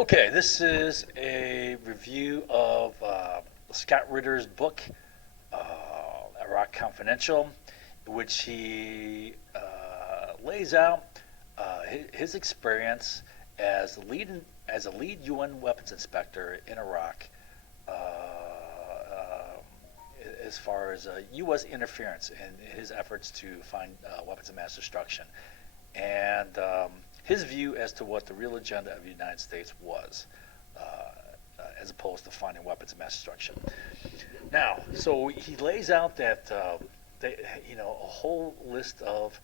Okay, this is a review of Scott Ritter's book, Iraq Confidential, in which he lays out his experience as a lead UN weapons inspector in Iraq, as far as U.S. interference in his efforts to find weapons of mass destruction, and his view as to what the real agenda of the United States was, as opposed to finding weapons of mass destruction. Now, so he lays out that a whole list of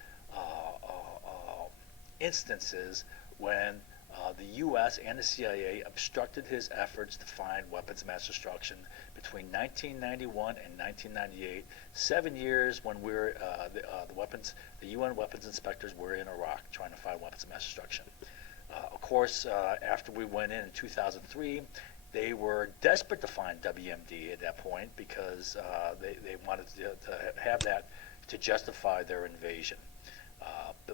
instances when the U.S. and the CIA obstructed his efforts to find weapons of mass destruction between 1991 and 1998, 7 years when the UN weapons inspectors were in Iraq trying to find weapons of mass destruction. Of course, after we went in 2003, they were desperate to find WMD at that point because they wanted to have that to justify their invasion.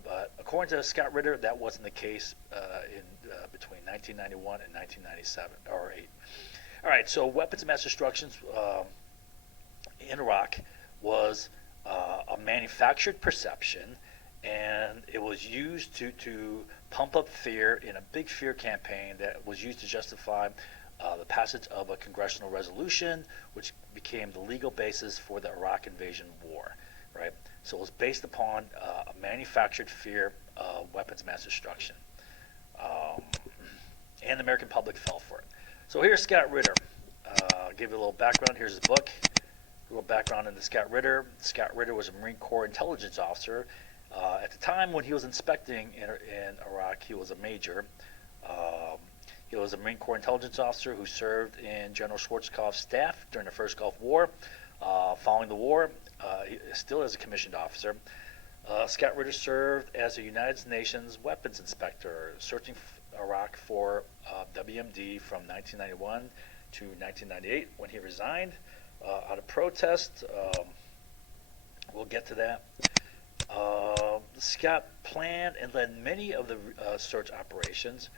But according to Scott Ritter, that wasn't the case between 1991 and 1997 or 8. All right, so weapons of mass destruction in Iraq was a manufactured perception, and it was used to pump up fear in a big fear campaign that was used to justify the passage of a congressional resolution, which became the legal basis for the Iraq invasion war. Right? So it was based upon a manufactured fear of weapons of mass destruction. And the American public fell for it. So here's Scott Ritter. I'll give you a little background. Here's his book. A little background into Scott Ritter. Scott Ritter was a Marine Corps intelligence officer. At the time when he was inspecting in Iraq, he was a major. He was a Marine Corps intelligence officer who served in General Schwarzkopf's staff during the first Gulf War. Following the war, still as a commissioned officer, Scott Ritter served as a United Nations weapons inspector, searching Iraq for WMD from 1991 to 1998 when he resigned out of protest. We'll get to that. Scott planned and led many of the search operations.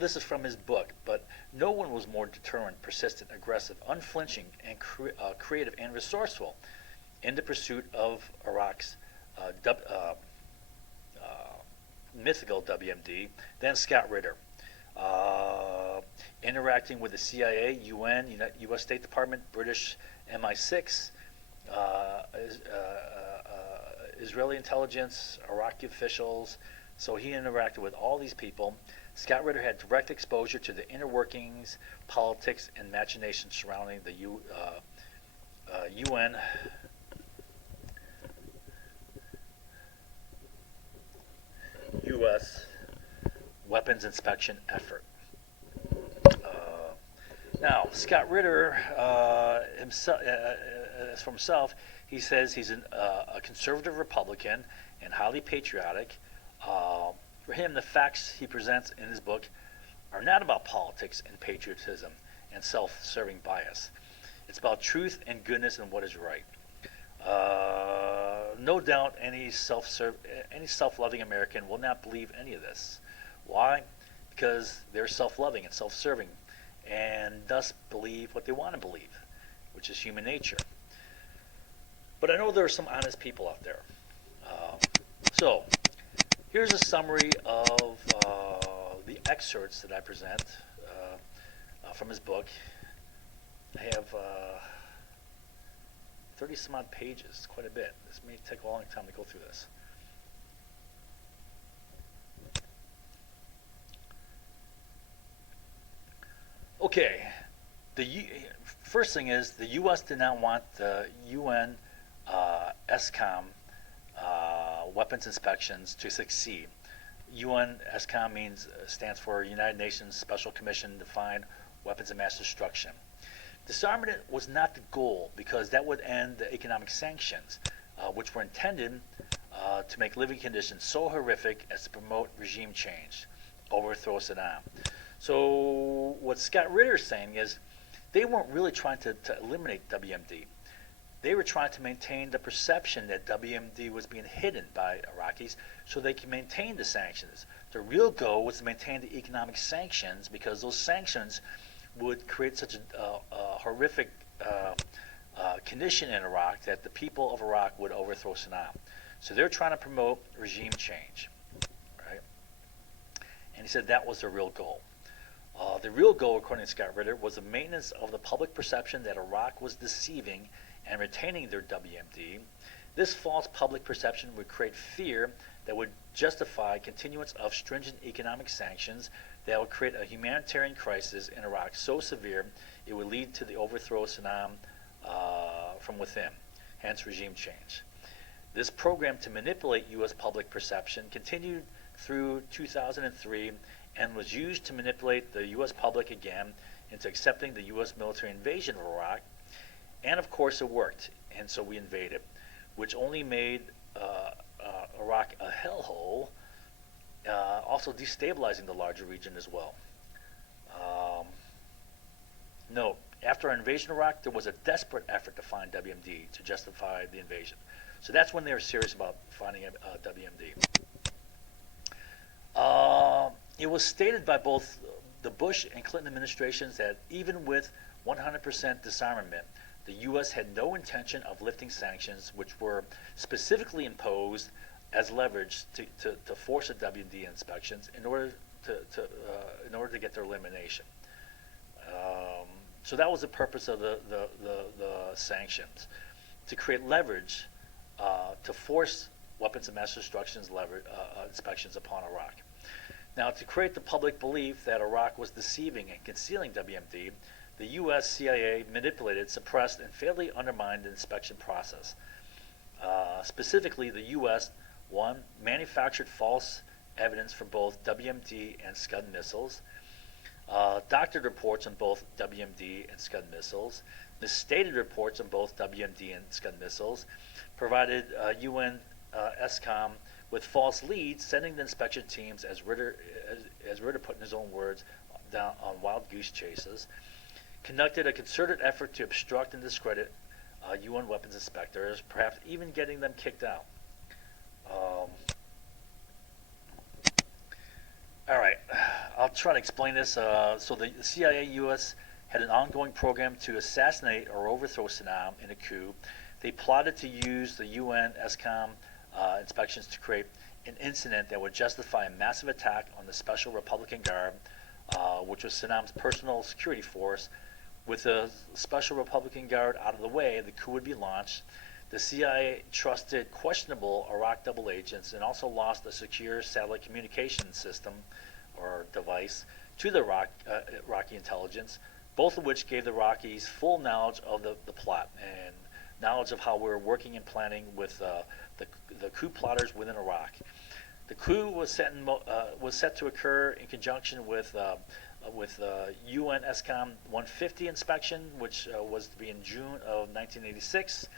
This is from his book, but no one was more determined, persistent, aggressive, unflinching, and creative and resourceful in the pursuit of Iraq's mythical WMD than Scott Ritter. Interacting with the CIA, UN, U.S. State Department, British MI6, Israeli intelligence, Iraqi officials. So he interacted with all these people. Scott Ritter had direct exposure to the inner workings, politics, and machinations surrounding the UN U.S. weapons inspection effort. Now, Scott Ritter himself, as for himself, he says he's a conservative Republican and highly patriotic. For him, the facts he presents in his book are not about politics and patriotism and self-serving bias. It's about truth and goodness and what is right. No doubt any self-loving American will not believe any of this. Why? Because they're self-loving and self-serving and thus believe what they want to believe, which is human nature. But I know there are some honest people out there. So here's a summary of the excerpts that I present from his book. I have 30 some odd pages, quite a bit. This may take a long time to go through this. Okay, first thing is the U.S. did not want the UN ESCOM weapons inspections to succeed. UN ESCOM stands for United Nations Special Commission to Find Weapons of Mass Destruction. Disarmament was not the goal because that would end the economic sanctions, which were intended to make living conditions so horrific as to promote regime change, overthrow Saddam. So what Scott Ritter is saying is they weren't really trying to eliminate WMD. They were trying to maintain the perception that WMD was being hidden by Iraqis so they can maintain the sanctions, The real goal was to maintain the economic sanctions because those sanctions would create such a horrific condition in Iraq that the people of Iraq would overthrow Saddam. So they're trying to promote regime change, right? And he said that was the real goal. The real goal, according to Scott Ritter, was the maintenance of the public perception that Iraq was deceiving and retaining their WMD. This false public perception would create fear that would justify continuance of stringent economic sanctions that would create a humanitarian crisis in Iraq so severe it would lead to the overthrow of Saddam from within, hence regime change. This program to manipulate U.S. public perception continued through 2003 and was used to manipulate the U.S. public again into accepting the U.S. military invasion of Iraq. And of course it worked, and so we invaded, which only made Iraq a hellhole, also destabilizing the larger region as well. Note, after our invasion of Iraq, there was a desperate effort to find WMD to justify the invasion. So that's when they were serious about finding WMD. It was stated by both the Bush and Clinton administrations that even with 100% disarmament, the U.S. had no intention of lifting sanctions, which were specifically imposed as leverage to force the WMD inspections in order to get their elimination. So that was the purpose of the sanctions, to create leverage to force weapons of mass destruction inspections upon Iraq. Now, to create the public belief that Iraq was deceiving and concealing WMD, the U.S. CIA manipulated, suppressed, and fatally undermined the inspection process. Specifically, the U.S. manufactured false evidence for both WMD and Scud missiles, doctored reports on both WMD and Scud missiles, misstated reports on both WMD and Scud missiles, provided UN SCOM with false leads, sending the inspection teams, as Ritter put in his own words, down on wild goose chases, conducted a concerted effort to obstruct and discredit UN weapons inspectors, perhaps even getting them kicked out. All right, I'll try to explain this. So the CIA U.S. had an ongoing program to assassinate or overthrow Saddam in a coup. They plotted to use the UN SCOM inspections to create an incident that would justify a massive attack on the Special Republican Guard, which was Saddam's personal security force. With the Special Republican Guard out of the way, the coup would be launched. The CIA trusted questionable Iraq double agents and also lost a secure satellite communication system or device to the Iraqi intelligence, both of which gave the Iraqis full knowledge of the plot and knowledge of how we were working and planning with the coup plotters within Iraq. The coup was set to occur in conjunction with UN SCOM 150 inspection, which was to be in June of 1986.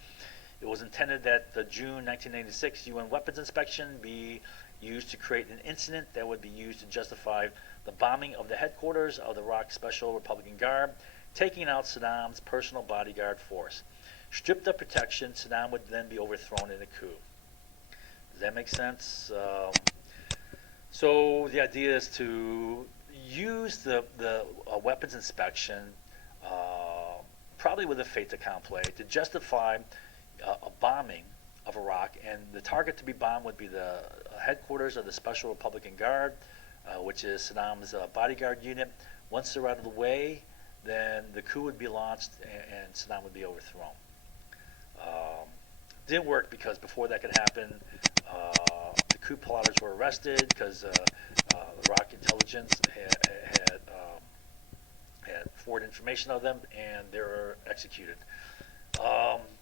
It was intended that the June 1986 UN weapons inspection be used to create an incident that would be used to justify the bombing of the headquarters of the Iraq Special Republican Guard, taking out Saddam's personal bodyguard force. Stripped of protection, Saddam would then be overthrown in a coup. Does that make sense? So the idea is to use the weapons inspection, probably with a fait accompli, to justify a bombing of Iraq, and the target to be bombed would be the headquarters of the Special Republican Guard, which is Saddam's bodyguard unit. Once they're out of the way, then the coup would be launched and Saddam would be overthrown. Didn't work because before that could happen, the coup plotters were arrested because Iraq intelligence had forwarded information of them, and they were executed.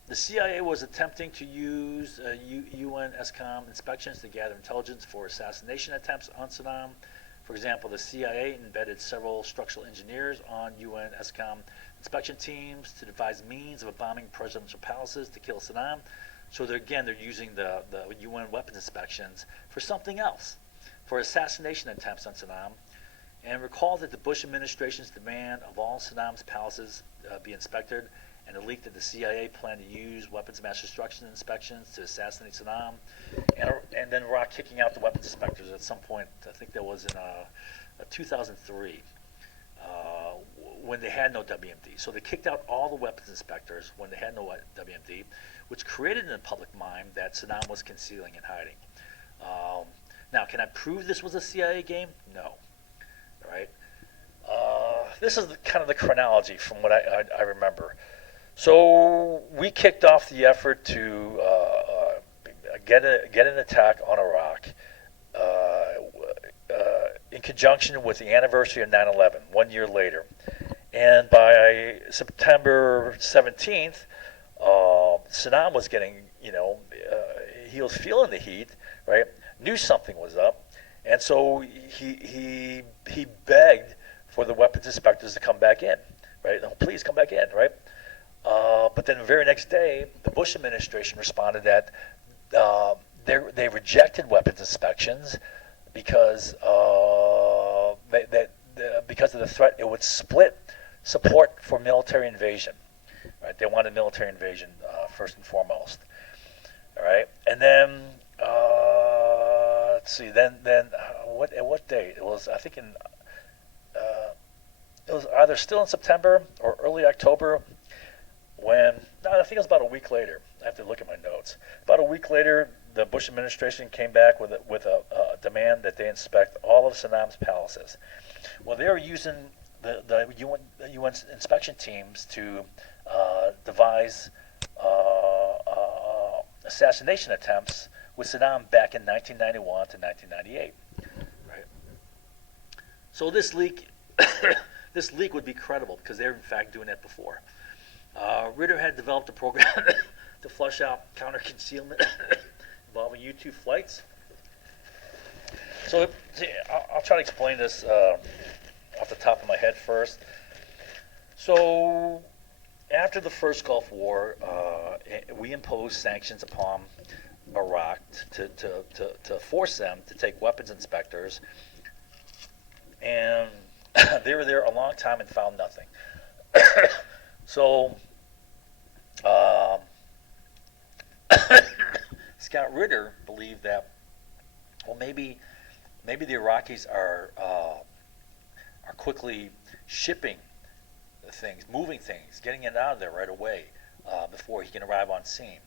The CIA was attempting to use UN SCOM inspections to gather intelligence for assassination attempts on Saddam. For example, the CIA embedded several structural engineers on UN SCOM inspection teams to devise means of bombing presidential palaces to kill Saddam. So they're using the UN weapons inspections for something else, for assassination attempts on Saddam. And recall that the Bush administration's demand of all Saddam's palaces be inspected and it leaked that the CIA planned to use weapons of mass destruction inspections to assassinate Saddam, and then Iraq kicking out the weapons inspectors at some point. I think that was in 2003. When they had no WMD. So they kicked out all the weapons inspectors when they had no WMD, which created in the public mind that Saddam was concealing and hiding. Now, can I prove this was a CIA game? No. All right. This is kind of the chronology from what I remember. So we kicked off the effort to get an attack on Iraq in conjunction with the anniversary of 9/11, 1 year later. And by September 17th, Saddam was getting, he was feeling the heat, right? Knew something was up, and so he begged for the weapons inspectors to come back in, right? Oh, please come back in, right? But then the very next day, the Bush administration responded that they rejected weapons inspections because because of the threat it would split support for military invasion. Right? They wanted military invasion first and foremost. All right, and then let's see. Then what date? It was, I think, it was either still in September or early October. I think it was about a week later. I have to look at my notes. About a week later, the Bush administration came back with a demand that they inspect all of Saddam's palaces. Well, they were using the UN inspection teams to devise assassination attempts with Saddam back in 1991 to 1998. Right. So this leak, this leak would be credible because they're in fact doing that before. Ritter had developed a program to flush out counter-concealment involving U-2 flights. So I'll try to explain this off the top of my head first. So after the first Gulf War, we imposed sanctions upon Iraq to force them to take weapons inspectors, and they were there a long time and found nothing. So Scott Ritter believed that, well, maybe the Iraqis are quickly shipping things, moving things, getting it out of there right away before he can arrive on scene.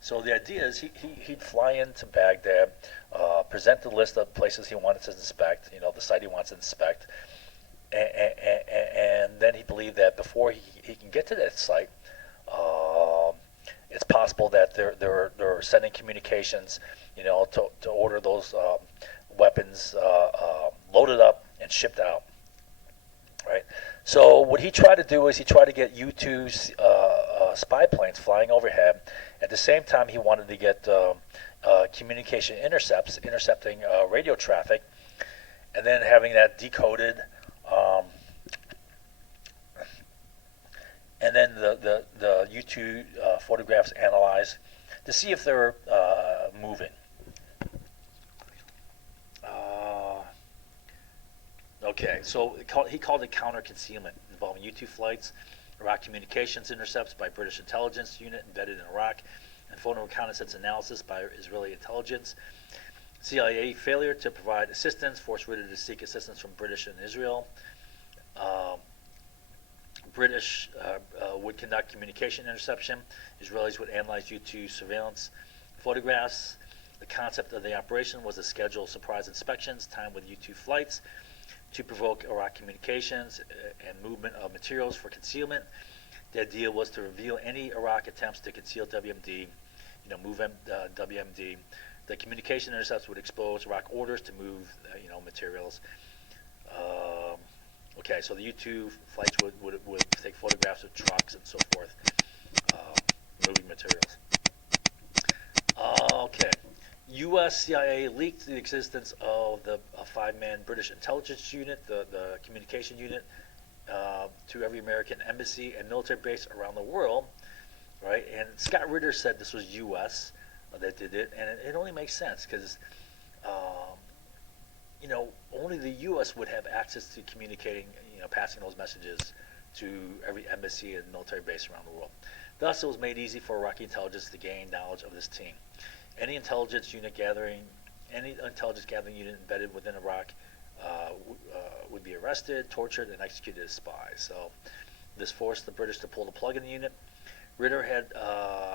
So the idea is he'd fly into Baghdad, present the list of places he wanted to inspect, the site he wants to inspect, and then he believed that before he can get to that site, it's possible that they're sending communications, to order those weapons loaded up and shipped out. Right. So what he tried to do is he tried to get U-2 spy planes flying overhead. At the same time, he wanted to get communication intercepting radio traffic, and then having that decoded, and then the U-2 photographs analyzed to see if they're moving. Okay, so he called it counter-concealment involving U-2 flights, Iraq communications intercepts by British intelligence unit embedded in Iraq, and photo reconnaissance analysis by Israeli intelligence. CIA failure to provide assistance forced Ritter to seek assistance from British and Israel. British would conduct communication interception. Israelis would analyze U-2 surveillance photographs. The concept of the operation was to schedule surprise inspections timed with U-2 flights to provoke Iraq communications and movement of materials for concealment. The idea was to reveal any Iraq attempts to conceal WMD, move WMD. The communication intercepts would expose Iraq orders to move, materials. Okay, so the U-2 flights would take photographs of trucks and so forth, moving materials. Okay. U.S. CIA leaked the existence of a five-man British intelligence unit, the communication unit, to every American embassy and military base around the world, right? And Scott Ritter said this was U.S. That did it, and it only makes sense because, only the U.S. would have access to communicating, passing those messages to every embassy and military base around the world. Thus, it was made easy for Iraqi intelligence to gain knowledge of this team. Any intelligence gathering unit embedded within Iraq would be arrested, tortured, and executed as spies. So this forced the British to pull the plug in the unit. Ritter had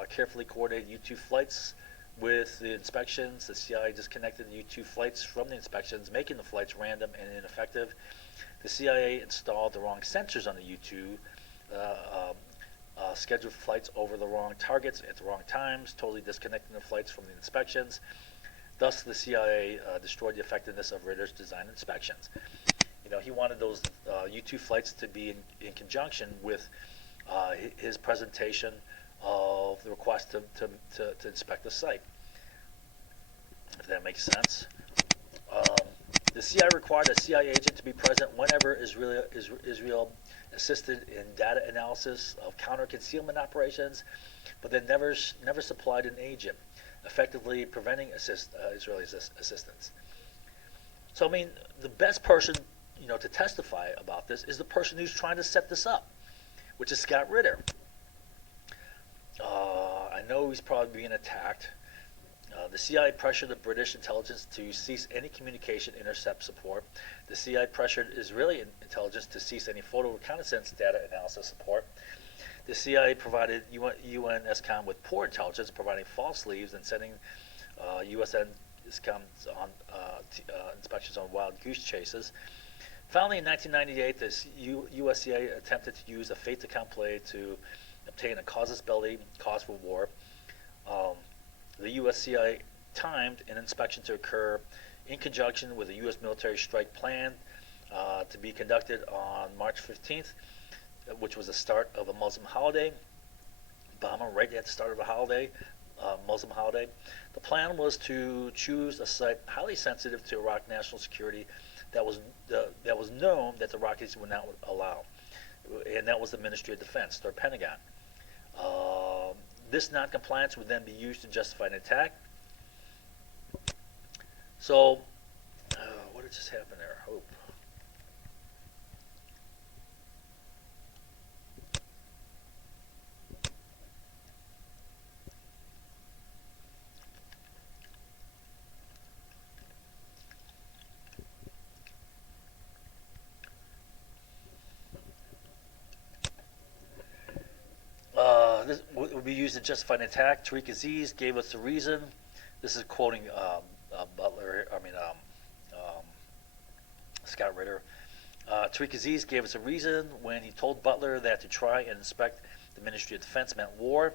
carefully coordinated U-2 flights with the inspections. The CIA disconnected the U-2 flights from the inspections, making the flights random and ineffective. The CIA installed the wrong sensors on the U-2, scheduled flights over the wrong targets at the wrong times, totally disconnecting the flights from the inspections. Thus, the CIA destroyed the effectiveness of Ritter's design inspections. He wanted those U-2 flights to be in conjunction with his presentation of the request to inspect the site, if that makes sense. The CIA required a CIA agent to be present whenever Israel assisted in data analysis of counter-concealment operations, but then never supplied an agent, effectively preventing Israeli assistance. So, the best person, to testify about this is the person who's trying to set this up, which is Scott Ritter. I know he's probably being attacked. The CIA pressured the British intelligence to cease any communication intercept support. The CIA pressured Israeli intelligence to cease any photo reconnaissance data analysis support. The CIA provided UN SCOM with poor intelligence, providing false leads and sending US SCOM on inspections on wild goose chases. Finally, in 1998, the US CIA attempted to use a fait accompli to obtain a casus belli, cause for war. The US CIA timed an inspection to occur in conjunction with a US military strike plan to be conducted on March 15th, which was the start of a Muslim holiday. Bomber right at the start of a holiday, Muslim holiday. The plan was to choose a site highly sensitive to Iraq national security that was known that the Iraqis would not allow, and that was the Ministry of Defense, their Pentagon. This non-compliance would then be used to justify an attack. So, what did just happen there? Hope. This would be used to justify an attack. Tariq Aziz gave us the reason. This is quoting Scott Ritter. Tariq Aziz gave us a reason when he told Butler that to try and inspect the Ministry of Defense meant war.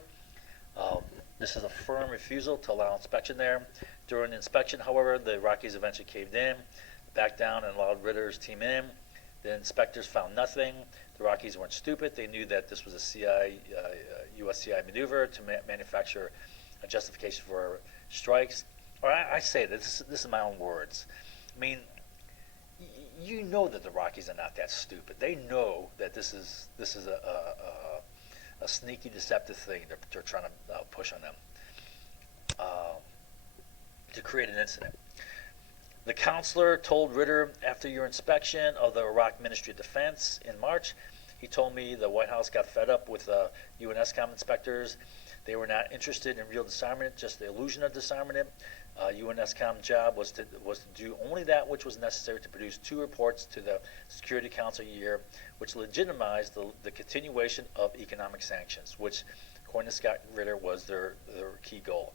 This is a firm refusal to allow inspection there. During the inspection, however, the Iraqis eventually caved in, backed down, and allowed Ritter's team in. The inspectors found nothing. The Iraqis weren't stupid. They knew that this was a US CIA maneuver to manufacture a justification for strikes. Or I say this is my own words. You know that the Iraqis are not that stupid. They know that this is a sneaky, deceptive thing they're trying to push on them to create an incident. The counselor told Ritter after your inspection of the Iraq Ministry of Defense in March, he told me the White House got fed up with the UN SCOM inspectors. They were not interested in real disarmament, just the illusion of disarmament. UN SCOM job was to do only that which was necessary to produce 2 reports to the Security Council a year, which legitimized the continuation of economic sanctions, which, according to Scott Ritter, was their key goal.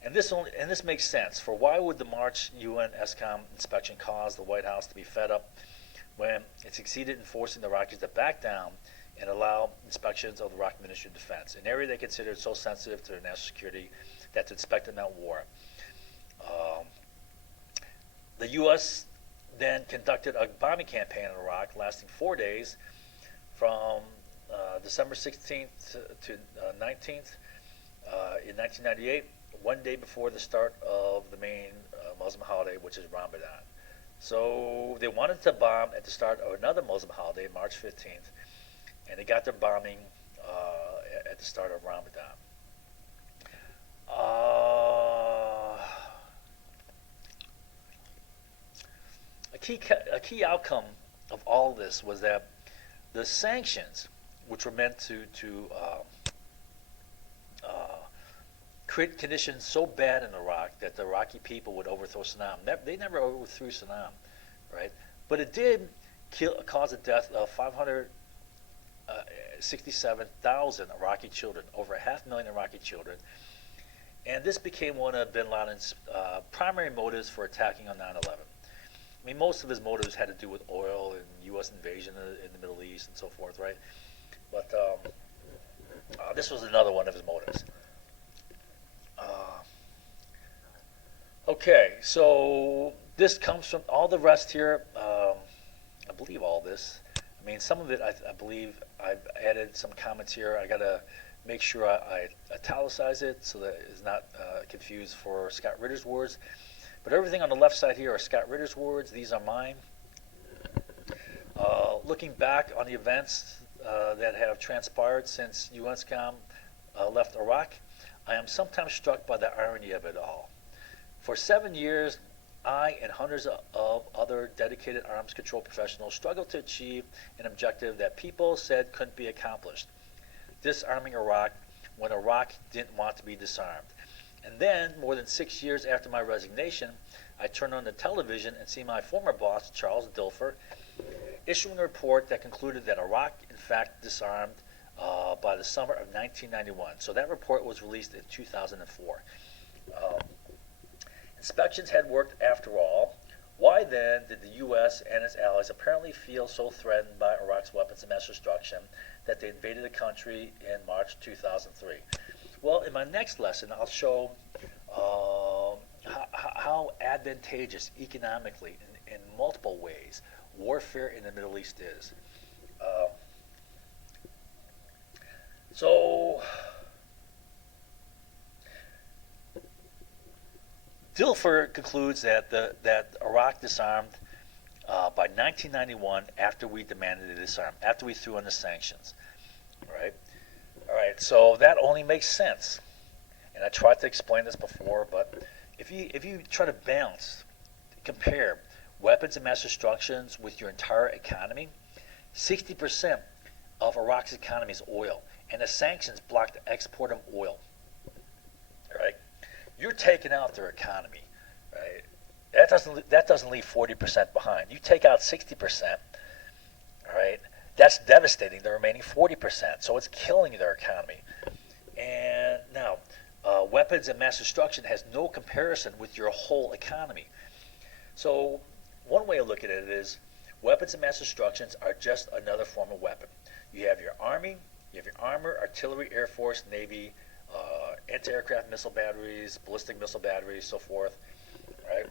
And this makes sense. For why would the March UN SCOM inspection cause the White House to be fed up when it succeeded in forcing the Iraqis to back down and allow inspections of the Iraq Ministry of Defense, an area they considered so sensitive to their national security that to inspect them meant war? The U.S. then conducted a bombing campaign in Iraq lasting 4 days from December 16th to 19th in 1998, one day before the start of the main Muslim holiday, which is Ramadan. So they wanted to bomb at the start of another Muslim holiday, March 15th, and they got their bombing at the start of Ramadan. A key outcome of all this was that The sanctions, which were meant to create conditions so bad in Iraq that the Iraqi people would overthrow Saddam. They never overthrew Saddam, right? But it did cause the death of 567,000 Iraqi children, over 500,000 Iraqi children. And this became one of bin Laden's primary motives for attacking on 9/11. I mean, most of his motives had to do with oil and U.S. invasion in the Middle East and so forth, right? But this was another one of his motives. Okay, so this comes from all the rest here. I believe all this. I mean, some of it, I believe I've added some comments here. I got to make sure I italicize it so that it's not confused for Scott Ritter's words. But everything on the left side here are Scott Ritter's words. These are mine. Looking back on the events that have transpired since UNSCOM left Iraq, I am sometimes struck by the irony of it all. For 7 years, I and hundreds of other dedicated arms control professionals struggled to achieve an objective that people said couldn't be accomplished: disarming Iraq when Iraq didn't want to be disarmed. And then, more than 6 years after my resignation, I turned on the television and see my former boss, Charles Dilfer, issuing a report that concluded that Iraq, in fact, disarmed by the summer of 1991. So that report was released in 2004. Inspections had worked after all. Why then did the U.S. and its allies apparently feel so threatened by Iraq's weapons of mass destruction that they invaded the country in March 2003? Well, in my next lesson, I'll show how advantageous economically, in multiple ways, warfare in the Middle East is. So Dilfer concludes that Iraq disarmed by 1991 after we demanded it disarm, after we threw in the sanctions. Right? All right, so that only makes sense. And I tried to explain this before, but if you try to compare weapons of mass destruction with your entire economy, 60% of Iraq's economy is oil, and the sanctions block the export of oil. Right? You're taking out their economy, right? That doesn't leave 40% behind. You take out 60%, right? That's devastating the remaining 40%. So it's killing their economy. And now, weapons of mass destruction has no comparison with your whole economy. So one way to look at it is weapons of mass destruction are just another form of weapon. You have your army, you have your armor, artillery, air force, navy, anti-aircraft missile batteries, ballistic missile batteries, so forth, right?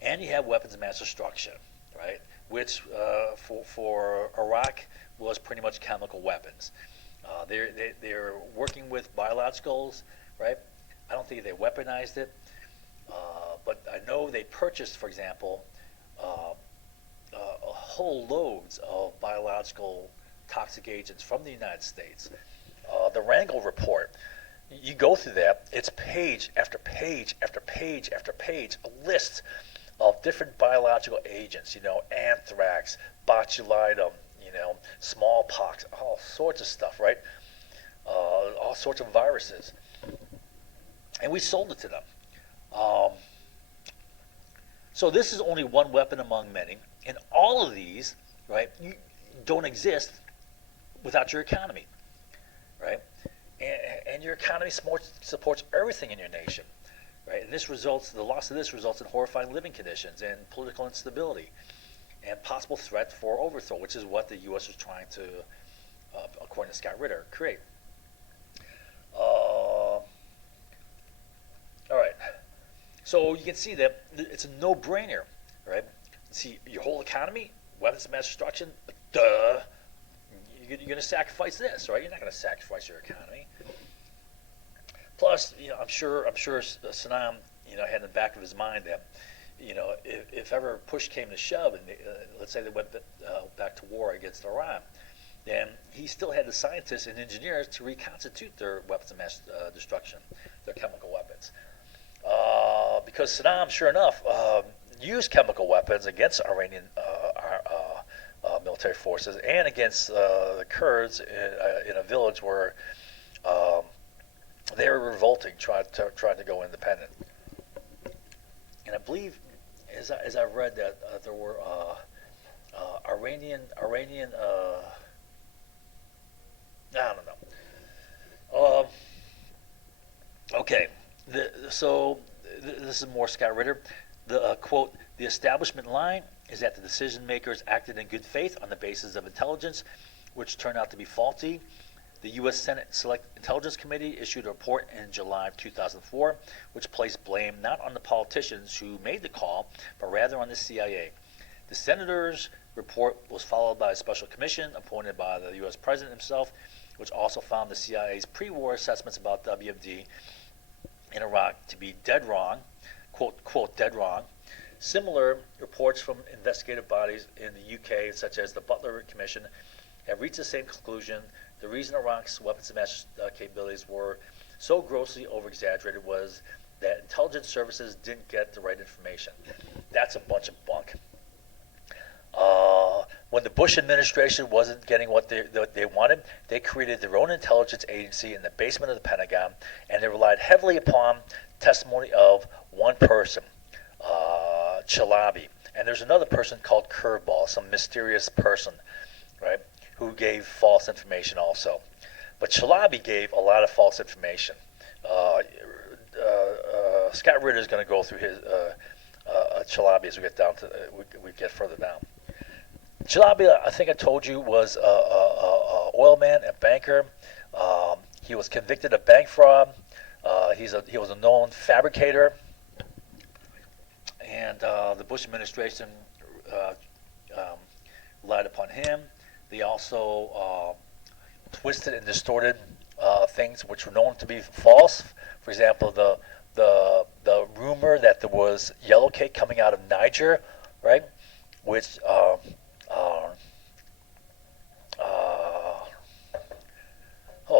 And you have weapons of mass destruction, right? Which for Iraq was pretty much chemical weapons. They're working with biologicals, right? I don't think they weaponized it, but I know they purchased, for example, whole loads of biological toxic agents from the United States. The Rangel report, you go through that, it's page after page after page after page, a list of different biological agents, anthrax, botulinum, smallpox, all sorts of stuff, right? All sorts of viruses. And we sold it to them. So this is only one weapon among many. And all of these, right, don't exist without your economy, right? And your economy supports everything in your nation, right? And the loss of this results in horrifying living conditions and political instability and possible threat for overthrow, which is what the U.S. was trying to, according to Scott Ritter, create. All right. So you can see that it's a no-brainer, right? See, your whole economy, weapons of mass destruction, duh. You're going to sacrifice this, right? You're not going to sacrifice your economy. Plus, I'm sure Saddam, had in the back of his mind that, if ever push came to shove, and let's say they went back to war against Iran, then he still had the scientists and engineers to reconstitute their weapons of mass destruction, their chemical weapons. Because Saddam, sure enough, used chemical weapons against Iranian military forces and against the Kurds in a village where they were revolting, trying to go independent. And I believe, as I read that there were Iranian I don't know. Okay, so this is more Scott Ritter. The quote: "The establishment line is that the decision makers acted in good faith on the basis of intelligence, which turned out to be faulty. The U.S. Senate Select Intelligence Committee issued a report in July of 2004, which placed blame not on the politicians who made the call, but rather on the CIA. The senator's report was followed by a special commission appointed by the U.S. president himself, which also found the CIA's pre-war assessments about WMD in Iraq to be dead wrong, quote, dead wrong. Similar reports from investigative bodies in the UK, such as the Butler Commission, have reached the same conclusion. The reason Iraq's weapons of mass capabilities were so grossly over-exaggerated was that intelligence services didn't get the right information." That's a bunch of bunk. When the Bush administration wasn't getting what they wanted, they created their own intelligence agency in the basement of the Pentagon, and they relied heavily upon testimony of one person, Chalabi. And there's another person called Curveball, some mysterious person, right, who gave false information also. But Chalabi gave a lot of false information. Scott Ritter is going to go through his Chalabi as we get down to we get further down. Chalabi, I think I told you, was a oil man, a banker. He was convicted of bank fraud. He was a known fabricator, and the Bush administration relied upon him. They also twisted and distorted things which were known to be false. For example, the rumor that there was yellow cake coming out of Niger, right, which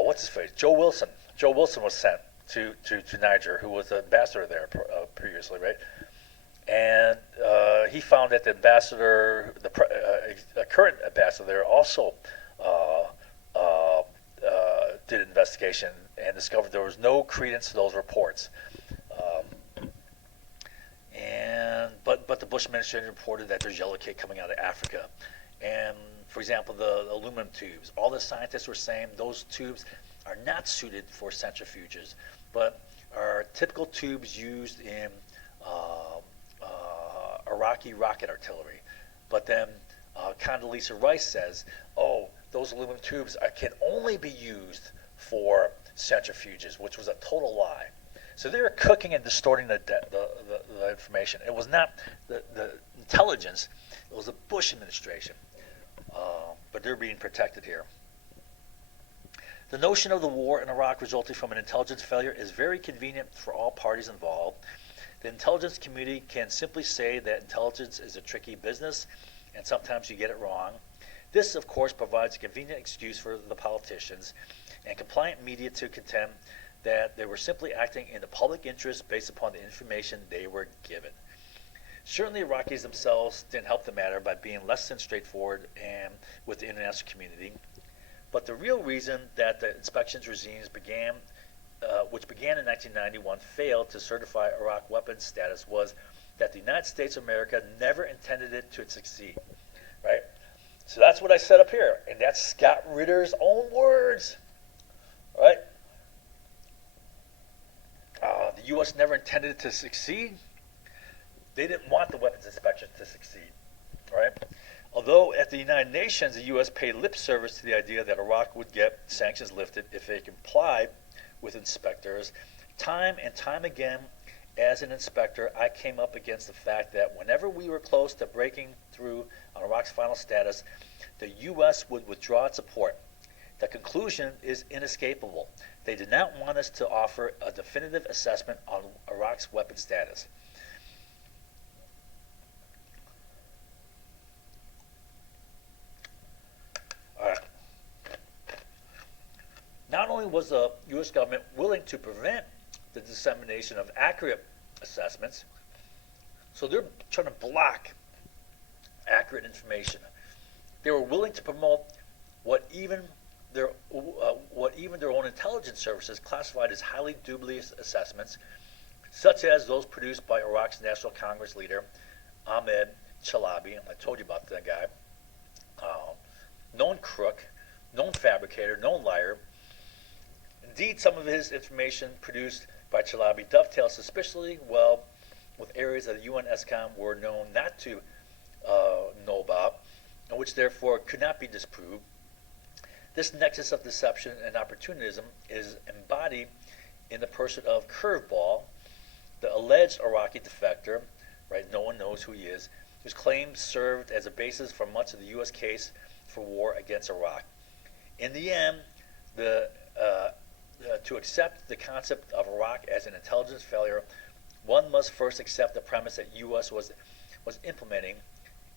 what's his face? Joe Wilson. Joe Wilson was sent to Niger, who was the ambassador there previously, right? And he found that the ambassador, the current ambassador there, also did an investigation and discovered there was no credence to those reports. But the Bush administration reported that there's yellow cake coming out of Africa. And for example, the aluminum tubes, all the scientists were saying those tubes are not suited for centrifuges, but are typical tubes used in Iraqi rocket artillery. But then Condoleezza Rice says, oh, those aluminum tubes can only be used for centrifuges, which was a total lie. So they were cooking and distorting the information. It was not the intelligence, it was the Bush administration. But they're being protected here. The notion of the war in Iraq resulting from an intelligence failure is very convenient for all parties involved. The intelligence community can simply say that intelligence is a tricky business, and sometimes you get it wrong. This, of course, provides a convenient excuse for the politicians and compliant media to contend that they were simply acting in the public interest based upon the information they were given. Certainly, Iraqis themselves didn't help the matter by being less than straightforward and with the international community. But the real reason that the inspections regimes which began in 1991, failed to certify Iraq weapons status was that the United States of America never intended it to succeed. Right? So that's what I set up here, and that's Scott Ritter's own words. Right? The U.S. never intended it to succeed. They didn't want the weapons inspection to succeed. Right? Although at the United Nations, the U.S. paid lip service to the idea that Iraq would get sanctions lifted if they complied with inspectors, time and time again, as an inspector, I came up against the fact that whenever we were close to breaking through on Iraq's final status, the U.S. would withdraw its support. The conclusion is inescapable. They did not want us to offer a definitive assessment on Iraq's weapon status. All right. Not only was the U.S. government willing to prevent the dissemination of accurate assessments, so they're trying to block accurate information. They were willing to promote what even their own intelligence services classified as highly dubious assessments, such as those produced by Iraq's National Congress leader Ahmed Chalabi. I told you about that guy. Known crook, known fabricator, known liar. Indeed, some of his information produced by Chalabi dovetails suspiciously well with areas that the UN ESCOM were known not to know about, and which therefore could not be disproved. This nexus of deception and opportunism is embodied in the person of Curveball, the alleged Iraqi defector, right? No one knows who he is, whose claims served as a basis for much of the U.S. case for war against Iraq. In the end, to accept the concept of Iraq as an intelligence failure, one must first accept the premise that U.S. was implementing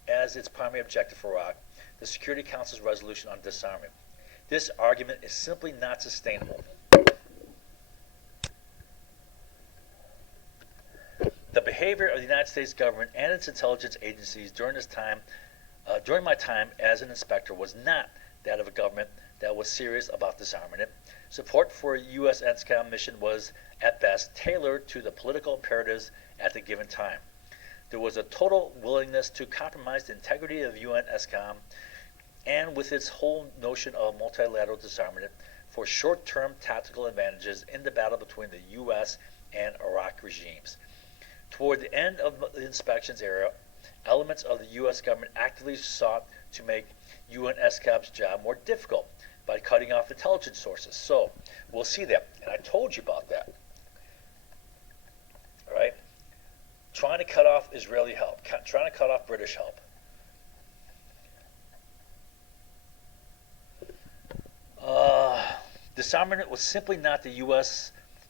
as its primary objective for Iraq the Security Council's resolution on disarmament. This argument is simply not sustainable. The behavior of the United States government and its intelligence agencies during my time as an inspector was not that of a government that was serious about disarmament. Support for a U.S. ESCOM mission was, at best, tailored to the political imperatives at the given time. There was a total willingness to compromise the integrity of UN ESCOM and with its whole notion of multilateral disarmament for short-term tactical advantages in the battle between the U.S. and Iraq regimes. Toward the end of the inspections era, elements of the U.S. government actively sought to make UN ESCOM's job more difficult by cutting off intelligence sources. So we'll see that. And I told you about that. All right? Trying to cut off Israeli help, trying to cut off British help. Disarmament was simply not the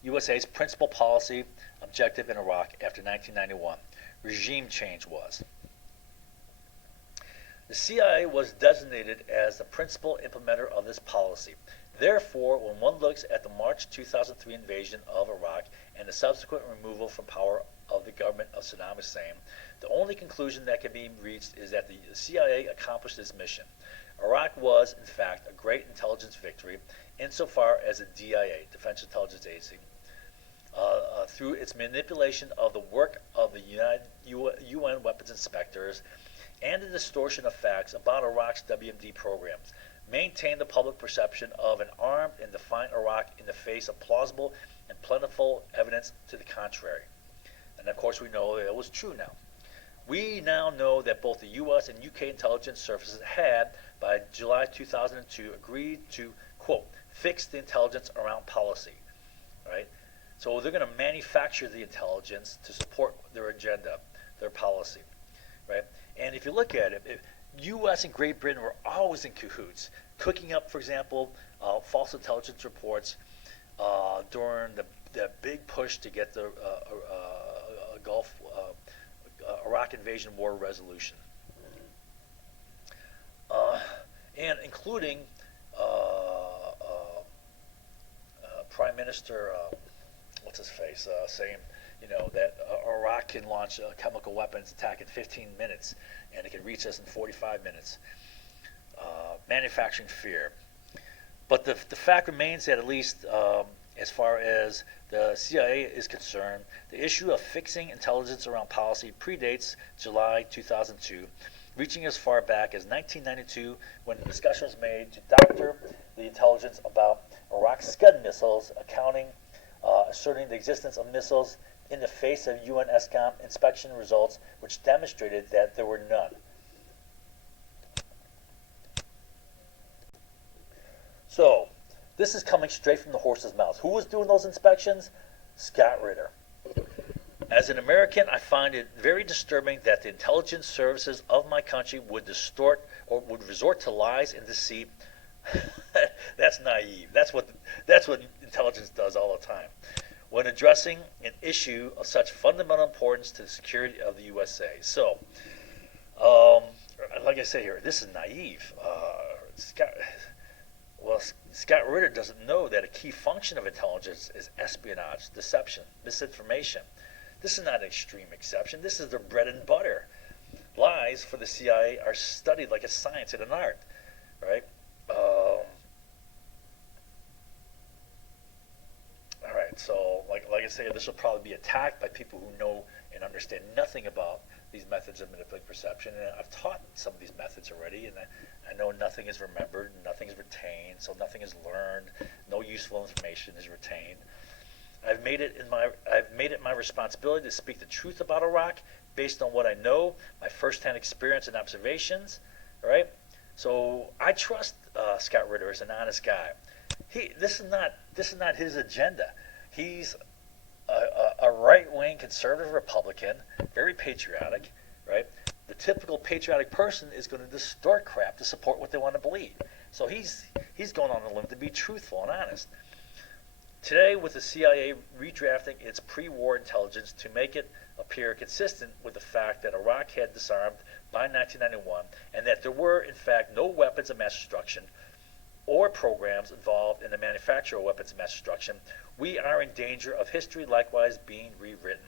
USA's principal policy objective in Iraq after 1991. Regime change was. The CIA was designated as the principal implementer of this policy. Therefore, when one looks at the March 2003 invasion of Iraq and the subsequent removal from power of the government of Saddam Hussein, the only conclusion that can be reached is that the CIA accomplished its mission. Iraq was, in fact, a great intelligence victory insofar as the DIA, Defense Intelligence Agency, through its manipulation of the work of the UN weapons inspectors and the distortion of facts about Iraq's WMD programs, maintained the public perception of an armed and defiant Iraq in the face of plausible and plentiful evidence to the contrary. And of course we know that it was true now. We now know that both the U.S. and U.K. intelligence services had, by July 2002, agreed to, quote, fix the intelligence around policy, right? So they're going to manufacture the intelligence to support their agenda, their policy, right? And if you look at it, U.S. and Great Britain were always in cahoots, cooking up, for example, false intelligence reports during the big push to get the Iraq invasion war resolution, and including Prime Minister, what's his face, saying, that Iraq can launch a chemical weapons attack in 15 minutes, and it can reach us in 45 minutes. Manufacturing fear. But the fact remains that at least as far as the CIA is concerned, the issue of fixing intelligence around policy predates July 2002, reaching as far back as 1992 when the discussion was made to doctor the intelligence about Iraq's Scud missiles, asserting the existence of missiles in the face of UN ESCOM inspection results which demonstrated that there were none. So, this is coming straight from the horse's mouth. Who was doing those inspections? Scott Ritter. As an American, I find it very disturbing that the intelligence services of my country would distort or would resort to lies and deceit. That's naive. That's what intelligence does all the time when addressing an issue of such fundamental importance to the security of the USA. So, like I say here, this is naive. Scott Ritter doesn't know that a key function of intelligence is espionage, deception, misinformation. This is not an extreme exception. This is their bread and butter. lies for the CIA are studied like a science and an art, right? All right, so like I say, this will probably be attacked by people who know and understand nothing about these methods of manipulating perception. And I've taught some of these methods already, and I know nothing is remembered, nothing is retained, so nothing is learned, no useful information is retained. I've made it my responsibility to speak the truth about Iraq based on what I know, my firsthand experience and observations. All right, so I trust Scott Ritter as an honest guy. This is not his agenda. He's a right-wing conservative Republican, very patriotic, right? The typical patriotic person is going to distort crap to support what they want to believe. So he's going on a limb to be truthful and honest. Today, with the CIA redrafting its pre-war intelligence to make it appear consistent with the fact that Iraq had disarmed by 1991 and that there were, in fact, no weapons of mass destruction or programs involved in the manufacture of weapons of mass destruction, we are in danger of history likewise being rewritten.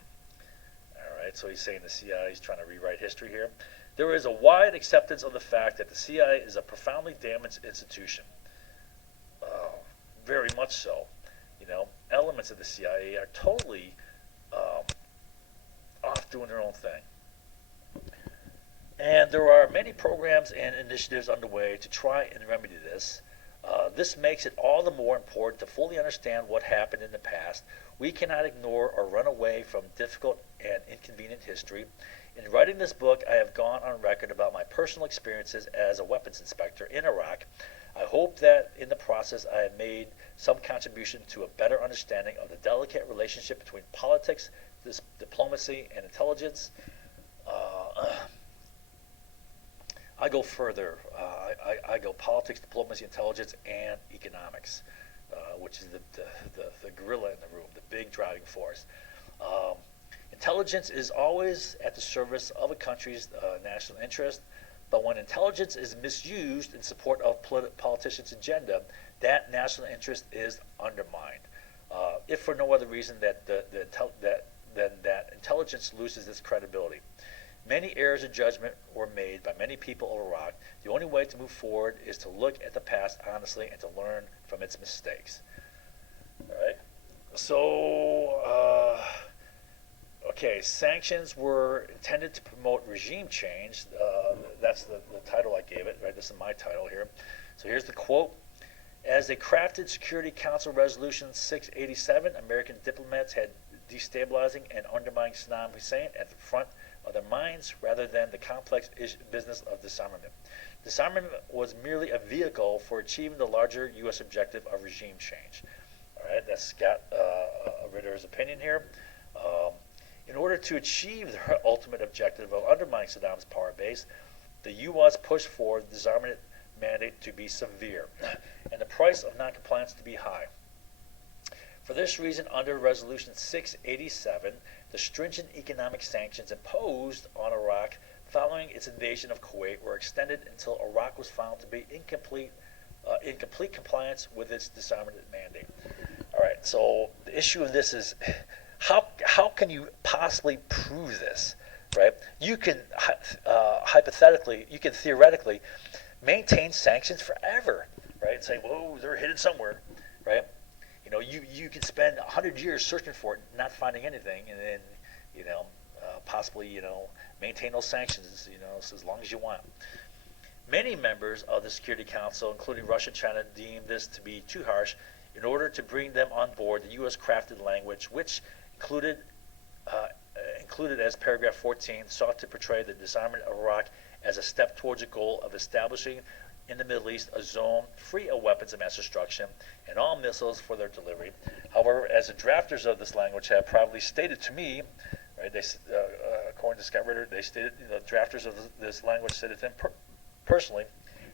All right, so he's saying the CIA is trying to rewrite history here. There is a wide acceptance of the fact that the CIA is a profoundly damaged institution. Very much so. You know, elements of the CIA are totally off doing their own thing. And there are many programs and initiatives underway to try and remedy this. This makes it all the more important to fully understand what happened in the past. We cannot ignore or run away from difficult and inconvenient history. In writing this book, I have gone on record about my personal experiences as a weapons inspector in Iraq. I hope that in the process I have made some contribution to a better understanding of the delicate relationship between politics, diplomacy, and intelligence. I go further. I go politics, diplomacy, intelligence, and economics, which is the gorilla in the room, the big driving force. Intelligence is always at the service of a country's national interest, but when intelligence is misused in support of politicians' agenda, that national interest is undermined. If for no other reason that that intelligence loses its credibility. Many errors of judgment were made by many people of Iraq. The only way to move forward is to look at the past honestly and to learn from its mistakes. All right. So, okay, sanctions were intended to promote regime change. That's the title I gave it, right? This is my title here. So here's the quote. As they crafted Security Council Resolution 687, American diplomats had destabilizing and undermining Saddam Hussein at the front of their minds rather than the complex business of disarmament. Disarmament was merely a vehicle for achieving the larger U.S. objective of regime change. All right, that's Scott Ritter's opinion here. In order to achieve their ultimate objective of undermining Saddam's power base, the U.S. pushed for the disarmament mandate to be severe and the price of noncompliance to be high. For this reason, under Resolution 687, the stringent economic sanctions imposed on Iraq following its invasion of Kuwait were extended until Iraq was found to be in complete compliance with its disarmament mandate. All right, so the issue of this is how can you possibly prove this, right? You can theoretically maintain sanctions forever, right? Say, whoa, they're hidden somewhere, right? You know, you can spend 100 years searching for it, not finding anything, and then, possibly, maintain those sanctions, as long as you want. Many members of the Security Council, including Russia and China, deemed this to be too harsh. In order to bring them on board, the U.S. crafted language, which included as paragraph 14, sought to portray the disarmament of Iraq as a step towards a goal of establishing in the Middle East a zone free of weapons of mass destruction and all missiles for their delivery. However, as the drafters of this language have probably stated to me, right, according to Scott Ritter, they stated, the drafters of this language stated to him personally,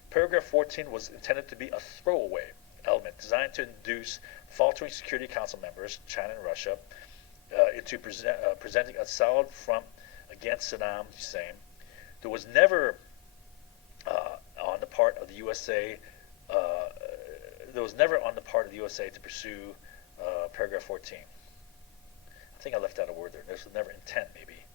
paragraph 14 was intended to be a throwaway element designed to induce faltering Security Council members, China and Russia, into presenting a solid front against Saddam Hussein. There was never on the part of the USA to pursue paragraph 14. I think I left out a word there. There was never intent, maybe.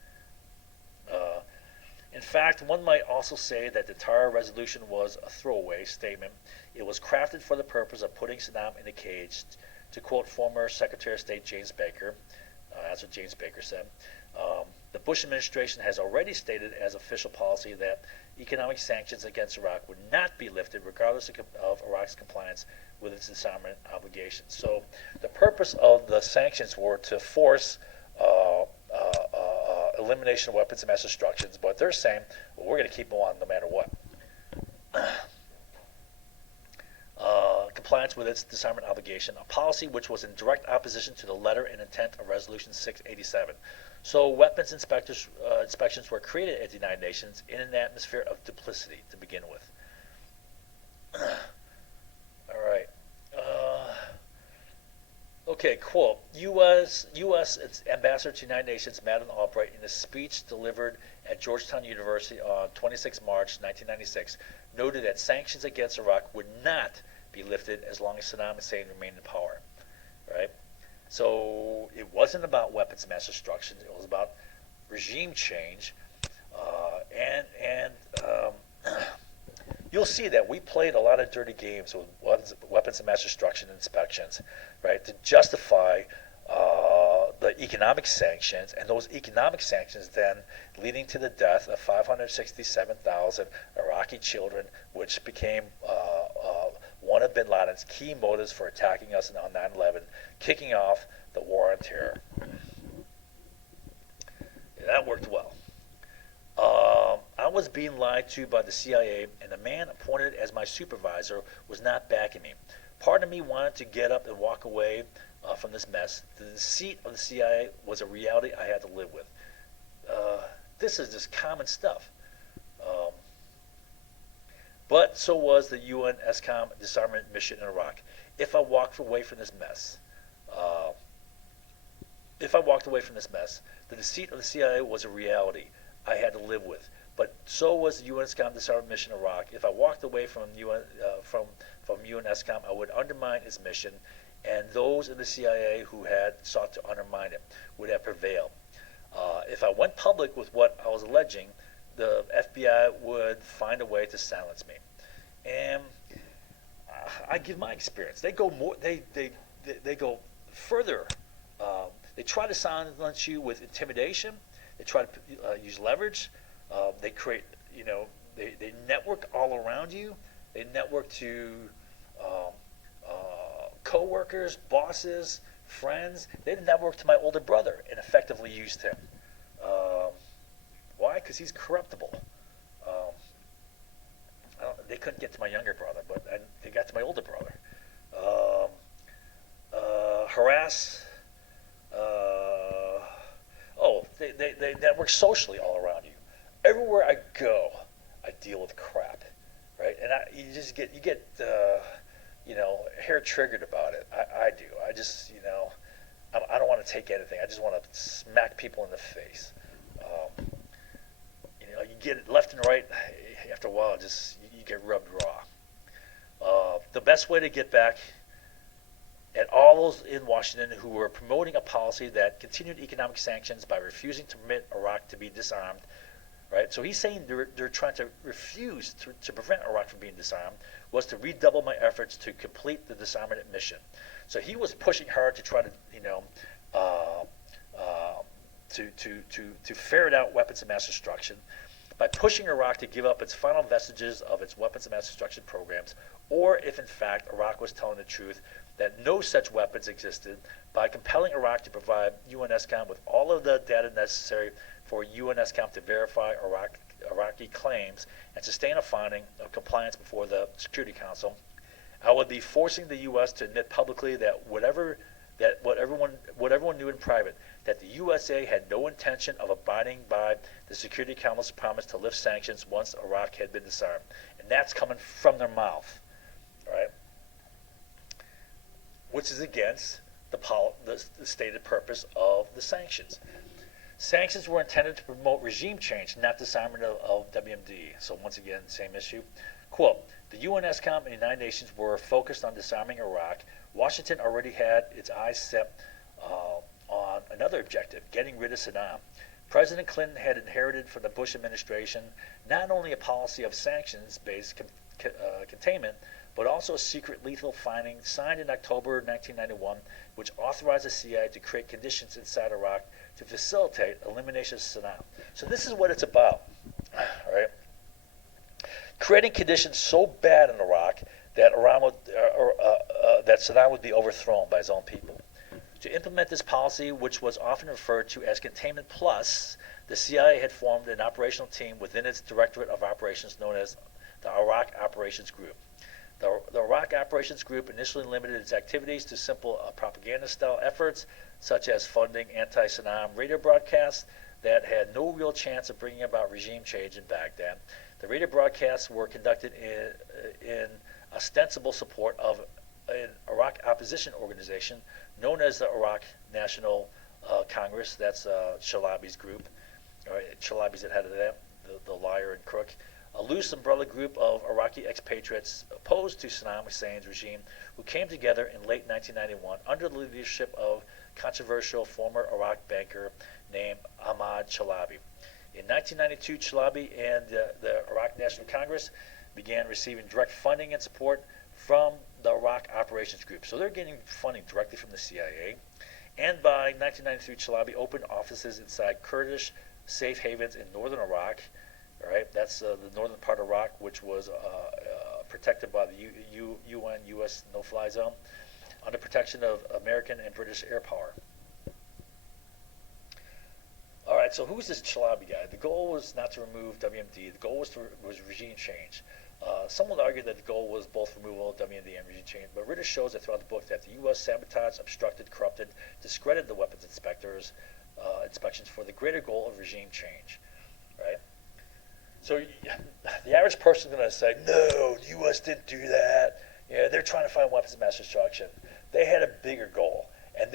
In fact, one might also say that the Tara resolution was a throwaway statement. It was crafted for the purpose of putting Saddam in a cage, to quote former Secretary of State James Baker. That's what James Baker said. The Bush administration has already stated as official policy that economic sanctions against Iraq would not be lifted regardless of Iraq's compliance with its disarmament obligations. So the purpose of the sanctions were to force elimination of weapons of mass destruction, but they're saying, well, we're going to keep them on no matter what. Compliance with its disarmament obligation, a policy which was in direct opposition to the letter and intent of Resolution 687. So weapons inspections were created at the United Nations in an atmosphere of duplicity to begin with. All right. Okay, quote, U.S. Ambassador to the United Nations Madeleine Albright, in a speech delivered at Georgetown University on 26 March 1996, noted that sanctions against Iraq would not be lifted as long as Saddam Hussein remained in power. Right? So it wasn't about weapons of mass destruction. It was about regime change. You'll see that we played a lot of dirty games with weapons of mass destruction inspections, right, to justify the economic sanctions, and those economic sanctions then leading to the death of 567,000 Iraqi children, which became one of bin Laden's key motives for attacking us on 9/11, kicking off the war on terror. Yeah, that worked well. I was being lied to by the CIA, and the man appointed as my supervisor was not backing me. Part of me wanted to get up and walk away from this mess. The deceit of the CIA was a reality I had to live with. This is just common stuff. But so was the UN ESCOM disarmament mission in Iraq. If I walked away from this mess, the deceit of the CIA was a reality I had to live with. But so was the UN ESCOM disarmament mission in Iraq. If I walked away from UN ESCOM, I would undermine its mission, and those in the CIA who had sought to undermine it would have prevailed. If I went public with what I was alleging, the FBI would find a way to silence me. And I give my experience. They go more. They go further. They try to silence you with intimidation. They try to use leverage. They create, they network all around you. They network to co-workers, bosses, friends. They network to my older brother and effectively used him. Why? Because he's corruptible. They couldn't get to my younger brother, but they got to my older brother. Harass. They network socially all around you. Everywhere I go, I deal with crap, right? And you get hair triggered about it. I do. I just, I don't want to take anything. I just want to smack people in the face. You get it left and right. After a while, you get rubbed raw. The best way to get back at all those in Washington who were promoting a policy that continued economic sanctions by refusing to permit Iraq to be disarmed, right? So he's saying they're trying to refuse to prevent Iraq from being disarmed, was to redouble my efforts to complete the disarmament mission. So he was pushing hard to try to, to ferret out weapons of mass destruction by pushing Iraq to give up its final vestiges of its weapons of mass destruction programs, or if in fact Iraq was telling the truth that no such weapons existed, by compelling Iraq to provide UNESCOM with all of the data necessary for UNESCOM to verify Iraqi claims and sustain a finding of compliance before the Security Council. I would be forcing the U.S. to admit publicly that what everyone knew in private, that the USA had no intention of abiding by the Security Council's promise to lift sanctions once Iraq had been disarmed. And that's coming from their mouth, right? Which is against the stated purpose of the sanctions. Sanctions were intended to promote regime change, not disarmament of WMD. So once again, same issue. Quote, the UNESCOM and the United Nations were focused on disarming Iraq. Washington already had its eyes set on another objective, getting rid of Saddam. President Clinton had inherited from the Bush administration not only a policy of sanctions-based containment, but also a secret lethal finding signed in October 1991, which authorized the CIA to create conditions inside Iraq to facilitate elimination of Saddam. So this is what it's about, right? Creating conditions so bad in Iraq that that Saddam would be overthrown by his own people. To implement this policy, which was often referred to as Containment Plus, the CIA had formed an operational team within its Directorate of Operations known as the Iraq Operations Group. The Iraq Operations Group initially limited its activities to simple propaganda-style efforts, such as funding anti-Saddam radio broadcasts that had no real chance of bringing about regime change in Baghdad. The radio broadcasts were conducted in ostensible support of an Iraq opposition organization known as the Iraq National Congress. That's Chalabi's group. Right? Chalabi's the head of that, the liar and crook. A loose umbrella group of Iraqi expatriates opposed to Saddam Hussein's regime who came together in late 1991 under the leadership of controversial former Iraq banker named Ahmad Chalabi. In 1992, Chalabi and the Iraq National Congress began receiving direct funding and support from the Iraq Operations Group. So they're getting funding directly from the CIA. And by 1993, Chalabi opened offices inside Kurdish safe havens in northern Iraq. Right, that's the northern part of Iraq, which was protected by the UN U.S. no-fly zone, under protection of American and British air power. All right, so who's this Chalabi guy? The goal was not to remove WMD. The goal was regime change. Some would argue that the goal was both removal of WMD and regime change, but Ritter shows that throughout the book that the U.S. sabotaged, obstructed, corrupted, discredited the weapons inspections for the greater goal of regime change. Right. So the average person is going to say, no, the U.S. didn't do that. Yeah, they're trying to find weapons of mass destruction. They had a bigger goal. And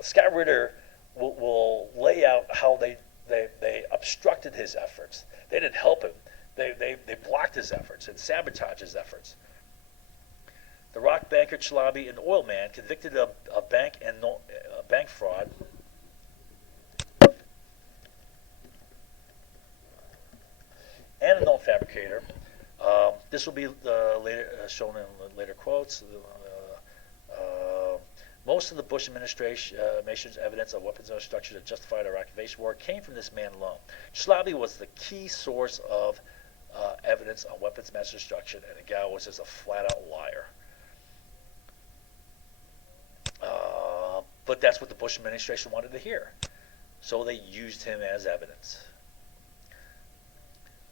Scott Ritter will lay out how they obstructed his efforts. They didn't help him. They blocked his efforts and sabotaged his efforts. The rock banker Chalabi, an oil man, convicted of bank fraud, and a known fabricator. This will be later shown in later quotes. Most of the Bush administration's evidence of weapons of destruction that justified Iraq invasion war came from this man alone. Chalabi was the key source of evidence on weapons of mass destruction, and the guy was just a flat-out liar. But that's what the Bush administration wanted to hear. So they used him as evidence.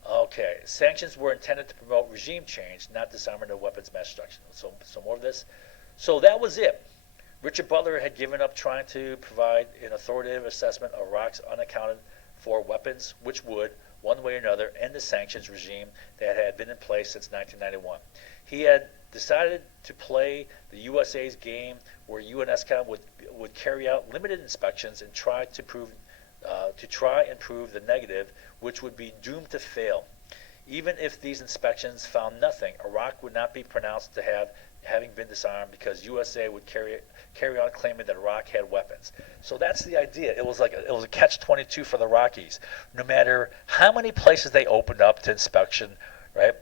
Okay, sanctions were intended to promote regime change, not disarmament of weapons of mass destruction. So more of this. So that was it. Richard Butler had given up trying to provide an authoritative assessment of Iraq's unaccounted for weapons, which would, one way or another, end the sanctions regime that had been in place since 1991. He had decided to play the USA's game where UNSCOM would carry out limited inspections and try and prove the negative, which would be doomed to fail. Even if these inspections found nothing, Iraq would not be pronounced to having been disarmed because USA would carry on claiming that Iraq had weapons. So that's the idea. It was a catch-22 for the Iraqis. No matter how many places they opened up to inspection, right?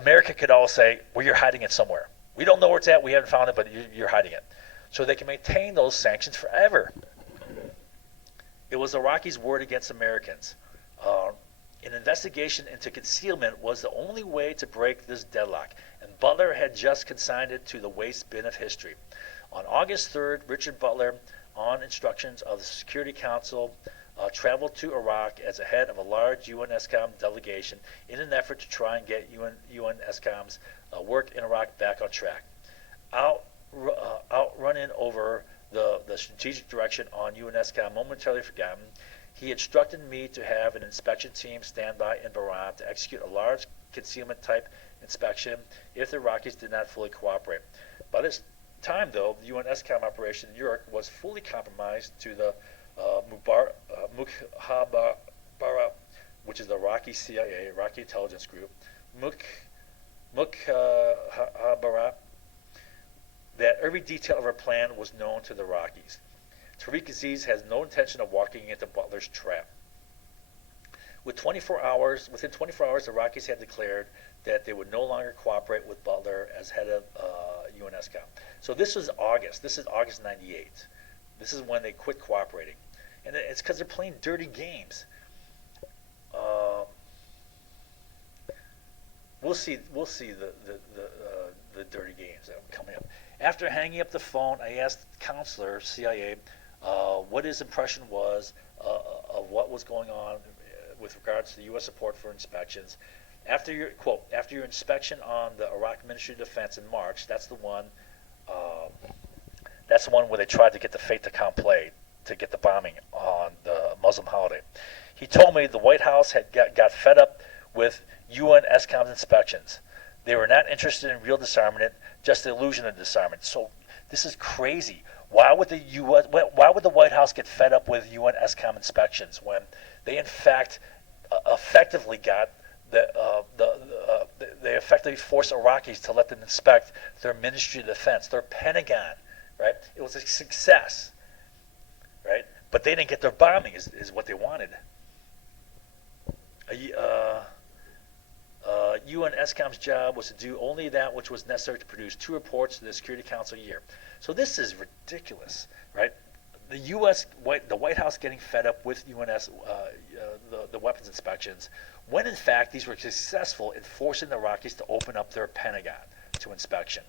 America could always say, well, you're hiding it somewhere. We don't know where it's at. We haven't found it, but you're hiding it. So they can maintain those sanctions forever. It was the Iraqis' word against Americans. An investigation into concealment was the only way to break this deadlock, and Butler had just consigned it to the waste bin of history. On August 3rd, Richard Butler, on instructions of the Security Council, traveled to Iraq as a head of a large UNSCOM delegation in an effort to try and get UNSCOM's work in Iraq back on track. Outrunning over the strategic direction on UNSCOM momentarily forgotten, he instructed me to have an inspection team stand by in Bahrain to execute a large concealment-type inspection if the Iraqis did not fully cooperate. By this time, though, the UNSCOM operation in Europe was fully compromised to the Mukhabara, which is the Iraqi CIA, Iraqi intelligence group, Mukhabara, that every detail of our plan was known to the Iraqis. Tariq Aziz has no intention of walking into Butler's trap. Within 24 hours, the Iraqis had declared that they would no longer cooperate with Butler as head of UNSCOM. So this was August. This is August '98. This is when they quit cooperating, and it's because they're playing dirty games. We'll see the dirty games that are coming up. After hanging up the phone, I asked Counselor CIA what his impression was of what was going on with regards to the U.S. support for inspections. After your inspection on the Iraq Ministry of Defense in March, that's the one where they tried to get the fait accompli to get the bombing on the Muslim holiday. He told me the White House had got fed up with UNSCOM's inspections. They were not interested in real disarmament, just the illusion of disarmament. So this is crazy. Why would the White House get fed up with UNSCOM inspections when they in fact effectively got they effectively forced Iraqis to let them inspect their Ministry of Defense, their Pentagon, right? It was a success, right? But they didn't get their bombing is what they wanted. UNSCOM's job was to do only that which was necessary to produce 2 reports to the Security Council a year. So this is ridiculous, right? The White House getting fed up with the weapons inspections, when in fact these were successful in forcing the Iraqis to open up their Pentagon to inspection.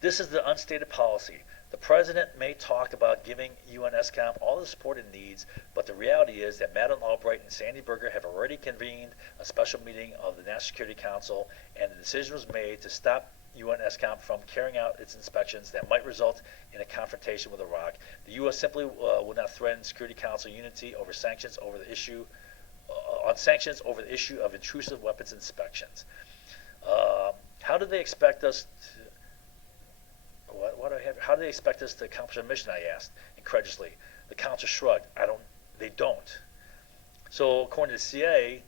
This is the unstated policy. The president may talk about giving UNSCOM all the support it needs, but the reality is that Madeleine Albright and Sandy Berger have already convened a special meeting of the National Security Council, and the decision was made to stop UNSCOM from carrying out its inspections that might result in a confrontation with Iraq. The U.S. simply will not threaten Security Council unity over sanctions over the issue of intrusive weapons inspections. How do they expect us to? How do they expect us to accomplish our mission? I asked incredulously. The council shrugged. They don't. So according to the CIA,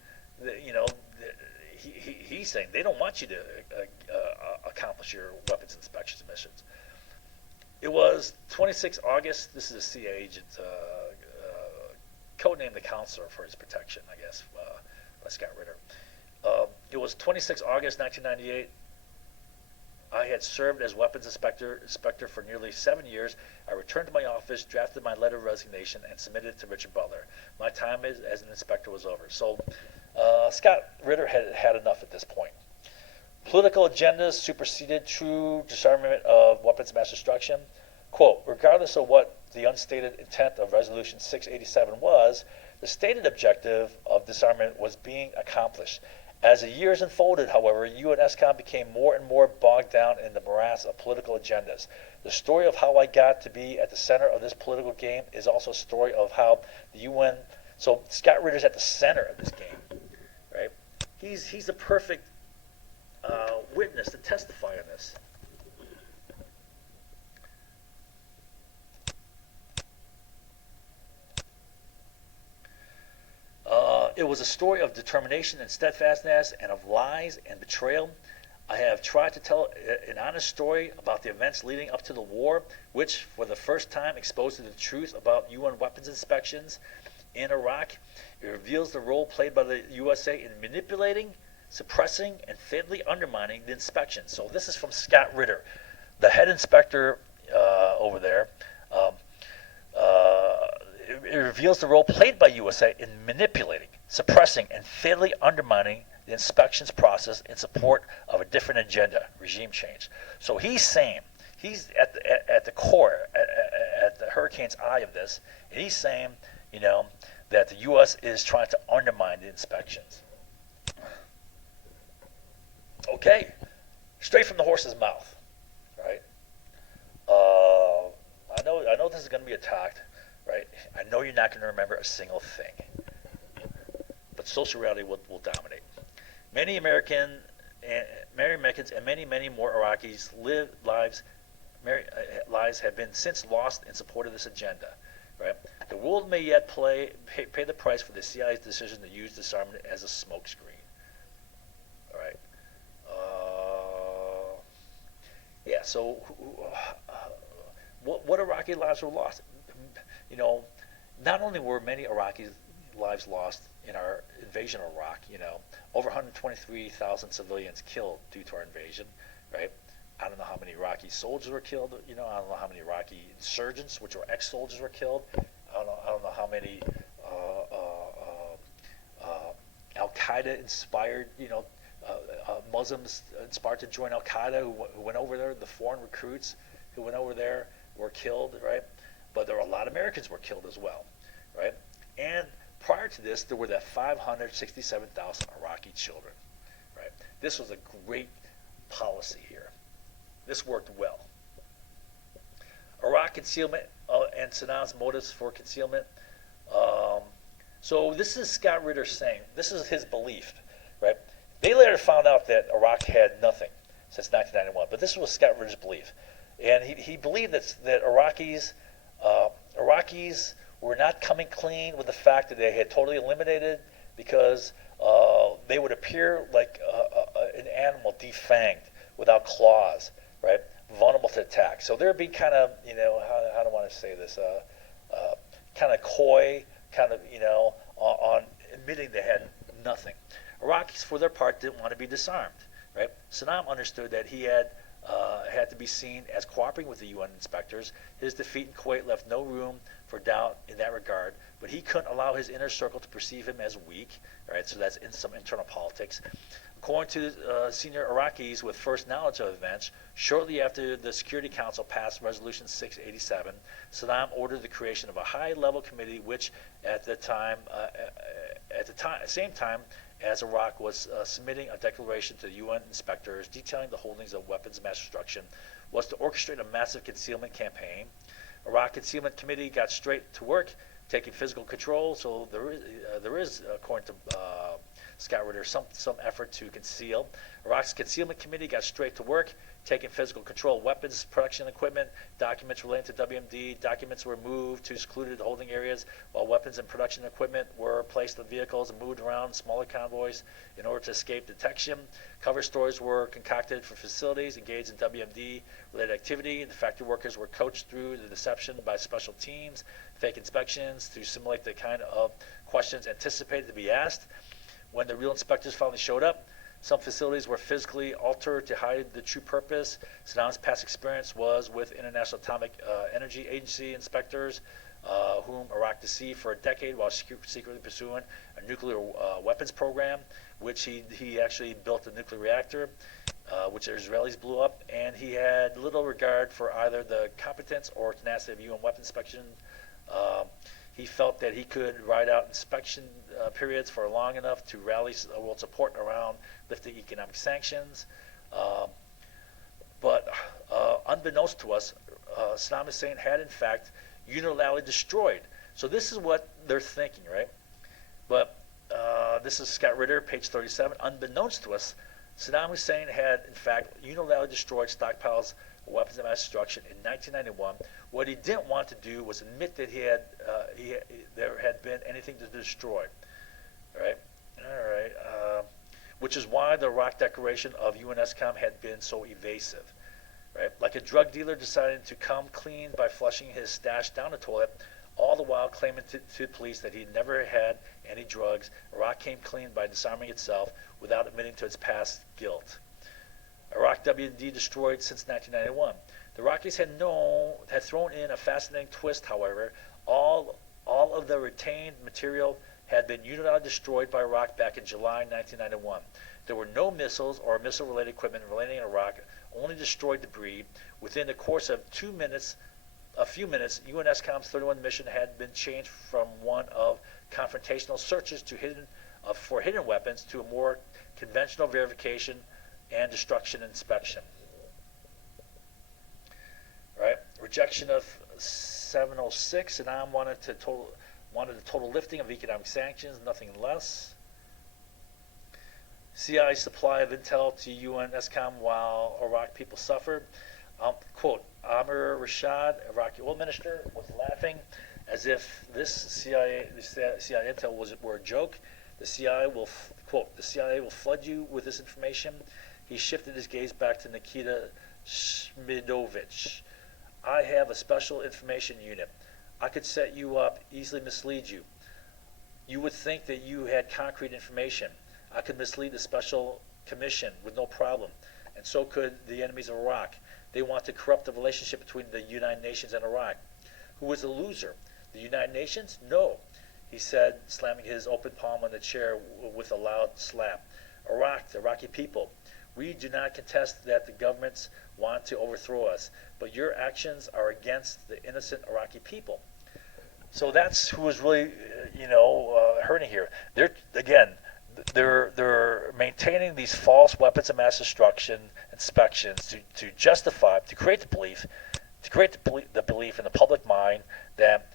he's saying they don't want you to accomplish your weapons inspections missions. It was 26 August. This is a CIA agent, codenamed the counselor for his protection, I guess, by Scott Ritter. It was 26 August 1998. I had served as weapons inspector for nearly 7 years. I returned to my office, drafted my letter of resignation, and submitted it to Richard Butler. My time as an inspector was over. So Scott Ritter had enough at this point. Political agendas superseded true disarmament of weapons of mass destruction. Quote, regardless of what the unstated intent of Resolution 687 was, the stated objective of disarmament was being accomplished. As the years unfolded, however, UNSCOM became more and more bogged down in the morass of political agendas. The story of how I got to be at the center of this political game is also a story of how the UN. So Scott Ritter's at the center of this game, right? He's the perfect witness to testify on this. It was a story of determination and steadfastness, and of lies and betrayal. I have tried to tell an honest story about the events leading up to the war, which, for the first time, exposed the truth about UN weapons inspections in Iraq. It reveals the role played by the USA in manipulating, suppressing, and fatally undermining the inspections. So this is from Scott Ritter, the head inspector over there. It reveals the role played by USA in manipulating, suppressing, and fatally undermining the inspections process in support of a different agenda, regime change. So he's saying, he's at the core, at the hurricane's eye of this, and he's saying, that the U.S. is trying to undermine the inspections. Okay, straight from the horse's mouth, right? I know this is going to be attacked. Right? I know you're not going to remember a single thing, but social reality will dominate. Many Americans and many more Iraqis' lives have been since lost in support of this agenda. Right? The world may yet pay the price for the CIA's decision to use disarmament as a smokescreen. All right. Yeah. So. what Iraqi lives were lost. You know, not only were many Iraqi lives lost in our invasion of Iraq, over 123,000 civilians killed due to our invasion, right? I don't know how many Iraqi soldiers were killed. I don't know how many Iraqi insurgents, which were ex-soldiers, were killed. I don't know how many Al Qaeda inspired, Muslims inspired to join Al Qaeda who went over there. The foreign recruits who went over there were killed, right? But there were a lot of Americans were killed as well, right? And prior to this, there were that 567,000 Iraqi children, right? This was a great policy here. This worked well. Iraq concealment and Saddam's motives for concealment. So this is Scott Ritter saying, this is his belief, right? They later found out that Iraq had nothing since 1991, but this was Scott Ritter's belief. And he believed that Iraqis were not coming clean with the fact that they had totally eliminated because they would appear like an animal defanged without claws, right? Vulnerable to attack. So they're being kind of, how do I want to say this, kind of coy, kind of, on admitting they had nothing. Iraqis, for their part, didn't want to be disarmed, right? Saddam understood that he had to be seen as cooperating with the UN inspectors. His defeat in Kuwait left no room for doubt in that regard, but he couldn't allow his inner circle to perceive him as weak, right? So that's in some internal politics. According to senior Iraqis with first knowledge of events, shortly after the Security Council passed Resolution 687, Saddam ordered the creation of a high-level committee, which at the same time as Iraq was submitting a declaration to the UN inspectors detailing the holdings of weapons of mass destruction, was to orchestrate a massive concealment campaign. Iraq Concealment Committee got straight to work, taking physical control. So there is, according to Scott Ritter, some effort to conceal. Iraq's Concealment Committee got straight to work, taking physical control of weapons, production equipment, documents relating to WMD. Documents were moved to secluded holding areas, while weapons and production equipment were placed in vehicles and moved around smaller convoys in order to escape detection. Cover stories were concocted for facilities engaged in WMD-related activity. The factory workers were coached through the deception by special teams, fake inspections, to simulate the kind of questions anticipated to be asked. When the real inspectors finally showed up, some facilities were physically altered to hide the true purpose. Saddam's past experience was with International Atomic Energy Agency inspectors, whom Iraq deceived for a decade while secretly pursuing a nuclear weapons program, which he actually built a nuclear reactor, which the Israelis blew up, and he had little regard for either the competence or tenacity of UN weapons inspection. He felt that he could ride out inspection periods for long enough to rally world support around lifting economic sanctions. But unbeknownst to us, Saddam Hussein had in fact unilaterally destroyed. So this is what they're thinking, right? But this is Scott Ritter, page 37. Unbeknownst to us, Saddam Hussein had in fact unilaterally destroyed stockpiles of weapons of mass destruction in 1991. What he didn't want to do was admit that there had been anything to destroy, right? All right. Which is why the Iraq Declaration of UNSCOM had been so evasive, right? Like a drug dealer deciding to come clean by flushing his stash down the toilet, all the while claiming to the police that he never had any drugs. Iraq came clean by disarming itself without admitting to its past guilt. Iraq WMD destroyed since 1991. The Iraqis had thrown in a fascinating twist, however. All of the retained material had been unilaterally destroyed by Iraq back in July 1991. There were no missiles or missile-related equipment remaining in Iraq, only destroyed debris. Within the course of a few minutes, UNSCOM's 31 mission had been changed from one of confrontational searches for hidden weapons to a more conventional verification and destruction inspection. Right? Rejection of 706. Saddam wanted a total lifting of economic sanctions, nothing less. CIA supply of intel to UNSCOM while Iraq people suffered. Quote, Amir Rashad, Iraqi oil minister, was laughing as if this CIA intel were a joke. The CIA will, quote, the CIA will flood you with this information. He shifted his gaze back to Nikita Shmidovich. I have a special information unit. I could set you up, easily mislead you. You would think that you had concrete information. I could mislead the special commission with no problem, and so could the enemies of Iraq. They want to corrupt the relationship between the United Nations and Iraq. Who is the loser? The United Nations? No, he said, slamming his open palm on the chair with a loud slap. Iraq, the Iraqi people. We do not contest that the governments want to overthrow us, but your actions are against the innocent Iraqi people. So that's who was really, hurting here. They're maintaining these false weapons of mass destruction inspections to justify, to create the belief in the public mind that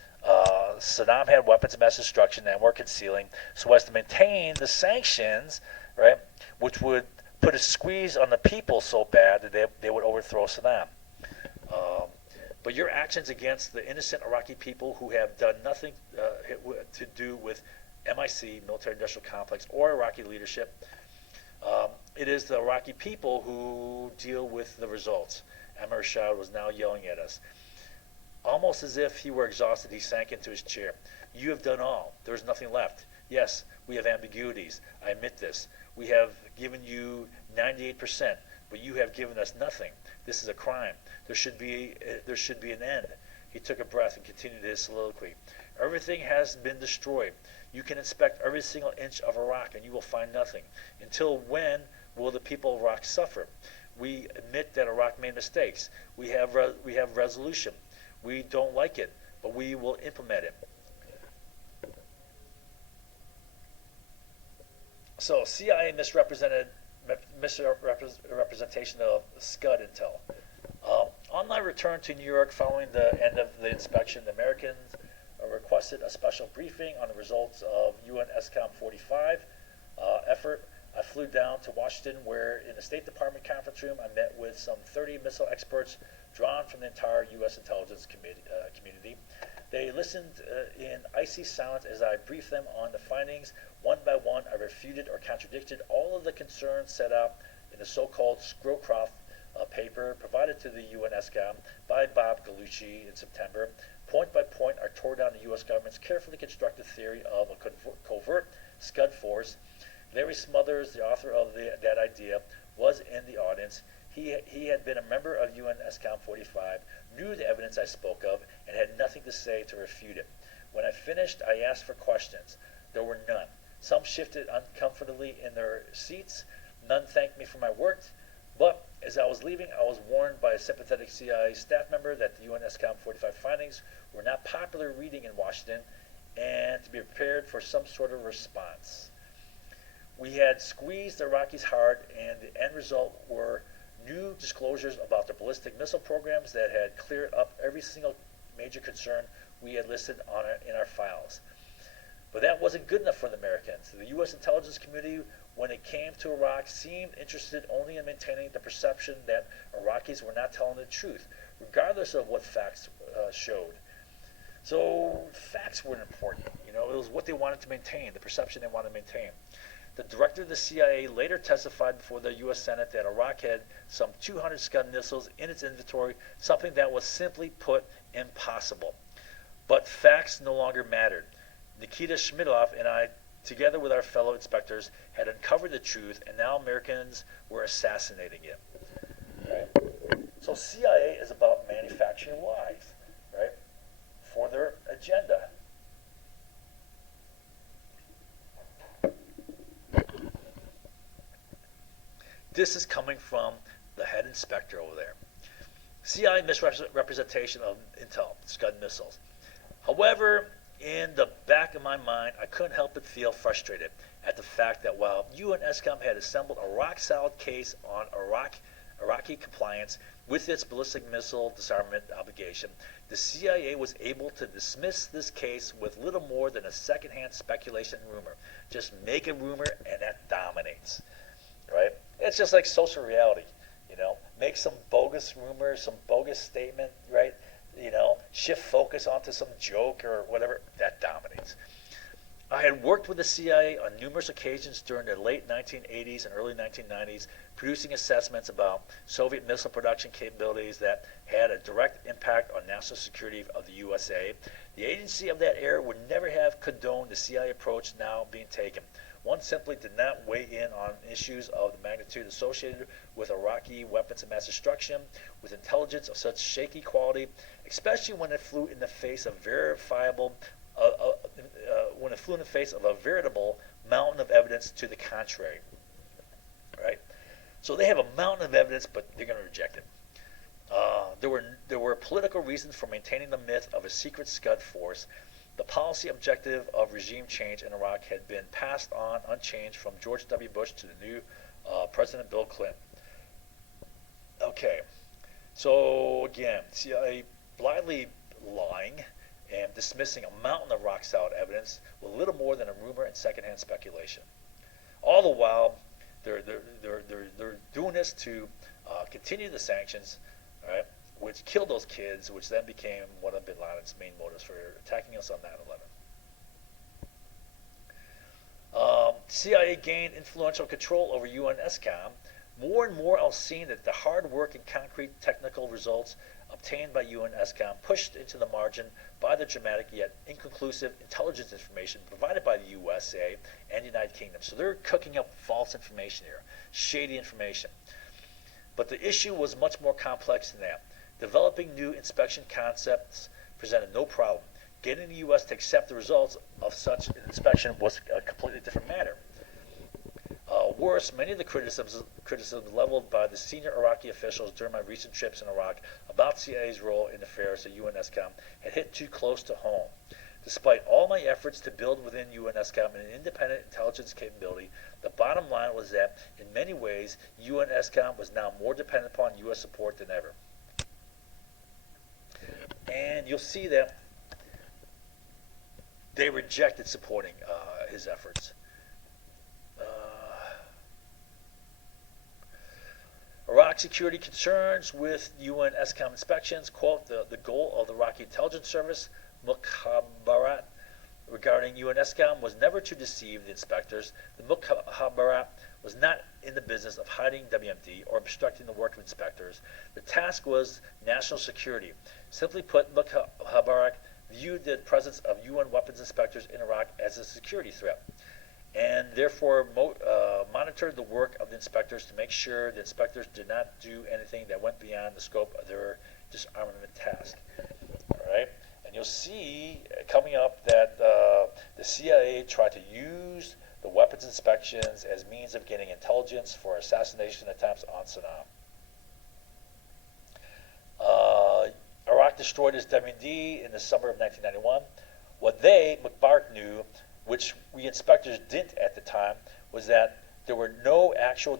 Saddam had weapons of mass destruction and were concealing, so as to maintain the sanctions, right, which would put a squeeze on the people so bad that they would overthrow Saddam. But your actions against the innocent Iraqi people who have done nothing to do with MIC, military-industrial complex, or Iraqi leadership, it is the Iraqi people who deal with the results. Amir Rashad was now yelling at us. Almost as if he were exhausted, he sank into his chair. You have done all. There is nothing left. Yes, we have ambiguities. I admit this. We have given you 98%, but you have given us nothing. This is a crime. There should be an end. He took a breath and continued his soliloquy. Everything has been destroyed. You can inspect every single inch of Iraq and you will find nothing. Until when will the people of Iraq suffer? We admit that Iraq made mistakes. We have resolution. We don't like it, but we will implement it. So CIA misrepresentation of Scud intel. On my return to New York following the end of the inspection, the Americans requested a special briefing on the results of UN SCOM 45 effort. I flew down to Washington, where in the State Department conference room, I met with some 30 missile experts drawn from the entire U.S. intelligence community. They listened in icy silence as I briefed them on the findings. One by one, I refuted or contradicted all of the concerns set out in the so-called Scrowcroft paper provided to the UN SCOM by Bob Gallucci in September. Point by point, I tore down the U.S. government's carefully constructed theory of a covert Scud force. Larry Smothers, the author of that idea, was in the audience. He had been a member of UN SCOM 45, knew the evidence I spoke of, and had nothing to say to refute it. When I finished, I asked for questions. There were none. Some shifted uncomfortably in their seats. None thanked me for my work. But as I was leaving, I was warned by a sympathetic CIA staff member that the UN SCOM 45 findings were not popular reading in Washington and to be prepared for some sort of response. We had squeezed the Iraqis hard, and the end result were new disclosures about the ballistic missile programs that had cleared up every single major concern we had listed in our files. But that wasn't good enough for the Americans. The U.S. intelligence community, when it came to Iraq, seemed interested only in maintaining the perception that Iraqis were not telling the truth, regardless of what facts showed. So facts weren't important. It was what they wanted to maintain, the perception they wanted to maintain. The director of the CIA later testified before the U.S. Senate that Iraq had some 200 Scud missiles in its inventory, something that was simply put impossible. But facts no longer mattered. Nikita Shmidov and I, together with our fellow inspectors, had uncovered the truth, and now Americans were assassinating it. Right? So CIA is about manufacturing lies, right, for their agenda. This is coming from the head inspector over there. CIA misrepresentation of intel, Scud missiles. However, in the back of my mind, I couldn't help but feel frustrated at the fact that while UN SCOM had assembled a rock-solid case on Iraqi compliance with its ballistic missile disarmament obligation, the CIA was able to dismiss this case with little more than a second-hand speculation rumor. Just make a rumor, and that dominates, right? It's just like social reality, make some bogus rumor, some bogus statement, right? Shift focus onto some joke or whatever, that dominates. I had worked with the CIA on numerous occasions during the late 1980s and early 1990s, producing assessments about Soviet missile production capabilities that had a direct impact on national security of the USA. The agency of that era would never have condoned the CIA approach now being taken. One simply did not weigh in on issues of the magnitude associated with Iraqi weapons of mass destruction, with intelligence of such shaky quality, especially when it flew in the face of a veritable mountain of evidence to the contrary. Right? So they have a mountain of evidence, but they're going to reject it. There were political reasons for maintaining the myth of a secret Scud force. The policy objective of regime change in Iraq had been passed on unchanged from George W. Bush to the new President Bill Clinton. Okay, so again, CIA blithely lying and dismissing a mountain of rock-solid evidence with little more than a rumor and secondhand speculation. All the while, they're doing this to continue the sanctions, right, which killed those kids, which then became one of bin Laden's main motives for attacking us on 9/11. CIA gained influential control over UNSCOM. More and more, I was seeing that the hard work and concrete technical results obtained by UNSCOM pushed into the margin by the dramatic yet inconclusive intelligence information provided by the USA and the United Kingdom. So they're cooking up false information here, shady information. But the issue was much more complex than that. Developing new inspection concepts presented no problem. Getting the U.S. to accept the results of such an inspection was a completely different matter. Worse, many of the criticisms leveled by the senior Iraqi officials during my recent trips in Iraq about CIA's role in affairs at UNSCOM had hit too close to home. Despite all my efforts to build within UNSCOM an independent intelligence capability, the bottom line was that, in many ways, UNSCOM was now more dependent upon U.S. support than ever. And you'll see that they rejected supporting his efforts. Iraq security concerns with UNSCOM inspections, quote, the goal of the Iraqi intelligence service, Mukhabarat, regarding UNSCOM was never to deceive the inspectors. The Mukhabarat was not in the business of hiding WMD or obstructing the work of inspectors. The task was national security. Simply put, Mukhabarat viewed the presence of UN weapons inspectors in Iraq as a security threat, and therefore monitored the work of the inspectors to make sure the inspectors did not do anything that went beyond the scope of their disarmament task. All right, and you'll see coming up that the CIA tried to use the weapons inspections as means of getting intelligence for assassination attempts on Saddam. Iraq destroyed its WMD in the summer of 1991. What they, Mubarak, knew, which we inspectors didn't at the time, was that there were no actual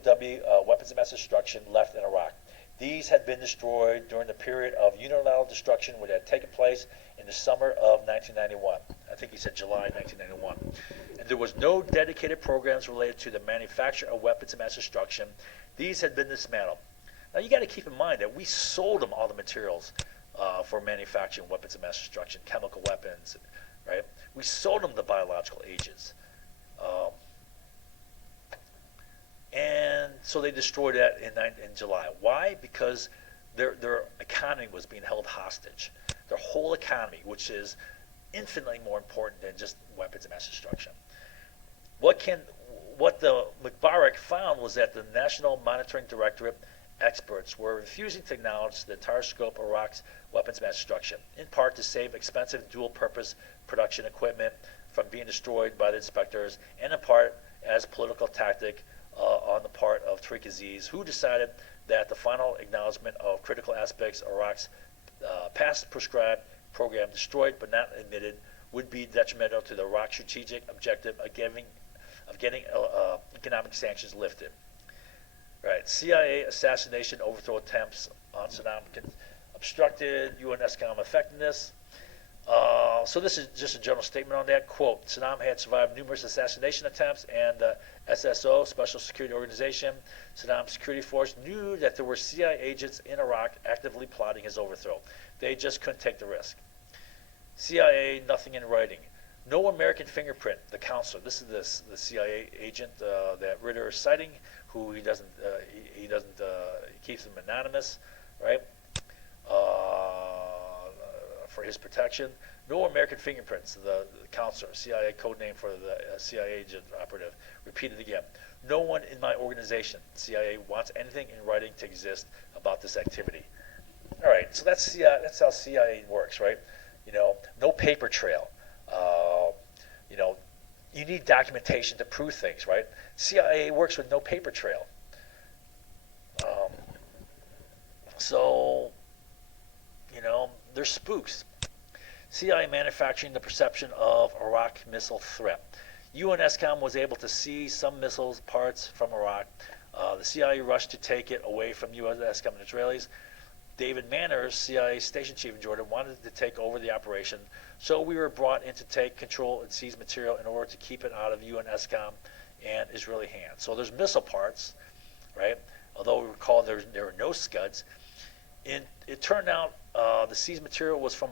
weapons of mass destruction left in Iraq. These had been destroyed during the period of unilateral destruction which had taken place in the summer of 1991. I think he said July 1991. And there was no dedicated programs related to the manufacture of weapons of mass destruction. These had been dismantled. Now you got to keep in mind that we sold them all the materials for manufacturing weapons of mass destruction, chemical weapons, right? We sold them the biological agents. And so they destroyed that in July. Why? Because their economy was being held hostage. Their whole economy, which is infinitely more important than just weapons of mass destruction. What the Mubarak found was that the National Monitoring Directorate experts were refusing to acknowledge the entire scope of Iraq's weapons of mass destruction, in part to save expensive dual-purpose production equipment from being destroyed by the inspectors, and in part as political tactic on the part of Tariq Aziz, who decided that the final acknowledgement of critical aspects of Iraq's past prescribed program, destroyed but not admitted, would be detrimental to the Iraq strategic objective of getting economic sanctions lifted. Right, CIA assassination overthrow attempts on Saddam obstructed UNSCOM effectiveness. So this is just a general statement on that. Quote, Saddam had survived numerous assassination attempts, and the SSO, Special Security Organization, Saddam's security force, knew that there were CIA agents in Iraq actively plotting his overthrow. They just couldn't take the risk. CIA, nothing in writing. No American fingerprint. The counselor. This is the CIA agent that Ritter is citing, who he doesn't he keeps him anonymous, right? For his protection. No American fingerprints. The counselor, CIA code name for the CIA agent operative, repeated again. No one in my organization, CIA, wants anything in writing to exist about this activity. All right, so that's how CIA works, right? No paper trail. You know, you need documentation to prove things, right? CIA works with no paper trail. So, they're spooks. CIA manufacturing the perception of Iraq missile threat. UNSCOM was able to seize some missiles parts from Iraq. The CIA rushed to take it away from UNSCOM and Israelis. David Manners, CIA station chief in Jordan, wanted to take over the operation, so we were brought in to take control and seize material in order to keep it out of UNSCOM and Israeli hands. So there's missile parts, right? Although we recall there were no Scuds. It turned out the seized material was from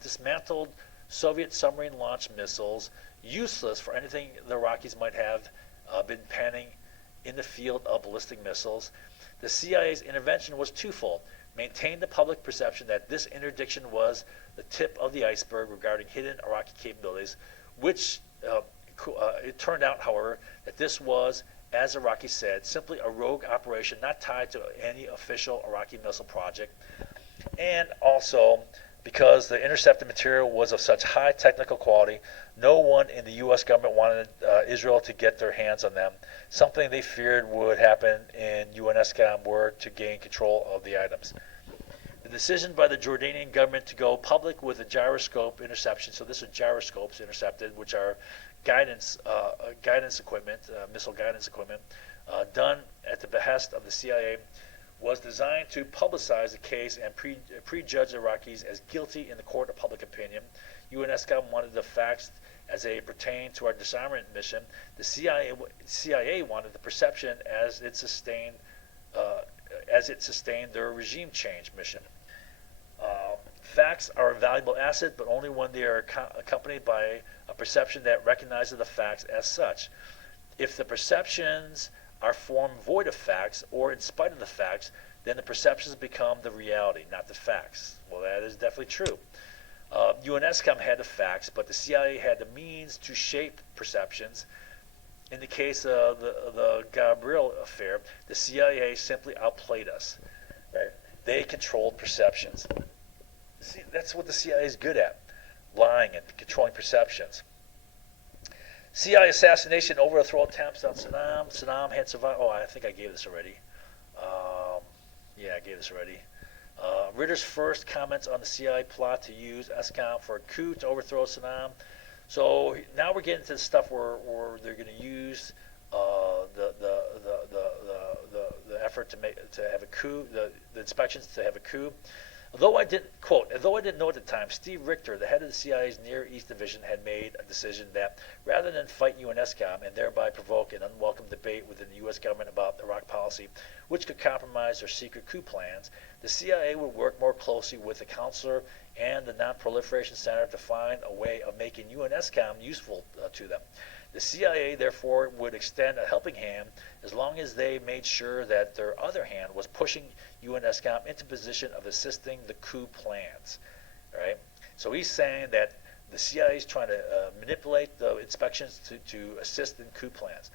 dismantled Soviet submarine-launched missiles, useless for anything the Iraqis might have been planning in the field of ballistic missiles. The CIA's intervention was twofold: maintain the public perception that this interdiction was the tip of the iceberg regarding hidden Iraqi capabilities, which it turned out, however, that this was, as Iraqis said, simply a rogue operation not tied to any official Iraqi missile project, and also because the intercepted material was of such high technical quality, no one in the U.S. government wanted Israel to get their hands on them, something they feared would happen in UNSCOM were to gain control of the items. The decision by the Jordanian government to go public with a gyroscope interception, so this is gyroscopes intercepted, which are guidance equipment, missile guidance equipment, done at the behest of the CIA, was designed to publicize the case and prejudge Iraqis as guilty in the court of public opinion. UNSCOM wanted the facts as they pertain to our disarmament mission. The CIA wanted the perception as it sustained their regime change mission. Facts are a valuable asset, but only when they are accompanied by a perception that recognizes the facts as such. If the perceptions are formed void of facts or in spite of the facts, then the perceptions become the reality, not the facts. Well, that is definitely true. UNSCOM had the facts, but the CIA had the means to shape perceptions. In the case of the Gabriel affair, the CIA simply outplayed us. Right? They controlled perceptions. See, that's what the CIA is good at, lying and controlling perceptions. CIA assassination overthrow attempts on Saddam. Saddam had survived. Oh, I think I gave this already. Yeah, I gave this already. Ritter's first comments on the CIA plot to use ESCOM for a coup to overthrow Saddam. So now we're getting to the stuff where they're going to use the effort to have a coup, the inspections to have a coup. Although I didn't know at the time, Steve Ritter, the head of the CIA's Near East Division, had made a decision that rather than fight UNSCOM and thereby provoke an unwelcome debate within the U.S. government about Iraq policy, which could compromise their secret coup plans, the CIA would work more closely with the counselor and the Non-Proliferation Center to find a way of making UNSCOM useful to them. The CIA, therefore, would extend a helping hand as long as they made sure that their other hand was pushing UNSCOM into position of assisting the coup plans. Right? So he's saying that the CIA is trying to manipulate the inspections to assist in coup plans.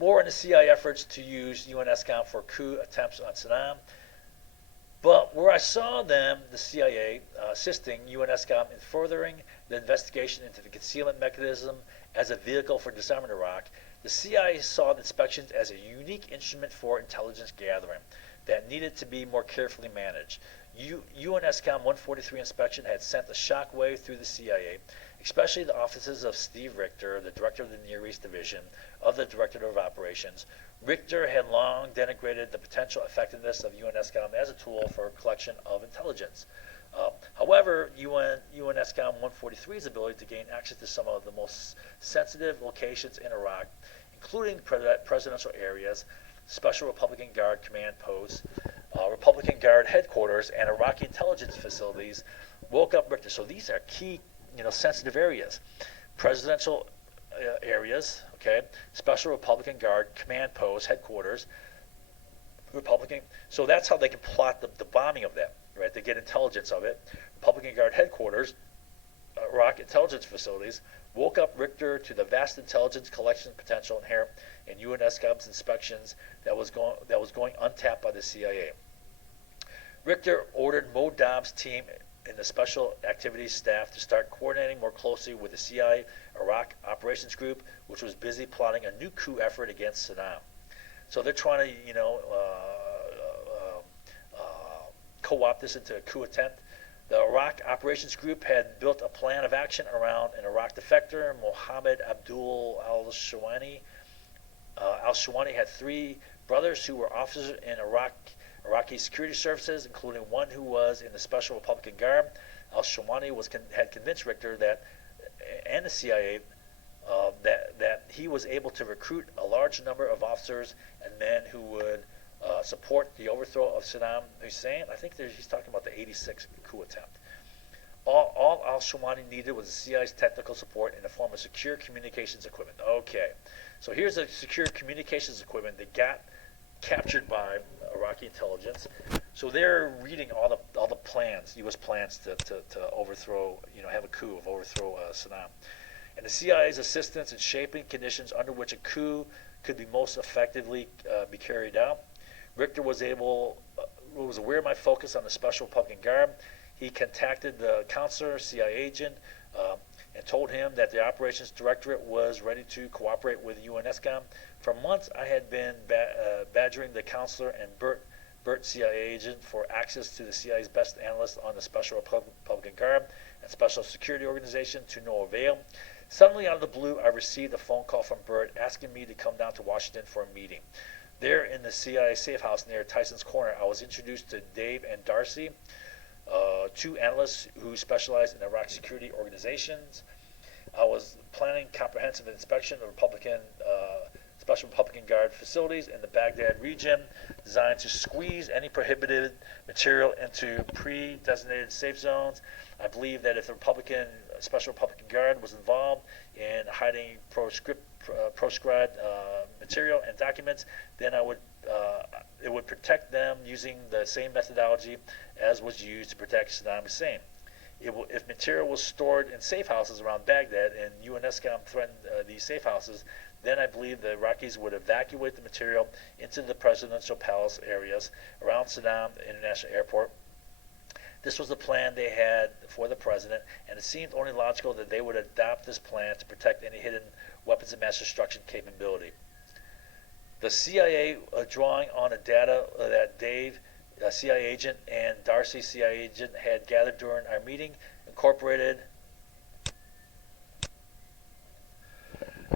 More in the CIA efforts to use UNSCOM for coup attempts on Saddam. But where I saw them, the CIA, assisting UNSCOM in furthering the investigation into the concealment mechanism as a vehicle for disarming Iraq, the CIA saw the inspections as a unique instrument for intelligence gathering that needed to be more carefully managed. UNSCOM 143 inspection had sent a shockwave through the CIA, especially the offices of Steve Ritter, the director of the Near East Division of the Directorate of Operations. Richter had long denigrated the potential effectiveness of UNSCOM as a tool for collection of intelligence. However, UNSCOM 143's ability to gain access to some of the most sensitive locations in Iraq, including presidential areas, Special Republican Guard command posts, Republican Guard headquarters and Iraqi intelligence facilities woke up Richter. So these are key, sensitive areas. Presidential areas, okay, Special Republican Guard command post headquarters, Republican. So that's how they can plot the bombing of that, right? They get intelligence of it. Republican Guard headquarters, Iraq intelligence facilities, woke up Richter to the vast intelligence collection potential inherent in UNSCOM's inspections that was going untapped by the CIA. Richter ordered Mo Dobbs' team in the Special Activities staff to start coordinating more closely with the CIA Iraq Operations Group, which was busy plotting a new coup effort against Saddam. So they're trying to, co-opt this into a coup attempt. The Iraq Operations Group had built a plan of action around an Iraq defector, Mohammed Abdul al-Shawani. Al-Shawani had 3 brothers who were officers in Iraqi security services, including one who was in the Special Republican Guard. Al-Shawani had convinced Richter and the CIA that he was able to recruit a large number of officers and men who would support the overthrow of Saddam Hussein. I think he's talking about the 86 coup attempt. All al-Shawani needed was the CIA's technical support in the form of secure communications equipment. Okay, so here's the secure communications equipment that got captured by Iraqi intelligence. So they're reading all the plans, U.S. plans to overthrow, have a coup of overthrow Saddam. And the CIA's assistance in shaping conditions under which a coup could be most effectively be carried out. Richter was aware of my focus on the Special Republican Guard. He contacted the counselor, CIA agent, and told him that the operations directorate was ready to cooperate with UNSCOM. For months, I had been badgering the counselor and Burt, CIA agent, for access to the CIA's best analysts on the Special Republican Guard and Special Security Organization, to no avail. Suddenly, out of the blue, I received a phone call from Burt asking me to come down to Washington for a meeting. There in the CIA safe house near Tyson's Corner, I was introduced to Dave and Darcy, 2 analysts who specialize in Iraq security organizations. I was planning comprehensive inspection of Special Republican Guard facilities in the Baghdad region, designed to squeeze any prohibited material into pre-designated safe zones. I believe that if the Special Republican Guard was involved in hiding proscribed material and documents, then it would protect them using the same methodology as was used to protect Saddam Hussein. If material was stored in safe houses around Baghdad and UNSCOM threatened these safe houses, then I believe the Iraqis would evacuate the material into the presidential palace areas around Saddam International Airport. This was the plan they had for the president, and it seemed only logical that they would adopt this plan to protect any hidden weapons of mass destruction capability. The CIA, drawing on the data that Dave, CIA agent, and Darcy, CIA agent, had gathered during our meeting, incorporated.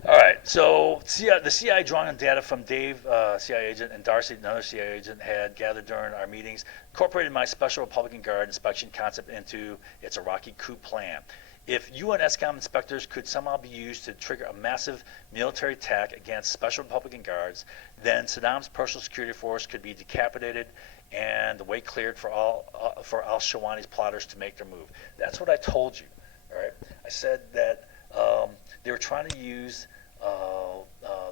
All right, so the CIA, drawing on data from Dave, CIA agent, and Darcy, another CIA agent, had gathered during our meetings, incorporated my Special Republican Guard inspection concept into its Iraqi coup plan. If UNSCOM inspectors could somehow be used to trigger a massive military attack against Special Republican Guards, then Saddam's personal security force could be decapitated and the way cleared for al-Shawani's plotters to make their move. That's what I told you. All right, I said that they were trying to use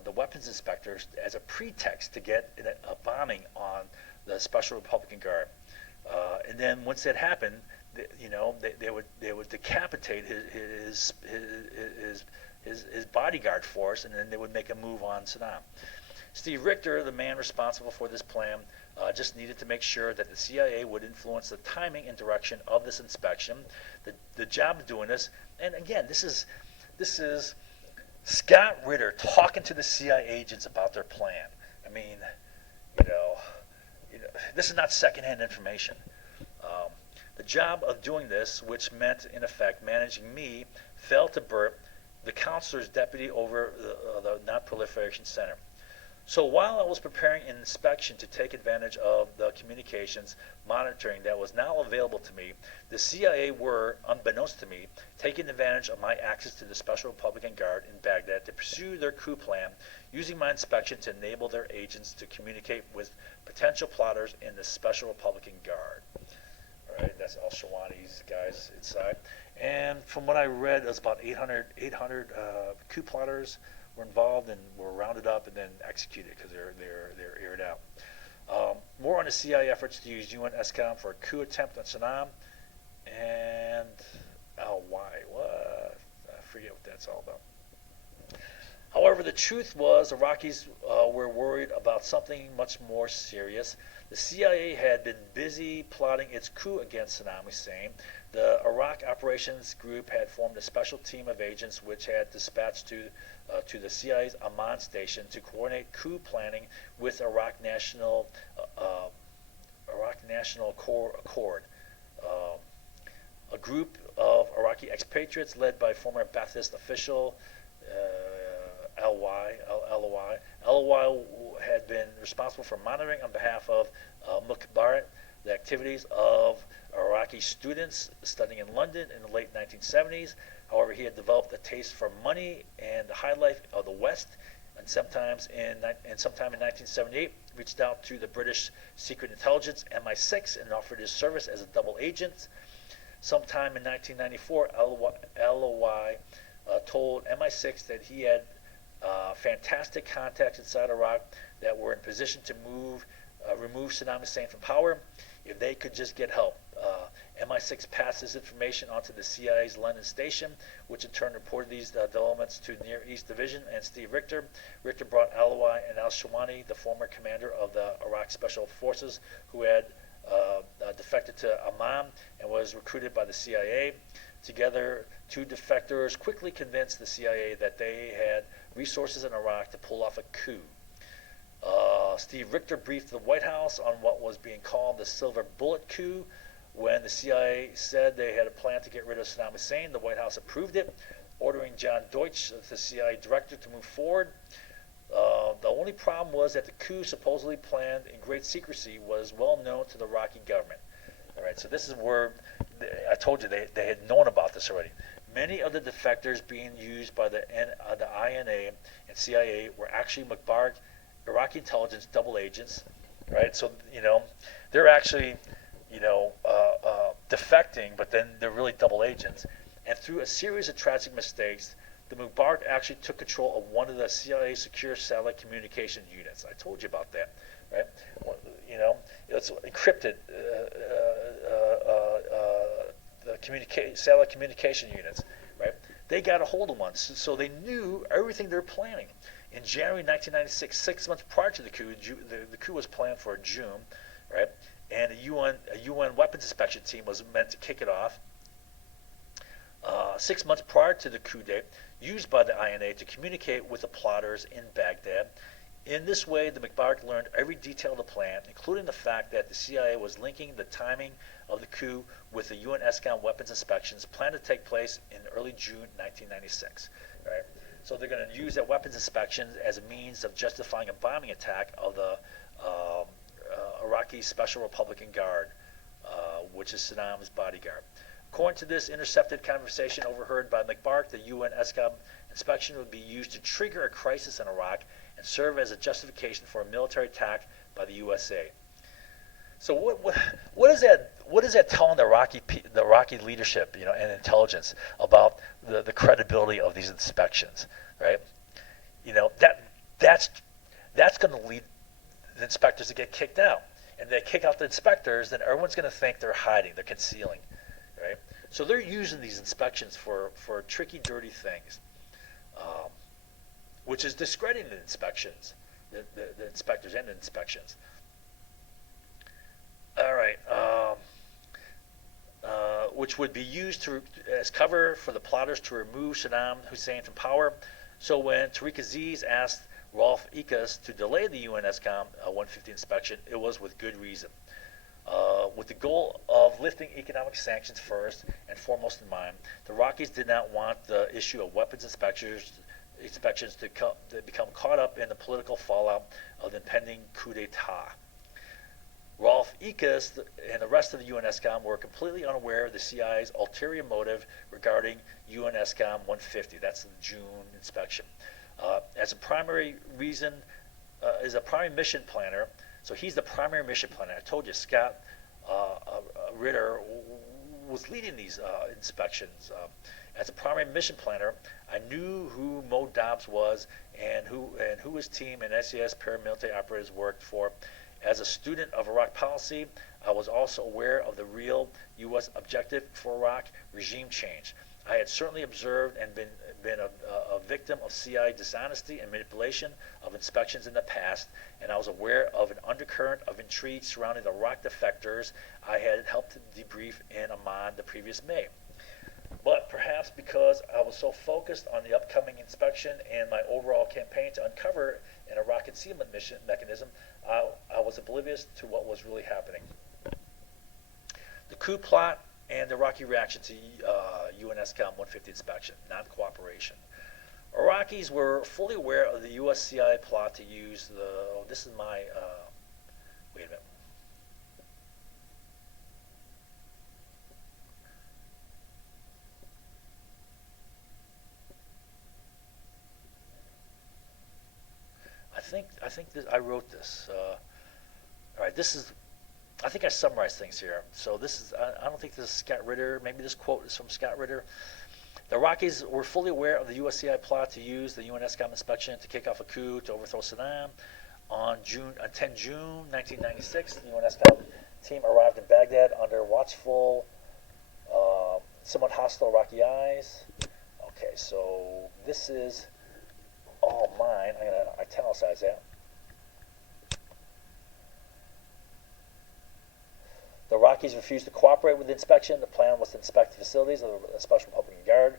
the weapons inspectors as a pretext to get a bombing on the Special Republican Guard, and then once that happened, they would decapitate his bodyguard force, and then they would make a move on Saddam. Steve Richter, the man responsible for this plan, just needed to make sure that the CIA would influence the timing and direction of this inspection. The job of doing this, and again, this is Scott Ritter talking to the CIA agents about their plan. I mean, this is not secondhand information. The job of doing this, which meant, in effect, managing me, fell to Burt, the counselor's deputy over the Non-Proliferation Center. So while I was preparing an inspection to take advantage of the communications monitoring that was now available to me, the CIA were, unbeknownst to me, taking advantage of my access to the Special Republican Guard in Baghdad to pursue their coup plan, using my inspection to enable their agents to communicate with potential plotters in the Special Republican Guard. All right, that's al-Shawani's guys inside. And from what I read, it was about 800 coup plotters were involved and were rounded up and then executed because they're aired out. More on the CIA efforts to use UN ESCOM for a coup attempt on Saddam and why? What? I forget what that's all about. However, the truth was Iraqis were worried about something much more serious. The CIA had been busy plotting its coup against Saddam Hussein. The Iraq Operations Group had formed a special team of agents which had dispatched to the CIA's Amman station to coordinate coup planning with Iraq National Accord, a group of Iraqi expatriates led by former Ba'athist official LOI had been responsible for monitoring on behalf of Mukhbarat the activities of Iraqi students studying in London in the late 1970s. However, he had developed a taste for money and the high life of the West, and sometime in 1978 reached out to the British Secret Intelligence MI6 and offered his service as a double agent. Sometime in 1994, LOI told MI6 that he had fantastic contacts inside Iraq that were in position to remove Saddam Hussein from power if they could just get help. MI6 passed this information onto the CIA's London station, which in turn reported these developments to Near East Division and Steve Ritter. Ritter brought Alawai and al-Shawani, the former commander of the Iraq Special Forces, who had defected to Amman and was recruited by the CIA. Together, two defectors quickly convinced the CIA that they had resources in Iraq to pull off a coup. Steve Ritter briefed the White House on what was being called the Silver Bullet coup. When the CIA said they had a plan to get rid of Saddam Hussein, the White House approved it, ordering John Deutsch, the CIA director, to move forward. The only problem was that the coup, supposedly planned in great secrecy, was well known to the Iraqi government. All right, so this is where I told you they had known about this already. Many of the defectors being used by the INA and CIA were actually Mubarak Iraqi intelligence double agents, right? So they're actually defecting, but then they're really double agents. And through a series of tragic mistakes, the Mubarak actually took control of one of the CIA secure satellite communication units. I told you about that, right? It's encrypted the satellite communication units, right? They got a hold of one, so they knew everything they're planning. In January 1996, 6 months prior to the coup, the coup was planned for June, right? And a UN weapons inspection team was meant to kick it off. 6 months prior to the coup date, used by the INA to communicate with the plotters in Baghdad. In this way, the Mubarak learned every detail of the plan, including the fact that the CIA was linking the timing of the coup with the UN ESCOM weapons inspections planned to take place in early June 1996. Right? So they're going to use that weapons inspections as a means of justifying a bombing attack of the Iraqi Special Republican Guard, which is Saddam's bodyguard. According to this intercepted conversation overheard by Mubarak, the UN ESCOM inspection would be used to trigger a crisis in Iraq and serve as a justification for a military attack by the USA. So what is that telling the Iraqi leadership, and intelligence about the credibility of these inspections, right? That's going to lead the inspectors to get kicked out, and if they kick out the inspectors, then everyone's going to think they're hiding, they're concealing, right? So they're using these inspections for tricky, dirty things, which is discrediting the inspections, the inspectors and the inspections. All right, which would be used as cover for the plotters to remove Saddam Hussein from power. So when Tariq Aziz asked Rolf Ekas to delay the UN ESCOM 150 inspection, it was with good reason. With the goal of lifting economic sanctions first and foremost in mind, the Iraqis did not want the issue of weapons inspections to become caught up in the political fallout of the impending coup d'etat. Rolf Ekus and the rest of the UNSCOM were completely unaware of the CIA's ulterior motive regarding UNSCOM 150. That's the June inspection. As a primary reason, is a primary mission planner. So he's the primary mission planner. I told you, Scott Ritter was leading these inspections. As a primary mission planner, I knew who Mo Dobbs was and who his team and SES paramilitary operators worked for. As a student of Iraq policy, I was also aware of the real U.S. objective for Iraq, regime change. I had certainly observed and been a victim of CIA dishonesty and manipulation of inspections in the past, and I was aware of an undercurrent of intrigue surrounding the Iraq defectors I had helped debrief in Amman the previous May. But perhaps because I was so focused on the upcoming inspection and my overall campaign to uncover an Iraq concealment mechanism, I was oblivious to what was really happening. The coup plot and the Iraqi reaction to UNSCOM 150 inspection, non-cooperation. Iraqis were fully aware of the U.S. CIA plot to use the, this is my, wait a minute. I think that I wrote this. All right, this is. I think I summarized things here. So this is. I don't think this is Scott Ritter. Maybe this quote is from Scott Ritter. The Iraqis were fully aware of the U.S. CIA plot to use the UNSCOM inspection to kick off a coup to overthrow Saddam. On 10 June 1996, the UNSCOM team arrived in Baghdad under watchful, somewhat hostile Iraqi eyes. Okay, so this is all mine. I'm going to italicize that. The Iraqis refused to cooperate with the inspection. The plan was to inspect the facilities of the Special Republican Guard.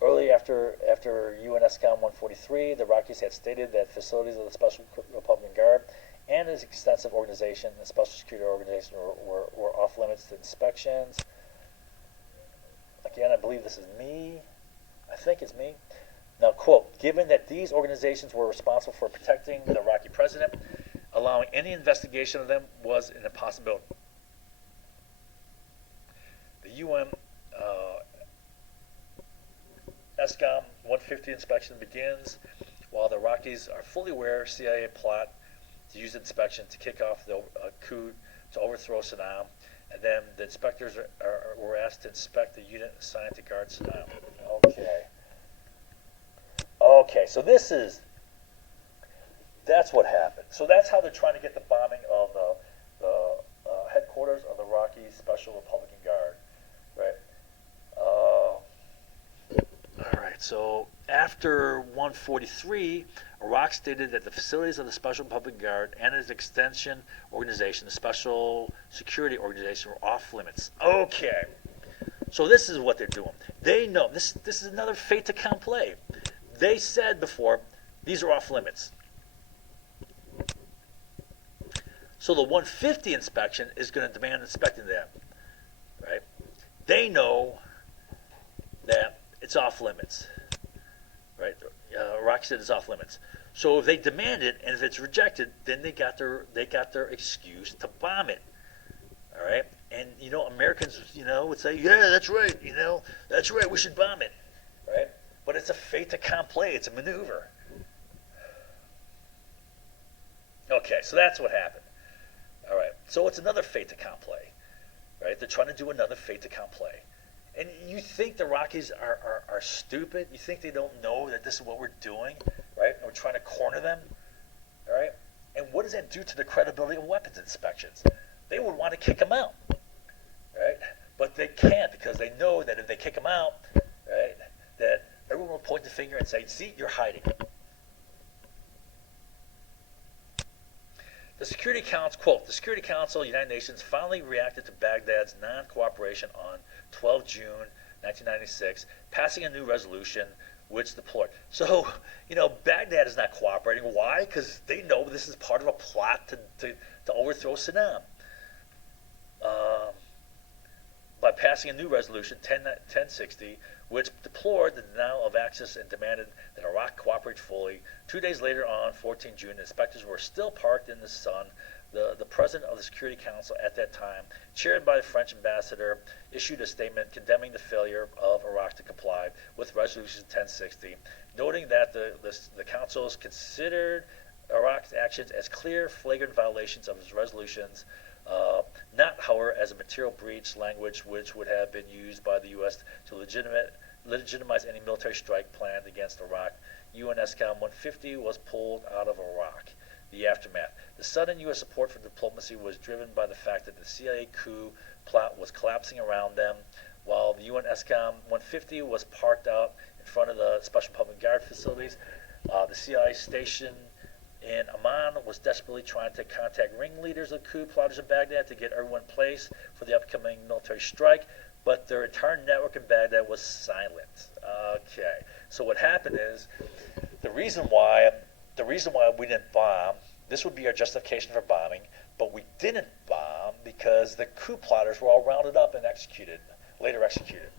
Early after UNSCOM 143, the Iraqis had stated that facilities of the Special Republican Guard and its extensive organization and special security organization were off limits to inspections. Again, I believe this is me. I think it's me. Now, quote, given that these organizations were responsible for protecting the Iraqi president, allowing any investigation of them was an impossibility. The UN SCOM 150 inspection begins while the Iraqis are fully aware CIA plot to use inspection to kick off the coup to overthrow Saddam, and then the inspectors were asked to inspect the unit assigned to guard Saddam. Okay, so that's what happened. So that's how they're trying to get the bombing of the headquarters of the Iraqi Special Republican Guard, right? All right, so after 143, Iraq stated that the facilities of the Special Republican Guard and its extension organization, the Special Security Organization, were off limits. Okay, so this is what they're doing. They know, this is another fait accompli. They said before, these are off limits. So the 150 inspection is going to demand inspecting them, right? They know that it's off limits, right? Iraq said it's off limits. So if they demand it and if it's rejected, then they got their excuse to bomb it, all right? And Americans, would say, yeah, that's right, that's right, we should bomb it, right? But it's a fait accompli. It's a maneuver. Okay, so that's what happened. All right, so it's another fait accompli, right? They're trying to do another fait accompli. And you think the Iraqis are stupid? You think they don't know that this is what we're doing, right? And we're trying to corner them, all right? And what does that do to the credibility of weapons inspections? They would want to kick them out, right? But they can't because they know that if they kick them out, right, that everyone will point the finger and say, see, you're hiding. The Security Council, quote, the Security Council of the United Nations finally reacted to Baghdad's non-cooperation on 12 June 1996, passing a new resolution which deplored. So, Baghdad is not cooperating. Why? Because they know this is part of a plot to overthrow Saddam. By passing a new resolution, 1060, which deplored the denial of access and demanded that Iraq cooperate fully. 2 days later, on 14 June, inspectors were still parked in the sun. The president of the Security Council at that time, chaired by the French ambassador, issued a statement condemning the failure of Iraq to comply with Resolution 1060, noting that the councils considered Iraq's actions as clear, flagrant violations of its resolutions, not, however, as a material breach, language which would have been used by the U.S. to legitimize any military strike planned against Iraq. UNSCOM 150 was pulled out of Iraq. The aftermath. The sudden U.S. support for diplomacy was driven by the fact that the CIA coup plot was collapsing around them, while the UNSCOM 150 was parked out in front of the Special Public Guard facilities. The CIA station in Amman was desperately trying to contact ringleaders of coup plotters in Baghdad to get everyone in place for the upcoming military strike, but their entire network in Baghdad was silent. Okay, so what happened is the reason why we didn't bomb, this would be our justification for bombing, but we didn't bomb because the coup plotters were all rounded up and later executed.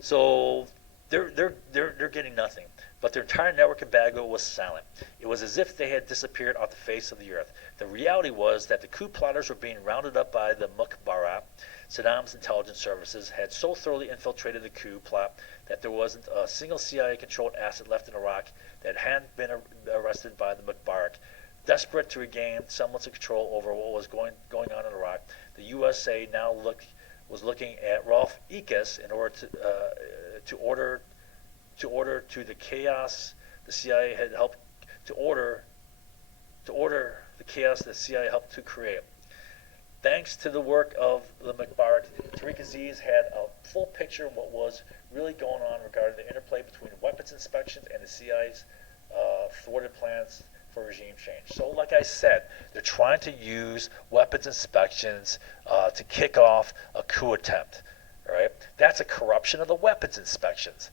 So they're getting nothing. But their entire network in Baghdad was silent. It was as if they had disappeared off the face of the earth. The reality was that the coup plotters were being rounded up by the Mukhabarat. Saddam's intelligence services had so thoroughly infiltrated the coup plot that there wasn't a single CIA-controlled asset left in Iraq that hadn't been arrested by the Mukhabarat. Desperate to regain semblance of control over what was going on in Iraq, the USA now was looking at Rolf Ekus in order to order to the chaos the CIA had helped to order the chaos the CIA helped to create. Thanks to the work of the Mukhabarat, Tariq Aziz had a full picture of what was really going on regarding the interplay between weapons inspections and the CIA's thwarted plans for regime change. So like I said, they're trying to use weapons inspections to kick off a coup attempt. Right? That's a corruption of the weapons inspections.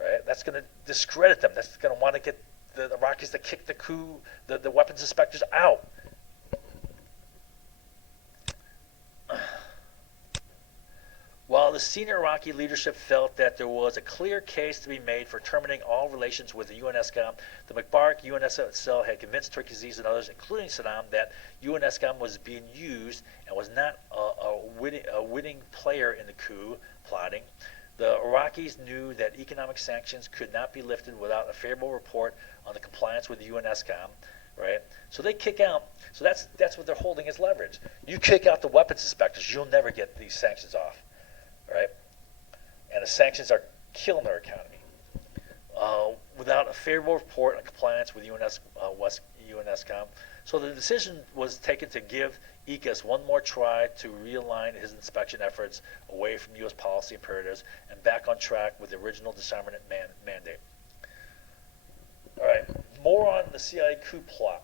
Right? That's going to discredit them. That's going to want to get the Iraqis to kick the weapons inspectors out. While the senior Iraqi leadership felt that there was a clear case to be made for terminating all relations with the UNSCOM, the Mukhabarat UNSCL had convinced Tariq Aziz and others, including Saddam, that UNSCOM was being used and was not a winning player in the coup plotting. The Iraqis knew that economic sanctions could not be lifted without a favorable report on the compliance with the UNSCOM, right? So they kick out. So that's what they're holding as leverage. You kick out the weapons inspectors, you'll never get these sanctions off, right? And the sanctions are killing their economy. Without a favorable report on compliance with UNSCOM. So the decision was taken to give ECAS one more try to realign his inspection efforts away from U.S. policy imperatives and back on track with the original disarmament mandate. All right, more on the CIA coup plot.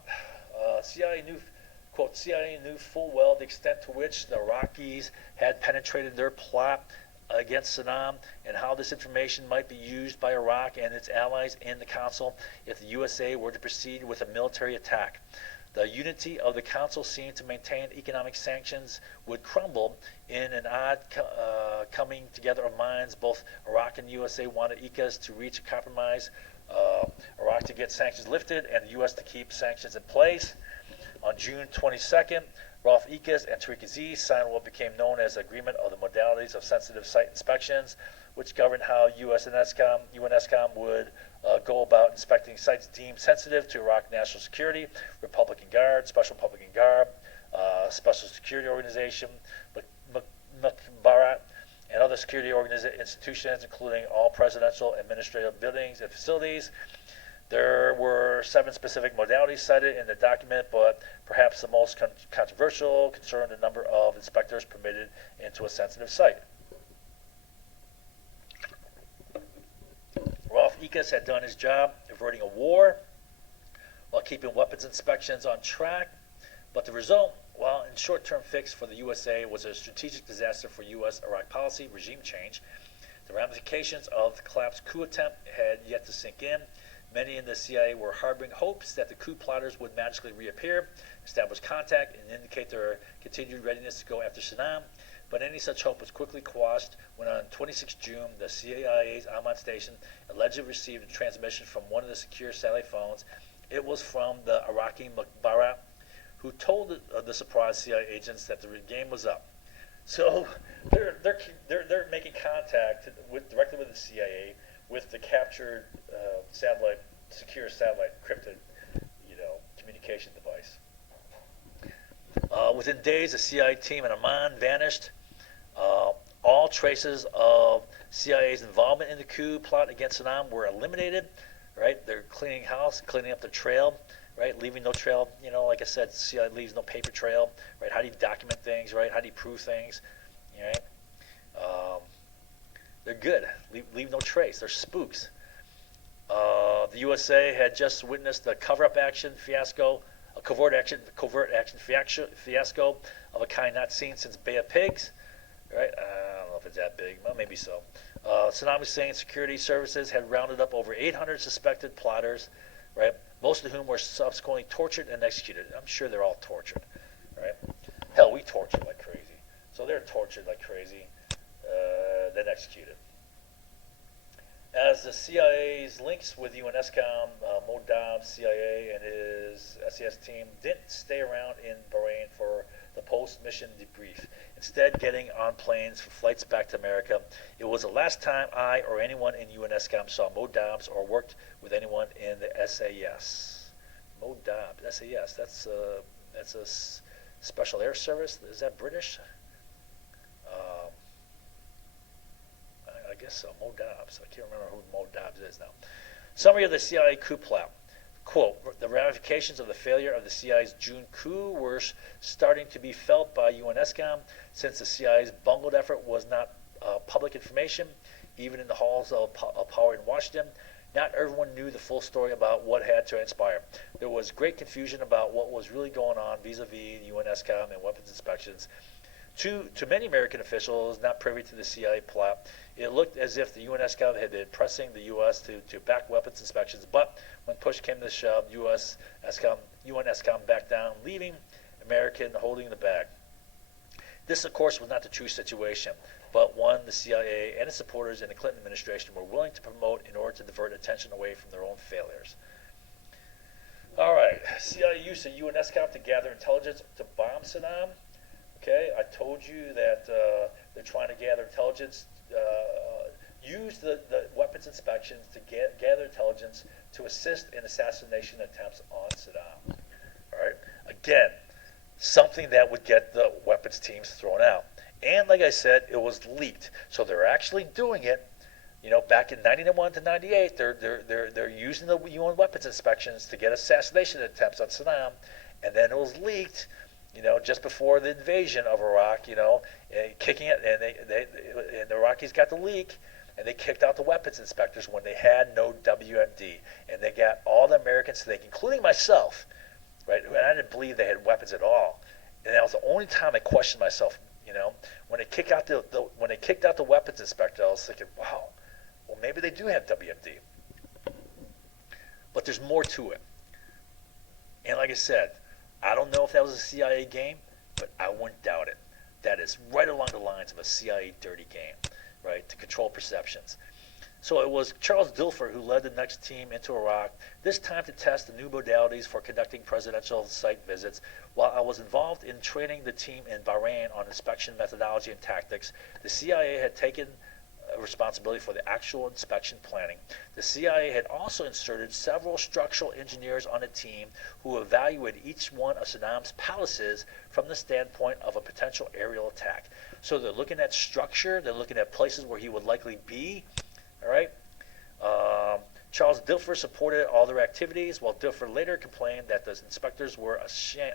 CIA knew full well the extent to which the Iraqis had penetrated their plot against Saddam and how this information might be used by Iraq and its allies in the Council if the USA were to proceed with a military attack. The unity of the Council seemed to maintain economic sanctions would crumble in an odd coming together of minds. Both Iraq and USA wanted ECAS to reach a compromise, Iraq to get sanctions lifted and the U.S. to keep sanctions in place. On June 22nd, Rolf Ekus and Tariq Aziz signed what became known as the Agreement of the Modalities of Sensitive Site Inspections, which governed how UNSCOM would go about inspecting sites deemed sensitive to Iraq national security, Republican Guard, Special Republican Guard, Special Security Organization, Mukhabarat, and other security institutions, including all presidential administrative buildings and facilities. There were 7 specific modalities cited in the document, but perhaps the most controversial concerned the number of inspectors permitted into a sensitive site. Rolf Ekus had done his job averting a war while keeping weapons inspections on track, but the result, while in short-term fix for the USA, was a strategic disaster for U.S.-Iraq policy regime change. The ramifications of the collapsed coup attempt had yet to sink in. Many in the CIA were harboring hopes that the coup plotters would magically reappear, establish contact, and indicate their continued readiness to go after Saddam. but any such hope was quickly quashed when on 26 June, the CIA's Amman station allegedly received a transmission from one of the secure satellite phones. It was from the Iraqi Mubarak, who told the surprised CIA agents that the game was up. So they're making contact directly with the CIA with the captured secure satellite encrypted, communication device. Within days, the CIA team in Amman vanished. All traces of CIA's involvement in the coup plot against Saddam were eliminated. Right, they're cleaning house, cleaning up the trail. Right, leaving no trail. Like I said, CIA leaves no paper trail. Right, how do you document things? Right, how do you prove things? Right, they're good. Leave no trace. They're spooks. The USA had just witnessed a covert action fiasco of a kind not seen since Bay of Pigs. Right, I don't know if it's that big. Well, maybe so. Saddam Hussein's security services had rounded up over 800 suspected plotters. Right, most of whom were subsequently tortured and executed. I'm sure they're all tortured. Right, hell, we tortured like crazy. So they're tortured like crazy, then executed. As the CIA's links with UNSCOM, Mo Dobbs, CIA, and his SES team didn't stay around in Bahrain for the post-mission debrief, instead getting on planes for flights back to America. It was the last time I or anyone in UNSCOM saw Mo Dobbs or worked with anyone in the SAS. Mo Dobbs, SAS, that's a Special Air Service. Is that British? I guess so. Mo Dobbs. I can't remember who Mo Dobbs is now. Summary of the CIA coup plot. Quote, the ramifications of the failure of the CIA's June coup were starting to be felt by UNSCOM since the CIA's bungled effort was not public information, even in the halls of power in Washington. Not everyone knew the full story about what had transpired. There was great confusion about what was really going on vis-a-vis UNSCOM and weapons inspections. To many American officials not privy to the CIA plot, it looked as if the UNSCOM had been pressing the U.S. to back weapons inspections, but when push came to shove, UNSCOM backed down, leaving American holding the bag. This, of course, was not the true situation, but one the CIA and its supporters in the Clinton administration were willing to promote in order to divert attention away from their own failures. All right, CIA use of UNSCOM to gather intelligence to bomb Saddam. Okay, I told you that they're trying to gather intelligence, use the weapons inspections to gather intelligence to assist in assassination attempts on Saddam. All right, again, something that would get the weapons teams thrown out. And like I said, it was leaked, so they're actually doing it. Back in 1991 to 98, they're using the UN weapons inspections to get assassination attempts on Saddam, and then it was leaked. Just before the invasion of Iraq, kicking it, and the Iraqis got the leak, and they kicked out the weapons inspectors when they had no WMD, and they got all the Americans to think, including myself, right? And I didn't believe they had weapons at all, and that was the only time I questioned myself. When they kicked out the weapons inspector, I was thinking, wow, well maybe they do have WMD, but there's more to it. And like I said, I don't know if that was a CIA game, but I wouldn't doubt it. That is right along the lines of a CIA dirty game, right, to control perceptions. So it was Charles Dilfer who led the next team into Iraq, this time to test the new modalities for conducting presidential site visits. While I was involved in training the team in Bahrain on inspection methodology and tactics, the CIA had taken responsibility for the actual inspection planning. The CIA had also inserted several structural engineers on the team who evaluated each one of Saddam's palaces from the standpoint of a potential aerial attack. So they're looking at structure, they're looking at places where he would likely be. All right. Charles Dilfer supported all their activities, while Dilfer later complained that the inspections were a sham,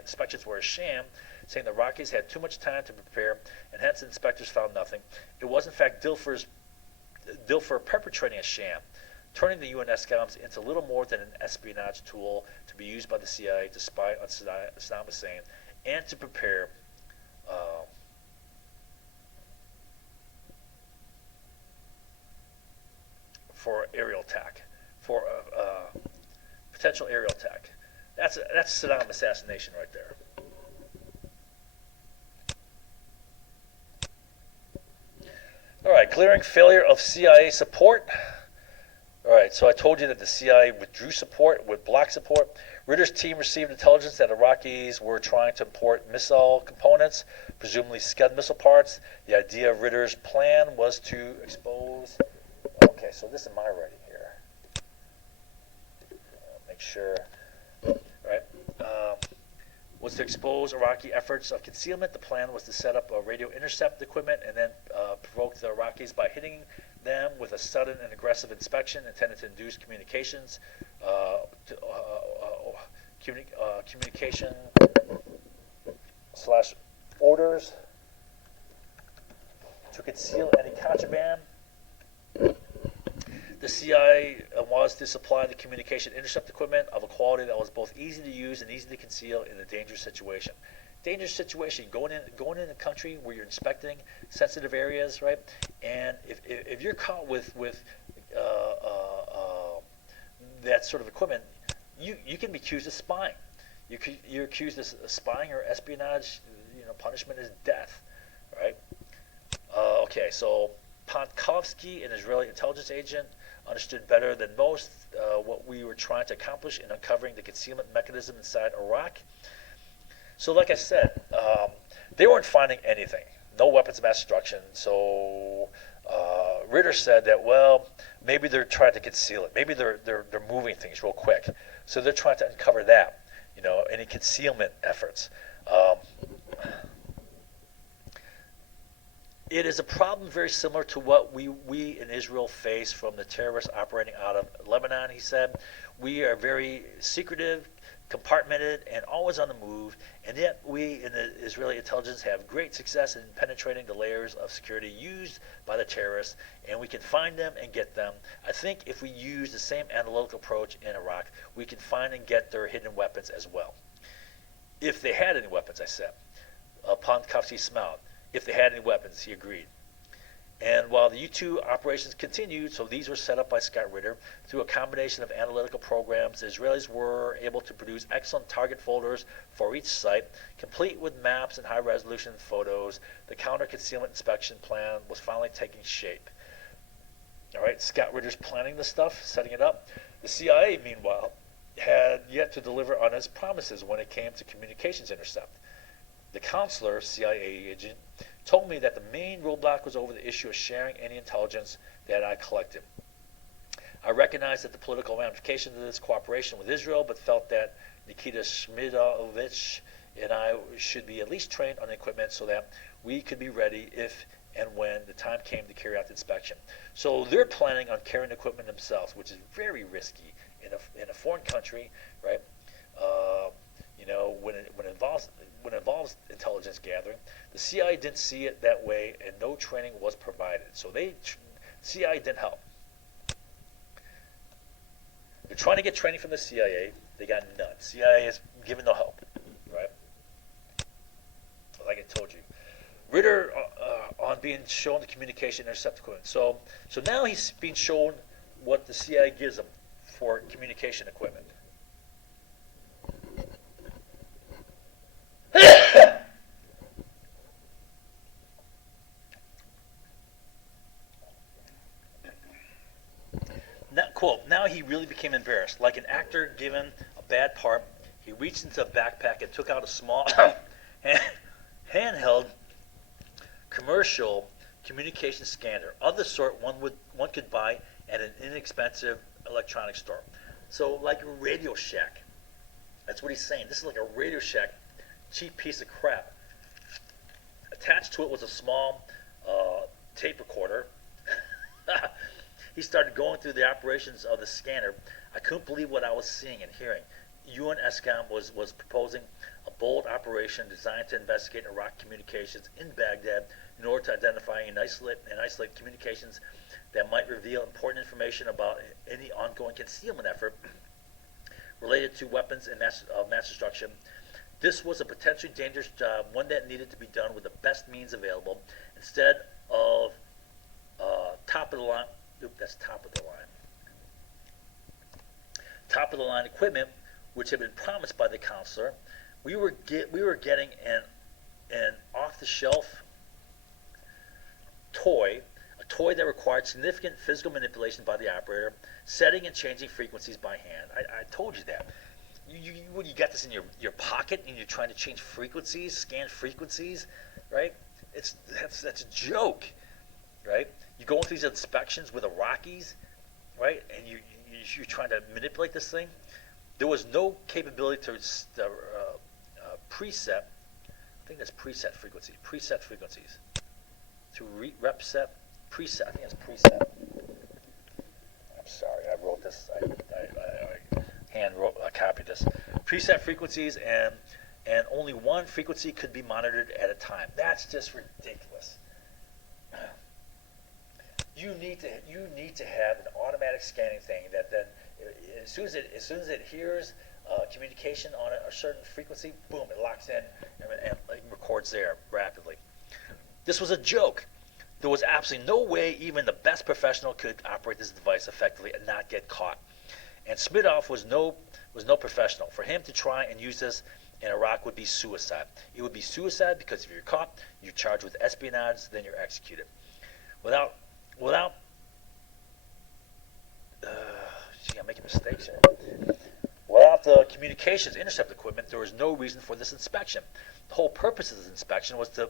saying the Iraqis had too much time to prepare, and hence the inspectors found nothing. It was in fact Dilfer perpetrating a sham, turning the UNSCOMs into little more than an espionage tool to be used by the CIA to spy on Saddam Hussein and to prepare for aerial attack, for potential aerial attack. That's Saddam assassination right there. Glaring failure of CIA support. All right, so I told you that the CIA withdrew support, would block support. Ritter's team received intelligence that Iraqis were trying to import missile components, presumably Scud missile parts. The idea of Ritter's plan was to expose. Okay, so this is my writing here. Make sure. All right. Was to expose Iraqi efforts of concealment. The plan was to set up a radio intercept equipment and then provoke the Iraqis by hitting them with a sudden and aggressive inspection intended to induce communication slash orders to conceal any contraband. The CIA was to supply the communication intercept equipment of a quality that was both easy to use and easy to conceal in a dangerous situation. Dangerous situation, going in a country where you're inspecting sensitive areas, right? And if you're caught with that sort of equipment, you can be accused of spying. You're accused of spying or espionage. Punishment is death, right? Okay, so Pontkovsky, an Israeli intelligence agent, understood better than most what we were trying to accomplish in uncovering the concealment mechanism inside Iraq. So like I said, they weren't finding anything. No weapons of mass destruction. So Ritter said that, well, maybe they're trying to conceal it. Maybe they're moving things real quick. So they're trying to uncover that, any concealment efforts. It is a problem very similar to what we in Israel face from the terrorists operating out of Lebanon, he said. We are very secretive, compartmented, and always on the move, and yet we in the Israeli intelligence have great success in penetrating the layers of security used by the terrorists, and we can find them and get them. I think if we use the same analytical approach in Iraq, we can find and get their hidden weapons as well. If they had any weapons, I said. Pontkovsky smiled. If they had any weapons, he agreed. And while the U2 operations continued, so these were set up by Scott Ritter, through a combination of analytical programs, the Israelis were able to produce excellent target folders for each site, complete with maps and high-resolution photos. The counter-concealment inspection plan was finally taking shape. All right, Scott Ritter's planning the stuff, setting it up. The CIA, meanwhile, had yet to deliver on its promises when it came to communications intercept. The counselor, CIA agent, told me that the main roadblock was over the issue of sharing any intelligence that I collected. I recognized that the political ramifications of this cooperation with Israel, but felt that Nikita Shmidovich and I should be at least trained on the equipment so that we could be ready if and when the time came to carry out the inspection. So they're planning on carrying equipment themselves, which is very risky in a foreign country, right? When it involves intelligence gathering, the CIA didn't see it that way, and no training was provided. So CIA didn't help. They're trying to get training from the CIA. They got none. CIA is giving no help, right? Like I told you, Ritter on being shown the communication intercept equipment. So now he's being shown what the CIA gives him for communication equipment. Now he really became embarrassed. Like an actor given a bad part, he reached into a backpack and took out a small handheld commercial communication scanner of the sort one could buy at an inexpensive electronics store. So like a Radio Shack. That's what he's saying. This is like a Radio Shack cheap piece of crap. Attached to it was a small tape recorder. He started going through the operations of the scanner. I couldn't believe what I was seeing and hearing. UN ESCOM was proposing a bold operation designed to investigate Iraq communications in Baghdad in order to identify and isolate communications that might reveal important information about any ongoing concealment effort related to weapons and mass destruction. This was a potentially dangerous job, one that needed to be done with the best means available instead of top of the line equipment, which had been promised by the counselor. We were getting an off-the-shelf toy, a toy that required significant physical manipulation by the operator, setting and changing frequencies by hand. I told you that. You got this in your pocket and you're trying to change frequencies, scan frequencies, right? That's a joke, right? You go into these inspections with the Rockies, right? And you're trying to manipulate this thing. There was no capability to preset. I think that's preset frequencies. To rep set, preset. I think it's preset. I'm sorry, I wrote this. I hand wrote, I copied this. Preset frequencies, and only one frequency could be monitored at a time. That's just ridiculous. You need to have an automatic scanning thing that then, as soon as it hears communication on a certain frequency, boom, it locks in and records there rapidly. This was a joke. There was absolutely no way even the best professional could operate this device effectively and not get caught. And Smirnov was no professional. For him to try and use this in Iraq would be suicide. It would be suicide because if you're caught, you're charged with espionage, then you're executed. I'm making mistakes here. Without the communications intercept equipment, there was no reason for this inspection. The whole purpose of this inspection was to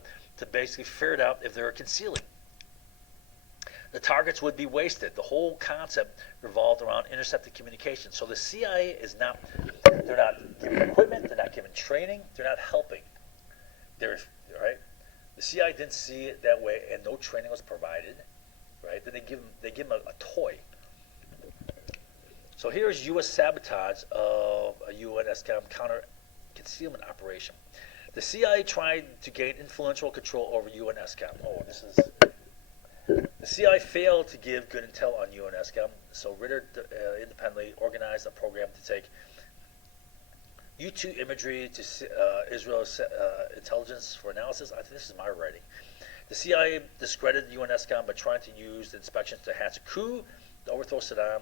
basically ferret out if they were concealing. The targets would be wasted. The whole concept revolved around intercepted communication. So the CIA they're not giving equipment, they're not giving training, they're not helping. Right? The CIA didn't see it that way, and no training was provided. Right? Then they give them a toy. So here's U.S. sabotage of a UNSCOM counter-concealment operation. The CIA tried to gain influential control over UNSCOM. The CIA failed to give good intel on UNSCOM, so Ritter independently organized a program to take U-2 imagery to Israel's intelligence for analysis. I think this is my writing. The CIA discredited UNSCOM by trying to use the inspections to hatch a coup to overthrow Saddam.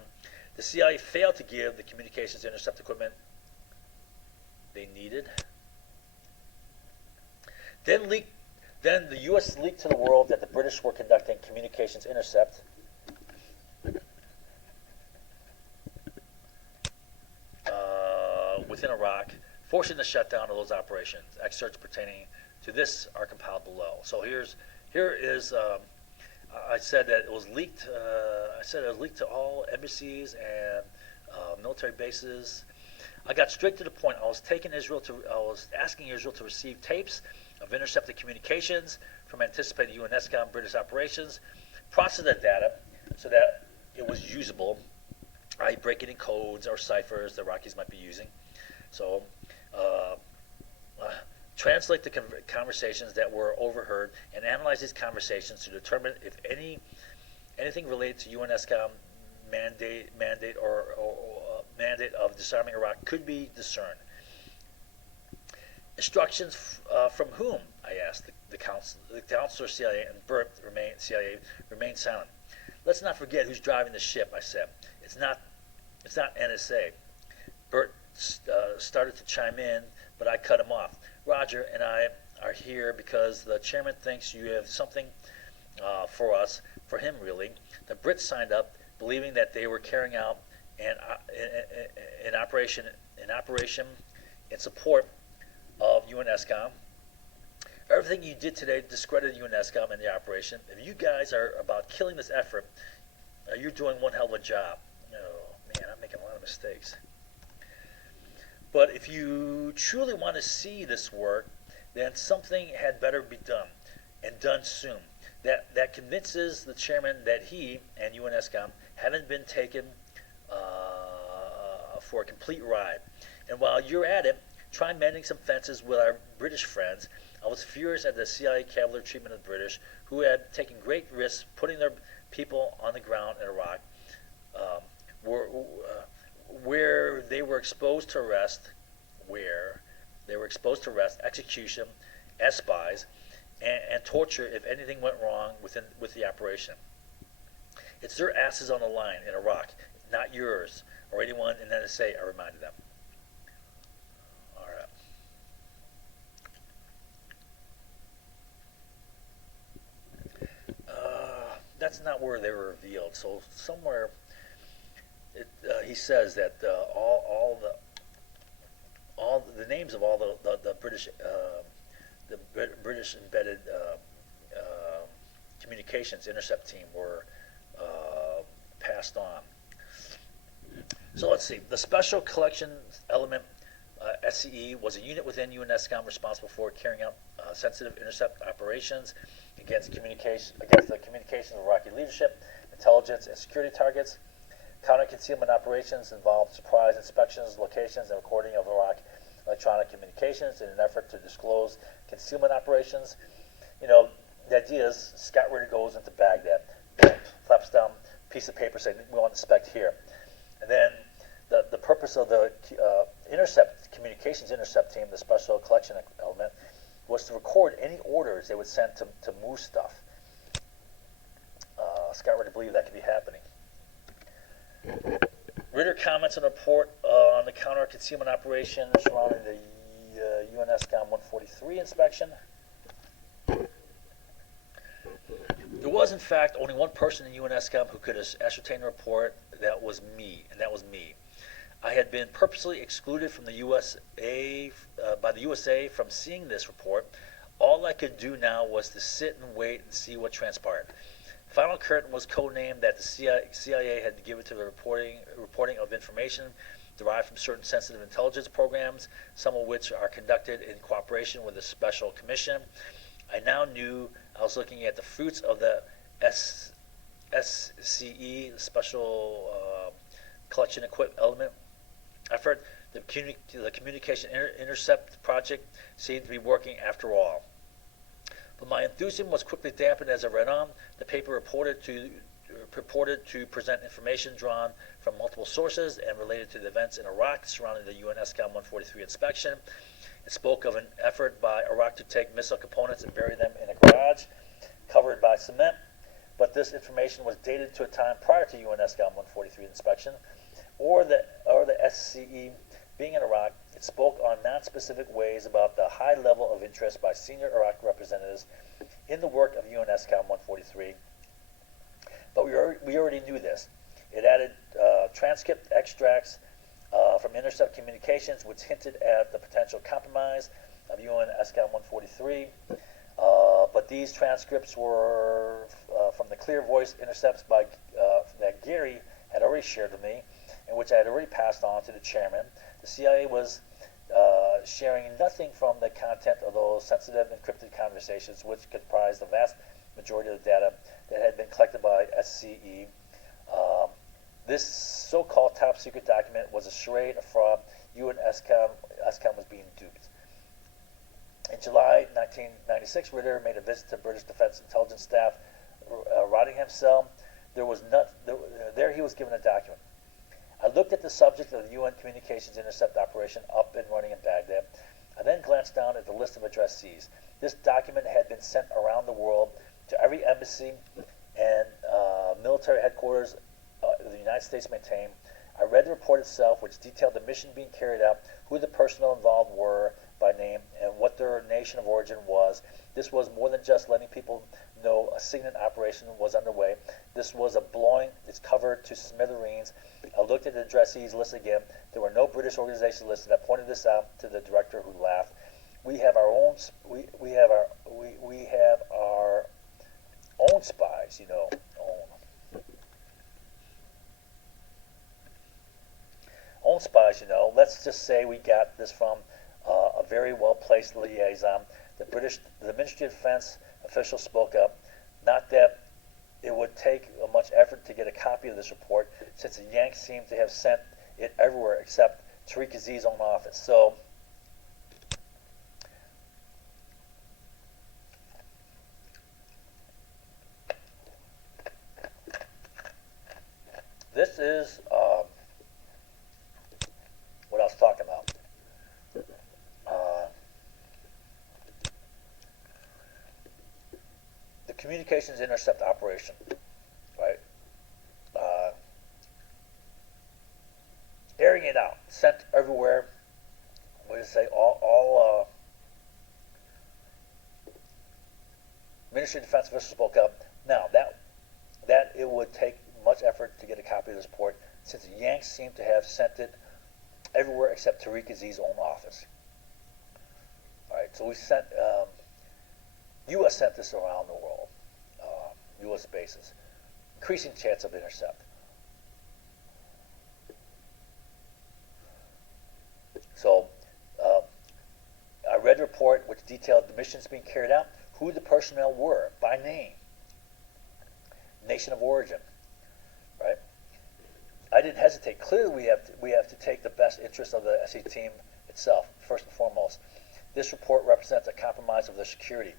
The CIA failed to give the communications intercept equipment they needed. Then the U.S. leaked to the world that the British were conducting communications intercept within Iraq, forcing the shutdown of those operations. Excerpts pertaining to this are compiled below. So here is. I said that it was leaked. I said it was leaked to all embassies and military bases. I got straight to the point. I was asking Israel to receive tapes of intercepted communications from anticipated UNSCOM British operations, process that data so that it was usable, i.e. breaking in codes or ciphers the Iraqis might be using. So translate the conversations that were overheard and analyze these conversations to determine if anything related to UNSCOM mandate or mandate of disarming Iraq could be discerned. Instructions from whom? I asked. The counselor CIA and Burt remained silent. Let's not forget who's driving the ship, I said. It's not NSA. Burt started to chime in, but I cut him off. Roger and I are here because the chairman thinks you have something for us, for him really. The Brits signed up, believing that they were carrying out an operation in support of UNSCOM. Everything you did today discredited UNSCOM and the operation. If you guys are about killing this effort, you're doing one hell of a job. Oh man, I'm making a lot of mistakes. But if you truly want to see this work, then something had better be done, and done soon. That convinces the chairman that he and UNSCOM haven't been taken for a complete ride. And while you're at it, try mending some fences with our British friends. I was furious at the CIA cavalier treatment of the British, who had taken great risks putting their people on the ground in Iraq, where they were exposed to arrest, execution as spies, and torture if anything went wrong with the operation. It's their asses on the line in Iraq, not yours or anyone in NSA, I reminded them. All right. that's not where they were revealed. So somewhere, he says that all the names of all the British British embedded communications intercept team were passed on. So let's see. The Special Collection Element, SCE, was a unit within UNSCOM responsible for carrying out sensitive intercept operations against the communications of Iraqi leadership, intelligence, and security targets. Counter-concealment operations involved surprise inspections, locations, and recording of Iraq electronic communications in an effort to disclose concealment operations. You know, the idea is Scott Ritter goes into Baghdad, flaps down a piece of paper saying, we want to inspect here. And then the purpose of the communications intercept team, the Special Collection Element, was to record any orders they would send to move stuff. Scott Ritter believed that could be happening. Ritter comments on a report on the counter-concealment operation surrounding the UNSCOM 143 inspection. There was, in fact, only one person in UNSCOM who could ascertain the report. That was me, and that was me. I had been purposely excluded from the USA by the USA from seeing this report. All I could do now was to sit and wait and see what transpired. Final Curtain was codenamed that the CIA had given to the reporting of information derived from certain sensitive intelligence programs, some of which are conducted in cooperation with the Special Commission. I now knew I was looking at the fruits of the SCE, Special Collection Element effort. The Communication Intercept Project seemed to be working after all. But my enthusiasm was quickly dampened as I read on. The paper purported to present information drawn from multiple sources and related to the events in Iraq surrounding the UNSCOM 143 inspection. It spoke of an effort by Iraq to take missile components and bury them in a garage covered by cement. But this information was dated to a time prior to UNSCOM 143 inspection or the SCE being in Iraq. It spoke on non-specific ways about the high level of interest by senior Iraq representatives in the work of UNSCOM 143. But we already knew this. It added transcript extracts from intercept communications, which hinted at the potential compromise of UNSCOM 143. But these transcripts were from the clear voice intercepts that Gary had already shared with me, and which I had already passed on to the chairman. The CIA was sharing nothing from the content of those sensitive encrypted conversations, which comprised the vast majority of the data that had been collected by SCE. This so-called top secret document was a charade, a fraud. UNSCOM was being duped. In July 1996, Ritter made a visit to British Defense Intelligence Staff, Rottingham Cell. There he was given a document. I looked at the subject of the UN Communications Intercept Operation up and running in Baghdad. I then glanced down at the list of addressees. This document had been sent around the world to every embassy and military headquarters the United States maintained. I read the report itself, which detailed the mission being carried out, who the personnel involved were by name, and what their nation of origin was. This was more than just letting people know a SIGINT operation was underway. This was a blowing its cover to smithereens. I looked at the addressees list again. There were no British organizations listed. I pointed this out to the director, who laughed. We have our own. We have our own spies, you know. Own spies, you know. Let's just say we got this from a very well-placed liaison. The Ministry of Defense official spoke up. Not that it would take much effort to get a copy of this report, since the Yanks seem to have sent it everywhere except Tariq Aziz's own office. So, this is what I was talking about. The communications intercept operation, right? Airing it out, sent everywhere. What did it say? All Ministry of Defense officials spoke up. Now it would take much effort to get a copy of this report, since the Yanks seem to have sent it everywhere except Tariq Aziz's own office. All right, so we sent, U.S. sent this around the world, U.S. bases, increasing chance of intercept. So I read the report which detailed the missions being carried out, who the personnel were by name, nation of origin, right? I didn't hesitate. Clearly, we have to take the best interest of the SE team itself, first and foremost. This report represents a compromise of their security,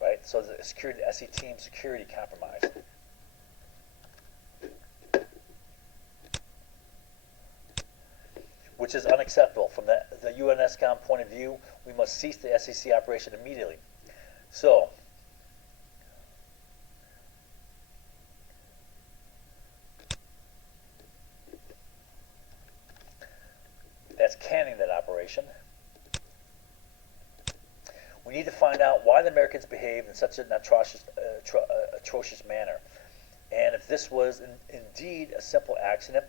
right? So the security, the SE team security compromise. Which is unacceptable. From the UNSCOM point of view, we must cease the SEC operation immediately. So, that's canning that operation. We need to find out why the Americans behaved in such an atrocious manner. And if this was indeed a simple accident,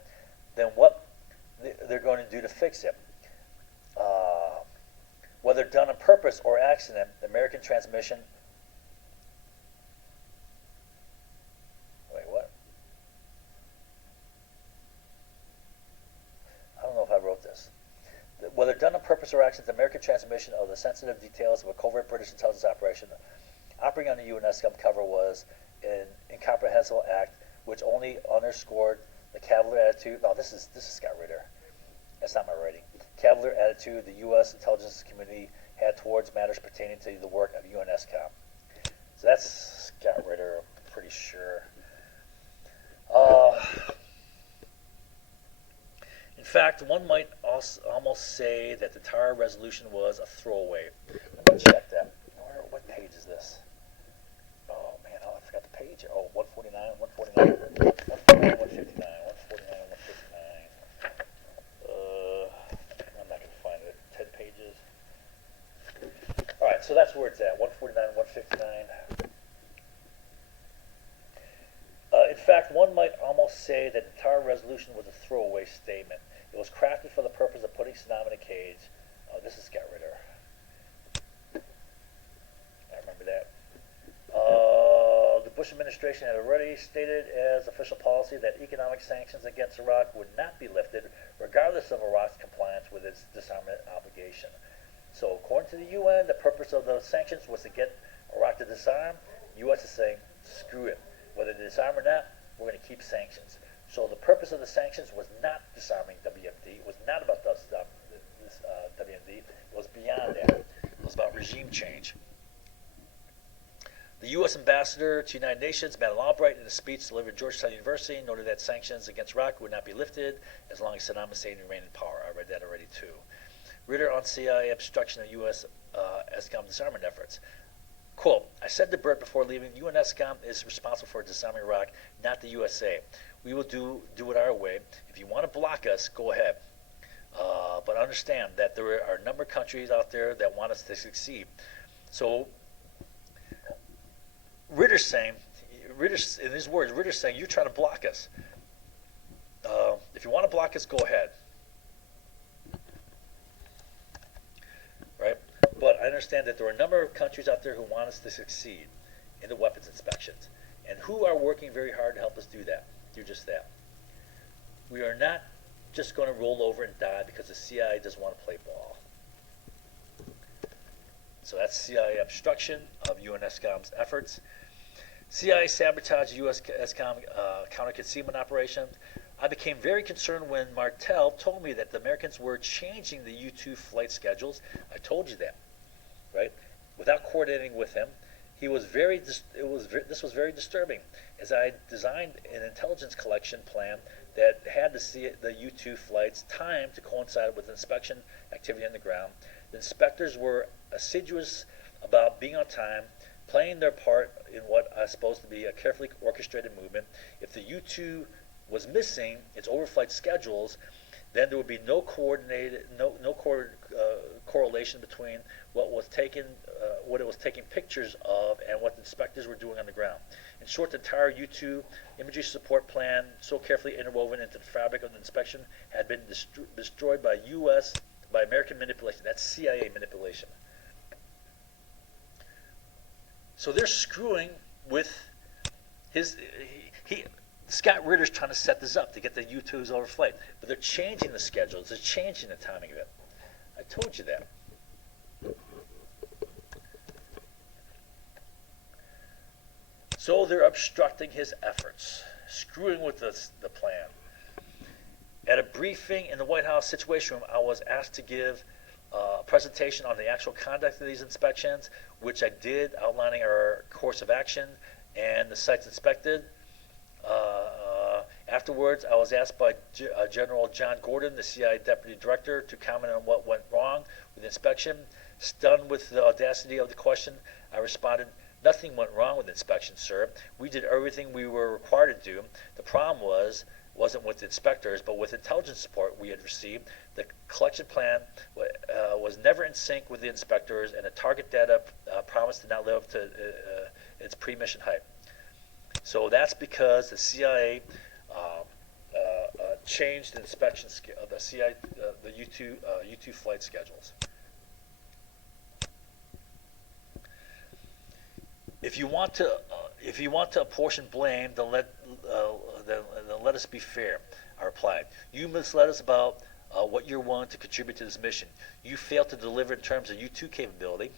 then what they're going to do to fix it. Whether done on purpose or accident, the American transmission. Wait, what? I don't know if I wrote this. Whether done on purpose or accident, the American transmission of the sensitive details of a covert British intelligence operation operating on the UNSCOM cover was an incomprehensible act which only underscored the cavalier attitude. No, this is Scott Ritter. That's not my writing. Cavalier attitude the U.S. intelligence community had towards matters pertaining to the work of UNSCOM. So that's Scott Ritter, I'm pretty sure. In fact, one might almost say that the entire resolution was a throwaway. Let me check that. What page is this? Oh man, I forgot the page. Oh, 149, 149, 149, 159, 149, 159. I'm not going to find it. 10 pages. All right, so that's where it's at. 149, 159. In fact, one might almost say that the entire resolution was a throwaway statement. It was crafted for the purpose of putting Saddam in a cage. Oh, this is Scott Ritter. I remember that. The Bush administration had already stated as official policy that economic sanctions against Iraq would not be lifted, regardless of Iraq's compliance with its disarmament obligation. So, according to the UN, the purpose of the sanctions was to get Iraq to disarm. The U.S. is saying, screw it. Whether they disarm or not, we're going to keep sanctions. So the purpose of the sanctions was not disarming WMD. It was not about WMD. It was beyond that. It was about regime change. The U.S. ambassador to the United Nations, Madeleine Albright, in a speech delivered at Georgetown University, noted that sanctions against Iraq would not be lifted as long as Saddam Hussein remained in power. I read that already too. Ritter on CIA obstruction of U.S. ESCOM disarmament efforts. Quote, I said to Burt before leaving, UNSCOM is responsible for disarming Iraq, not the USA. We will do it our way. If you want to block us, go ahead. But understand that there are a number of countries out there that want us to succeed. So Ritter's saying, in his words, Ritter's saying, you're trying to block us. If you want to block us, go ahead. Right? But I understand that there are a number of countries out there who want us to succeed in the weapons inspections and who are working very hard to help us do just that. We are not just going to roll over and die because the CIA doesn't want to play ball. So that's CIA obstruction of UNSCOM's efforts. CIA sabotaged U.S. ESCOM counter-concealment operation. I became very concerned when Martel told me that the Americans were changing the U-2 flight schedules. I told you that, right? Without coordinating with him, this was very disturbing, as I designed an intelligence collection plan that had the U-2 flights timed to coincide with inspection activity on the ground. The inspectors were assiduous about being on time, playing their part in what is supposed to be a carefully orchestrated movement. If the U-2 was missing its overflight schedules, then there would be no correlation between what was taken, what it was taking pictures of and what the inspectors were doing on the ground. In short, the entire U2 imagery support plan, so carefully interwoven into the fabric of the inspection, had been destroyed by American manipulation. That's CIA manipulation. So they're screwing with Scott Ritter's trying to set this up to get the U2s overflight, but they're changing the schedules. They're changing the timing of it. I told you that. So they're obstructing his efforts, screwing with the plan. At a briefing in the White House Situation Room, I was asked to give a presentation on the actual conduct of these inspections, which I did, outlining our course of action and the sites inspected. Afterwards, I was asked by General John Gordon, the CIA Deputy Director, to comment on what went wrong with the inspection. Stunned with the audacity of the question, I responded, "Nothing went wrong with the inspection, sir. We did everything we were required to do. The problem wasn't with the inspectors, but with intelligence support we had received. The collection plan was never in sync with the inspectors, and the target data promised to not live up to its pre-mission hype." So that's because the CIA changed the inspection the U2 flight schedules. If you want to apportion blame, then let us be fair, I replied. You misled us about what you're willing to contribute to this mission. You failed to deliver in terms of U2 capability.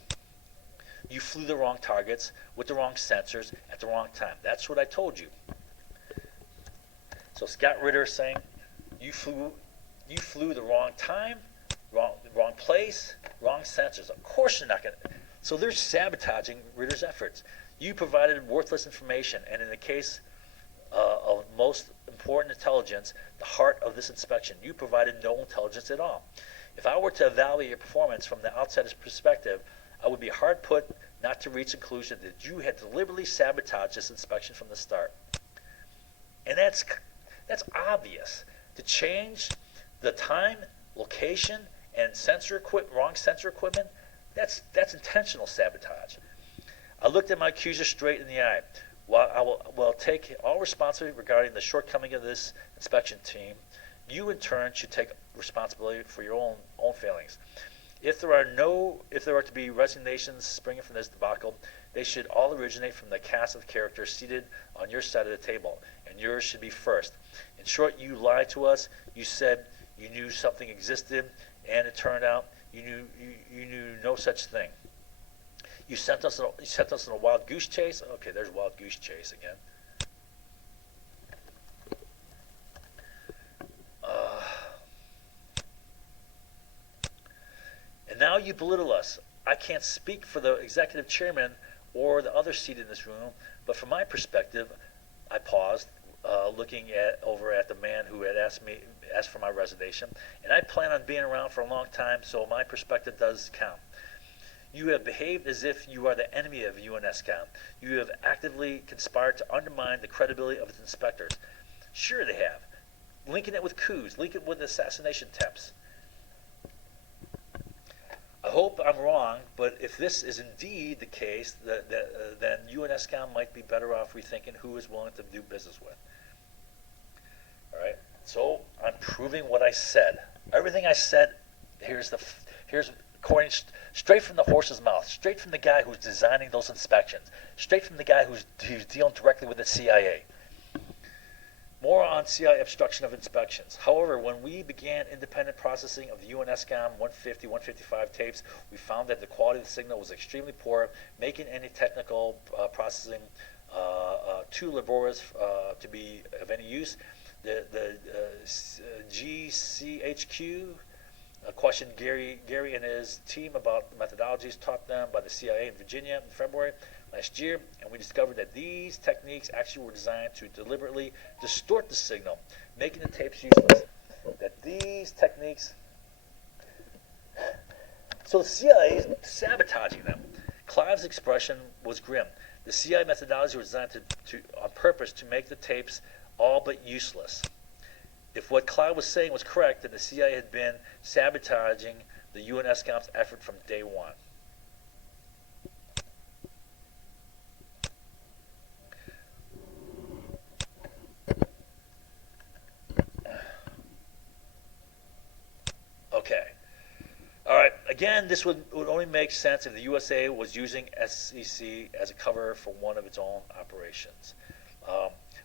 You flew the wrong targets with the wrong sensors at the wrong time. That's what I told you. So Scott Ritter is saying, you flew the wrong time, wrong place, wrong sensors. Of course you're not going to. So they're sabotaging Ritter's efforts. You provided worthless information, and in the case of most important intelligence, the heart of this inspection, you provided no intelligence at all. If I were to evaluate your performance from the outsider's perspective, I would be hard put not to reach the conclusion that you had deliberately sabotaged this inspection from the start. And that's obvious. To change the time, location, and wrong sensor equipment, that's intentional sabotage. I looked at my accuser straight in the eye. While I will take all responsibility regarding the shortcoming of this inspection team, you in turn should take responsibility for your own failings. If there are to be resignations springing from this debacle, they should all originate from the cast of characters seated on your side of the table, and yours should be first. In short, you lied to us. You said you knew something existed, and it turned out you knew no such thing. You sent us on a wild goose chase. Okay, there's wild goose chase again. And now you belittle us. I can't speak for the executive chairman or the other seated in this room, but from my perspective, I paused, looking over at the man who had asked for my resignation, and I plan on being around for a long time, so my perspective does count. You have behaved as if you are the enemy of UNSCOM. You have actively conspired to undermine the credibility of its inspectors. Sure they have. Linking it with coups, linking it with assassination attempts. I hope I'm wrong, but if this is indeed the case, then UNSCOM might be better off rethinking who is willing to do business with. All right, so I'm proving what I said. Everything I said, here's according straight from the horse's mouth, straight from the guy who's designing those inspections, straight from the guy who's dealing directly with the CIA. More on CIA obstruction of inspections. However, when we began independent processing of the UNSCOM 150, 155 tapes, we found that the quality of the signal was extremely poor, making any technical processing too laborious to be of any use. The GCHQ questioned Gary and his team about the methodologies taught them by the CIA in Virginia in February last year, and we discovered that these techniques actually were designed to deliberately distort the signal, making the tapes useless. So the CIA is sabotaging them. Clive's expression was grim. The CIA methodology was designed on purpose to make the tapes all but useless. If what Clive was saying was correct, then the CIA had been sabotaging the UNSCOM's effort from day one. Again, this would only make sense if the USA was using SEC as a cover for one of its own operations.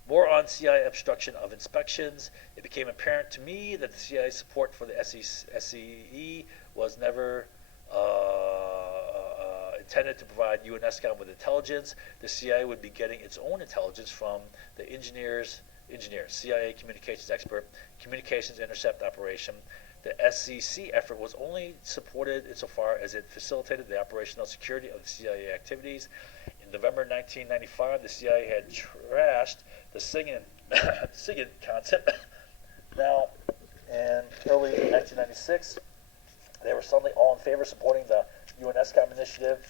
More on CIA obstruction of inspections. It became apparent to me that the CIA support for the SCE was never intended to provide UNSCOM with intelligence. The CIA would be getting its own intelligence from the engineer, CIA communications expert, communications intercept operation. The SCC effort was only supported insofar as it facilitated the operational security of the CIA activities. In November 1995, the CIA had trashed the SIGINT concept. Now, in early 1996, they were suddenly all in favor of supporting the UNSCOM initiative.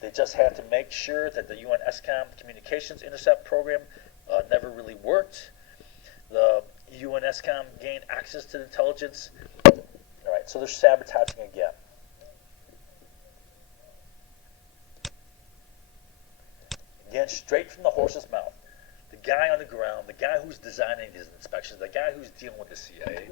They just had to make sure that the UNSCOM communications intercept program never really worked. The UNSCOM gained access to the intelligence. All right, so they're sabotaging again. Again, straight from the horse's mouth. The guy on the ground, the guy who's designing these inspections, the guy who's dealing with the CIA.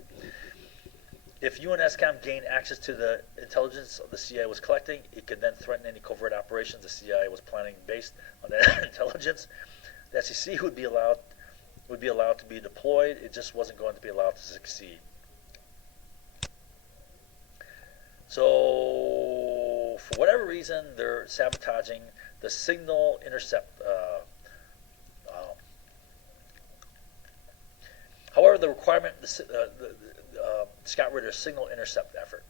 If UNSCOM gained access to the intelligence the CIA was collecting, it could then threaten any covert operations the CIA was planning based on that intelligence. The SEC would be allowed to be deployed. It just wasn't going to be allowed to succeed. So, for whatever reason, they're sabotaging the signal intercept. However, the requirement, Scott Ritter's signal intercept effort.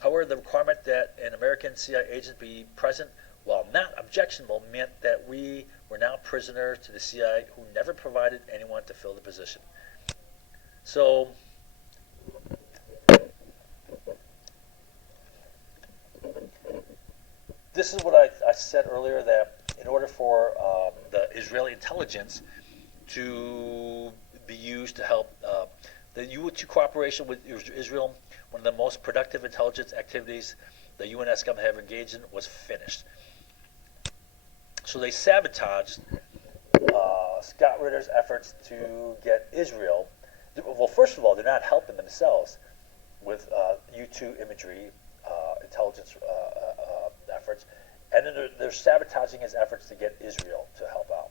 However, the requirement that an American CIA agent be present, while not objectionable, meant that we were now prisoners to the CIA, who never provided anyone to fill the position. So, this is what I said earlier, that in order for the Israeli intelligence to be used to help the U2 cooperation with Israel, one of the most productive intelligence activities the UNSCOM have engaged in, was finished. So they sabotaged Scott Ritter's efforts to get Israel. Well, first of all, they're not helping themselves with U2 imagery intelligence efforts, and then they're sabotaging his efforts to get Israel to help out.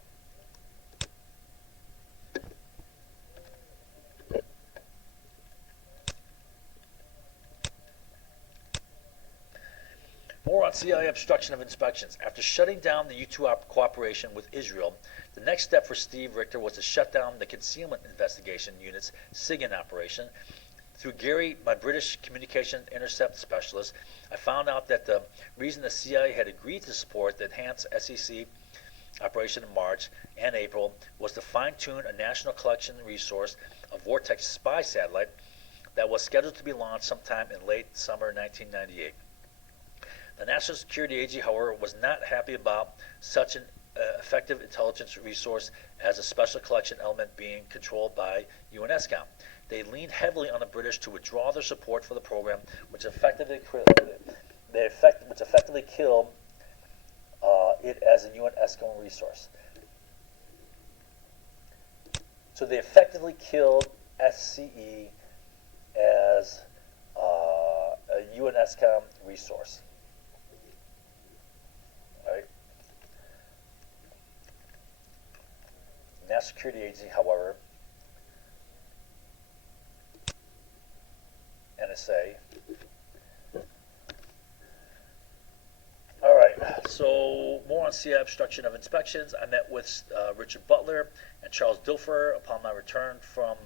More on CIA obstruction of inspections. After shutting down the U2 cooperation with Israel, the next step for Steve Ritter was to shut down the Concealment Investigation Unit's SIGINT operation. Through Gary, my British communication intercept specialist, I found out that the reason the CIA had agreed to support the enhanced SEC operation in March and April was to fine-tune a national collection resource, a Vortex spy satellite, that was scheduled to be launched sometime in late summer 1998. The National Security Agency, however, was not happy about such an effective intelligence resource as a special collection element being controlled by UNSCOM. They leaned heavily on the British to withdraw their support for the program, which effectively killed it as a UNSCOM resource. So they effectively killed SCE as a UNSCOM resource. Right? National Security Agency, however, NSA. All right, so more on CIA obstruction of inspections. I met with Richard Butler and Charles Dilfer upon my return from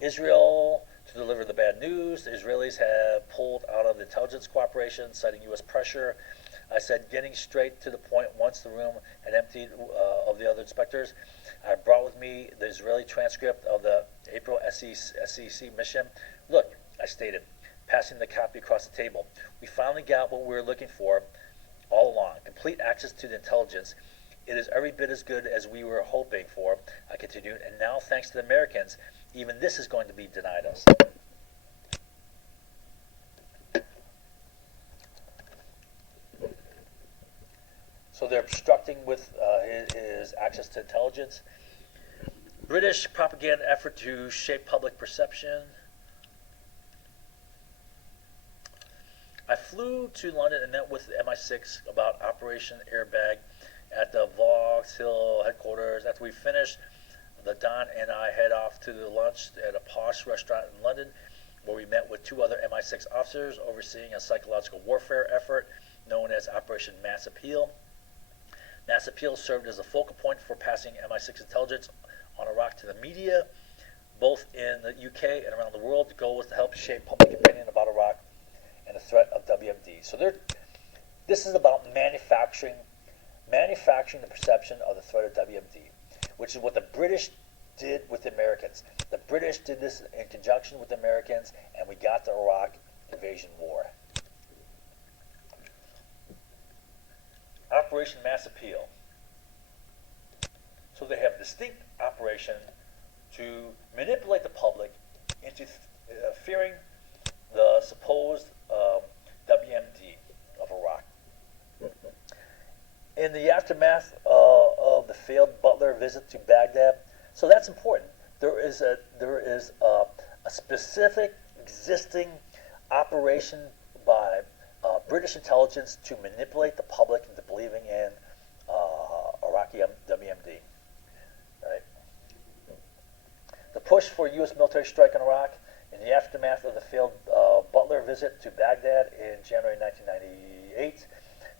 Israel to deliver the bad news. The Israelis have pulled out of the intelligence cooperation, citing U.S. pressure. I said, getting straight to the point, once the room had emptied of the other inspectors, I brought with me the Israeli transcript of the April SEC mission. Look, I stated, passing the copy across the table. We finally got what we were looking for all along, complete access to the intelligence. It is every bit as good as we were hoping for, I continued, and now, thanks to the Americans, even this is going to be denied us. So they're obstructing with his access to intelligence. British propaganda effort to shape public perception. I flew to London and met with MI6 about Operation Airbag at the Vauxhall headquarters. After we finished, the Don and I head off to the lunch at a posh restaurant in London, where we met with two other MI6 officers overseeing a psychological warfare effort known as Operation Mass Appeal. Mass Appeal served as a focal point for passing MI6 intelligence on Iraq to the media, both in the UK and around the world. The goal was to help shape public opinion about Iraq and the threat of WMD. So this is about manufacturing the perception of the threat of WMD, which is what the British did with the Americans. The British did this in conjunction with the Americans, and we got the Iraq invasion war. Operation Mass Appeal. So they have a distinct operation to manipulate the public into fearing the supposed WMD of Iraq. In the aftermath of the failed Butler visit to Baghdad, so that's important. There is a specific existing operation by British intelligence to manipulate the public into believing in Iraqi WMD. Right? The push for a U.S. military strike on Iraq in the aftermath of the failed Butler visit to Baghdad in January 1998,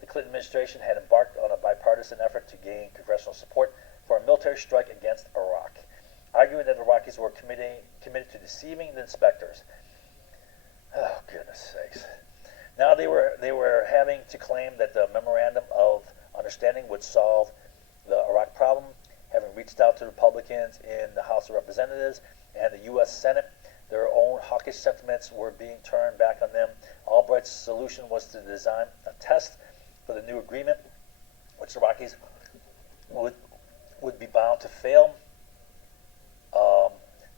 the Clinton administration had embarked on a bipartisan effort to gain congressional support for a military strike against Iraq, arguing that Iraqis were committed to deceiving the inspectors. Oh, goodness sakes. Now they were having to claim that the Memorandum of Understanding would solve the Iraq problem, having reached out to Republicans in the House of Representatives and the U.S. Senate. Their own hawkish sentiments were being turned back on them. Albright's solution was to design a test for the new agreement, which the Iraqis would be bound to fail,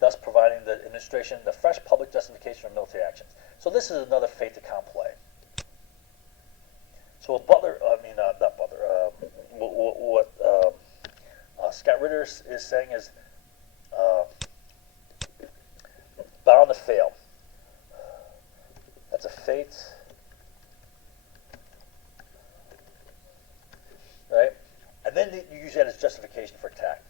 thus providing the administration the fresh public justification for military actions. So this is another fait accompli. So what Scott Ritter is saying is bound to fail. That's a fate, right? And then you use that as justification for attack.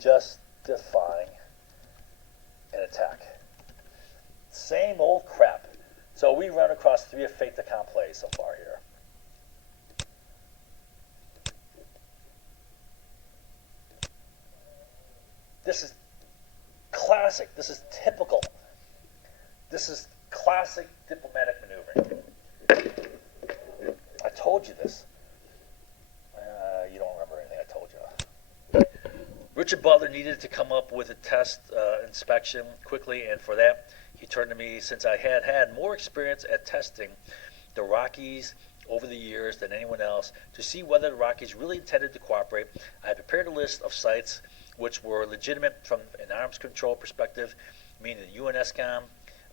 Justifying an attack. Same old crap. So we run across three of fait accompli so far here. This is classic. This is typical. This is classic diplomatic maneuvering. I told you this. You don't remember anything I told you. Richard Butler needed to come up with a test inspection quickly, and for that, he turned to me since I had more experience at testing the Iraqis over the years than anyone else to see whether the Iraqis really intended to cooperate. I had prepared a list of sites which were legitimate from an arms control perspective, meaning the UNSCOM,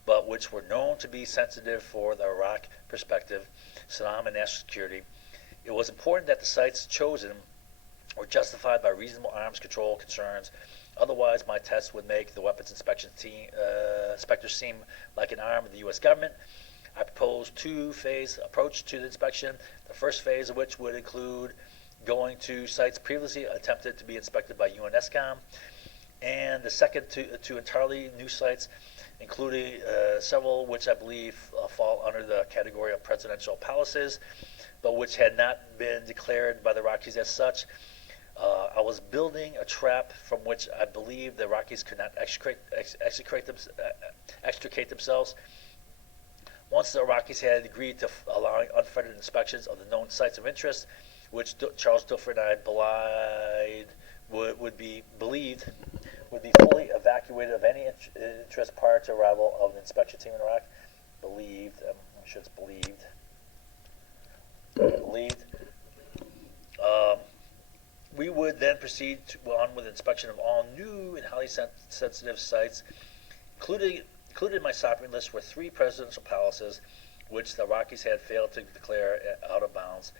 but which were known to be sensitive for the Iraq perspective, Saddam and national security. It was important that the sites chosen were justified by reasonable arms control concerns. Otherwise, my tests would make the weapons inspection inspectors seem like an arm of the U.S. government. I proposed two-phase approach to the inspection, the first phase of which would include going to sites previously attempted to be inspected by UNSCOM, and the second to entirely new sites, including several which I believe fall under the category of presidential palaces, but which had not been declared by the Iraqis as such. I was building a trap from which I believed the Iraqis could not extricate themselves. Once the Iraqis had agreed to allowing unfettered inspections of the known sites of interest, which Charles Duffer and I would be fully evacuated of any interest prior to arrival of the inspection team in Iraq. I'm sure it's believed. We would then proceed on with inspection of all new and highly sensitive sites. Included in my shopping list were 3 presidential palaces, which the Iraqis had failed to declare out of bounds.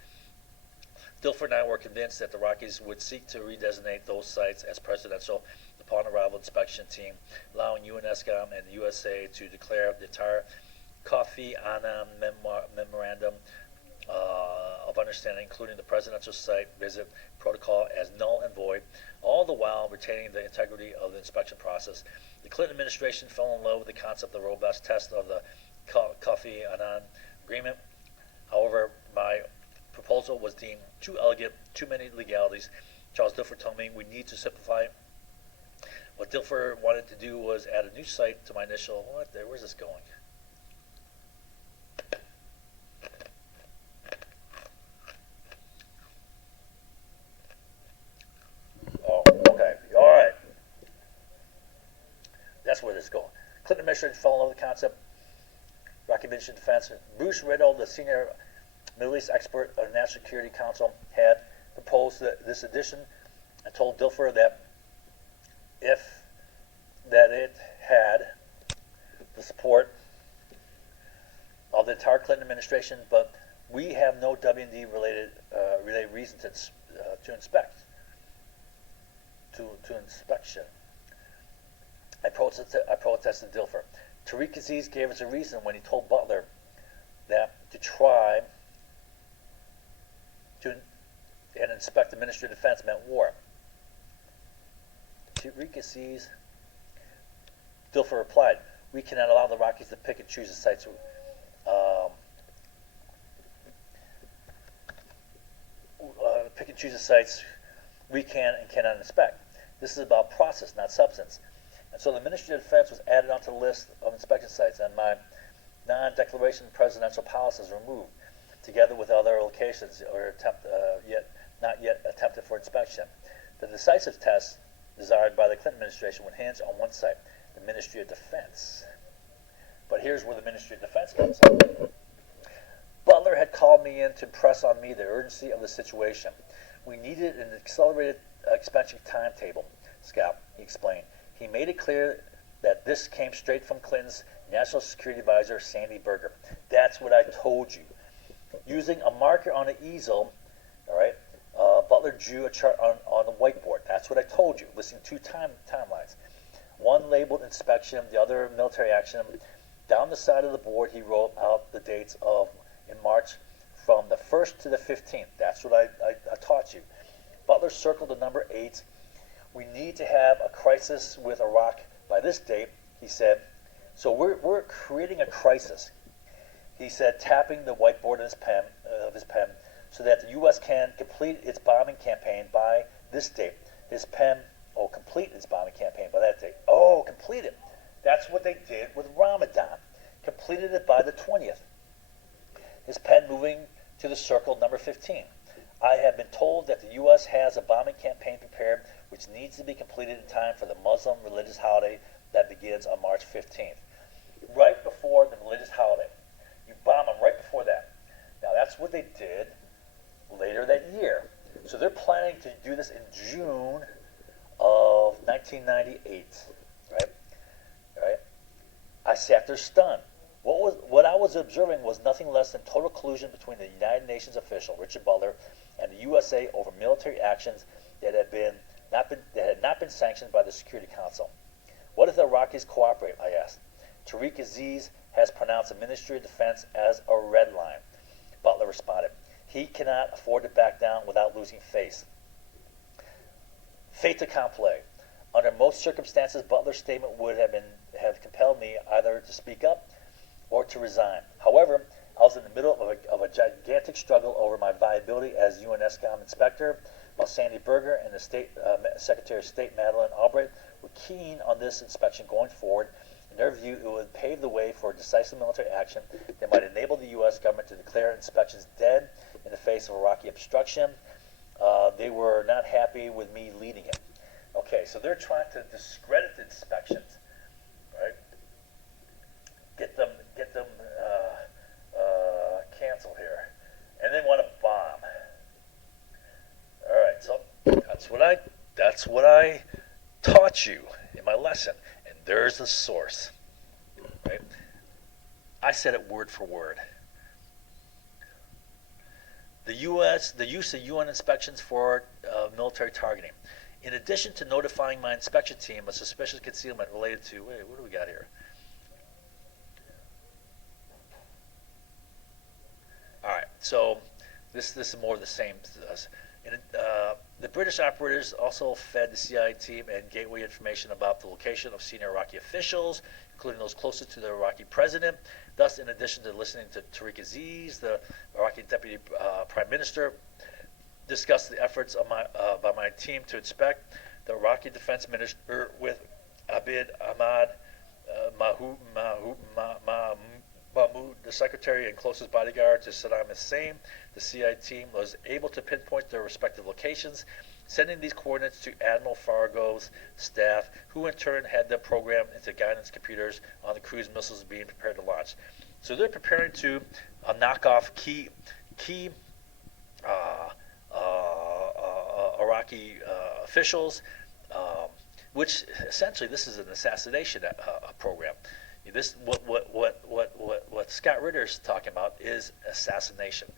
Dilfer and I were convinced that the Rockies would seek to redesignate those sites as presidential upon arrival inspection team, allowing UNESCOM and the USA to declare the entire Kofi Annan Memorandum of Understanding, including the presidential site visit protocol, as null and void, all the while retaining the integrity of the inspection process. The Clinton administration fell in love with the concept of the robust test of the Kofi Annan Agreement. However, my proposal was deemed too elegant, too many legalities. Charles Dilfer told me we need to simplify. What Dilfer wanted to do was add a new site to my initial, where's this going? Oh, okay, all right. That's where this is going. Clinton administration fell in love with the concept. Rocky Mission Defense. Bruce Riddle, the senior Middle East expert of the National Security Council, had proposed this addition and told Dilfer that it had the support of the entire Clinton administration, but we have no WMD related reason to inspect. To inspection. I protested Dilfer. Tariq Aziz gave us a reason when he told Butler that to try and inspect the Ministry of Defense meant war. Tariq Aziz, Dilfer replied, we cannot allow the Rockies to pick and choose the sites we can and cannot inspect. This is about process, not substance. And so the Ministry of Defense was added onto the list of inspection sites, and my non-declaration presidential palace is removed, together with other locations not yet attempted for inspection. The decisive test desired by the Clinton administration would hinge on one site, the Ministry of Defense. But here's where the Ministry of Defense comes in. Butler had called me in to impress on me the urgency of the situation. We needed an accelerated expansion timetable, Scott, he explained. He made it clear that this came straight from Clinton's National Security Advisor, Sandy Berger. That's what I told you. Using a marker on an easel, all right, Butler drew a chart on the whiteboard. That's what I told you, listing two timelines. One labeled inspection, the other military action. Down the side of the board, he wrote out the dates in March from the 1st to the 15th. That's what I taught you. Butler circled the number 8. We need to have a crisis with Iraq by this date, he said. So we're creating a crisis, he said, tapping the whiteboard of his pen, so that the U.S. can complete its bombing campaign by this date. His pen, complete its bombing campaign by that date. Complete it. That's what they did with Ramadan. Completed it by the 20th. His pen moving to the circle number 15. I have been told that the U.S. has a bombing campaign prepared which needs to be completed in time for the Muslim religious holiday that begins on March 15th. Right before the religious holiday. You bomb them right before that. Now that's what they did later that year. So they're planning to do this in June of 1998. Right? I sat there stunned. What I was observing was nothing less than total collusion between the United Nations official, Richard Butler, and the USA over military actions that had not been sanctioned by the Security Council. What if the Iraqis cooperate, I asked. Tariq Aziz has pronounced the Ministry of Defense as a red line. Butler responded, he cannot afford to back down without losing face. Fait accompli. Under most circumstances, Butler's statement would have compelled me either to speak up or to resign. However, I was in the middle of a gigantic struggle over my viability as UNESCOM inspector, while Sandy Berger and the Secretary of State Madeleine Albright were keen on this inspection going forward. In their view, it would pave the way for decisive military action that might enable the U.S. government to declare inspections dead in the face of Iraqi obstruction. They were not happy with me leading it. Okay, so they're trying to discredit the inspections, right? Get them canceled here, and then want to bomb. All right, so that's what I taught you in my lesson, and there's the source. Right? I said it word for word. the use of UN inspections for military targeting. In addition to notifying my inspection team of suspicious concealment related to, wait, what do we got here? All right, so this is more of the same to us. The British operators also fed the CIA team and gateway information about the location of senior Iraqi officials, including those closest to the Iraqi president. Thus, in addition to listening to Tariq Aziz, the Iraqi deputy prime minister, discussed the efforts of by my team to inspect the Iraqi defense minister with Abid Ahmad Mahmoud, the secretary and closest bodyguard to Saddam Hussein. The CIA team was able to pinpoint their respective locations, sending these coordinates to Admiral Farrago's staff, who in turn had them programmed into guidance computers on the cruise missiles being prepared to launch. So they're preparing to knock off key Iraqi officials, which essentially this is an assassination program. This what Scott Ritter is talking about is assassination.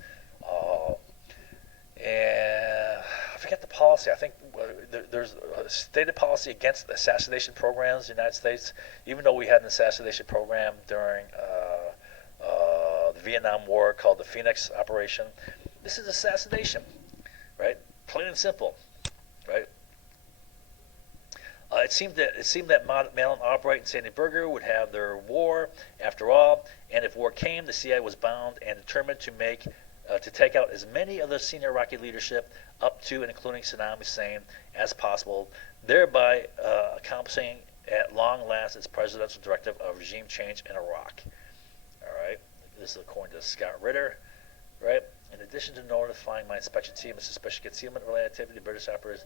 And I forget the policy. I think there's a stated policy against assassination programs in the United States, even though we had an assassination program during the Vietnam War called the Phoenix Operation. This is assassination, right? Plain and simple, right? It seemed that Malin Albright and Sandy Berger would have their war after all, and if war came, the CIA was bound and determined to take out as many of the senior Iraqi leadership, up to and including Saddam Hussein, as possible, thereby accomplishing at long last its presidential directive of regime change in Iraq. All right, this is according to Scott Ritter, right? In addition to notifying my inspection team of suspicious concealment-related activity, British operators,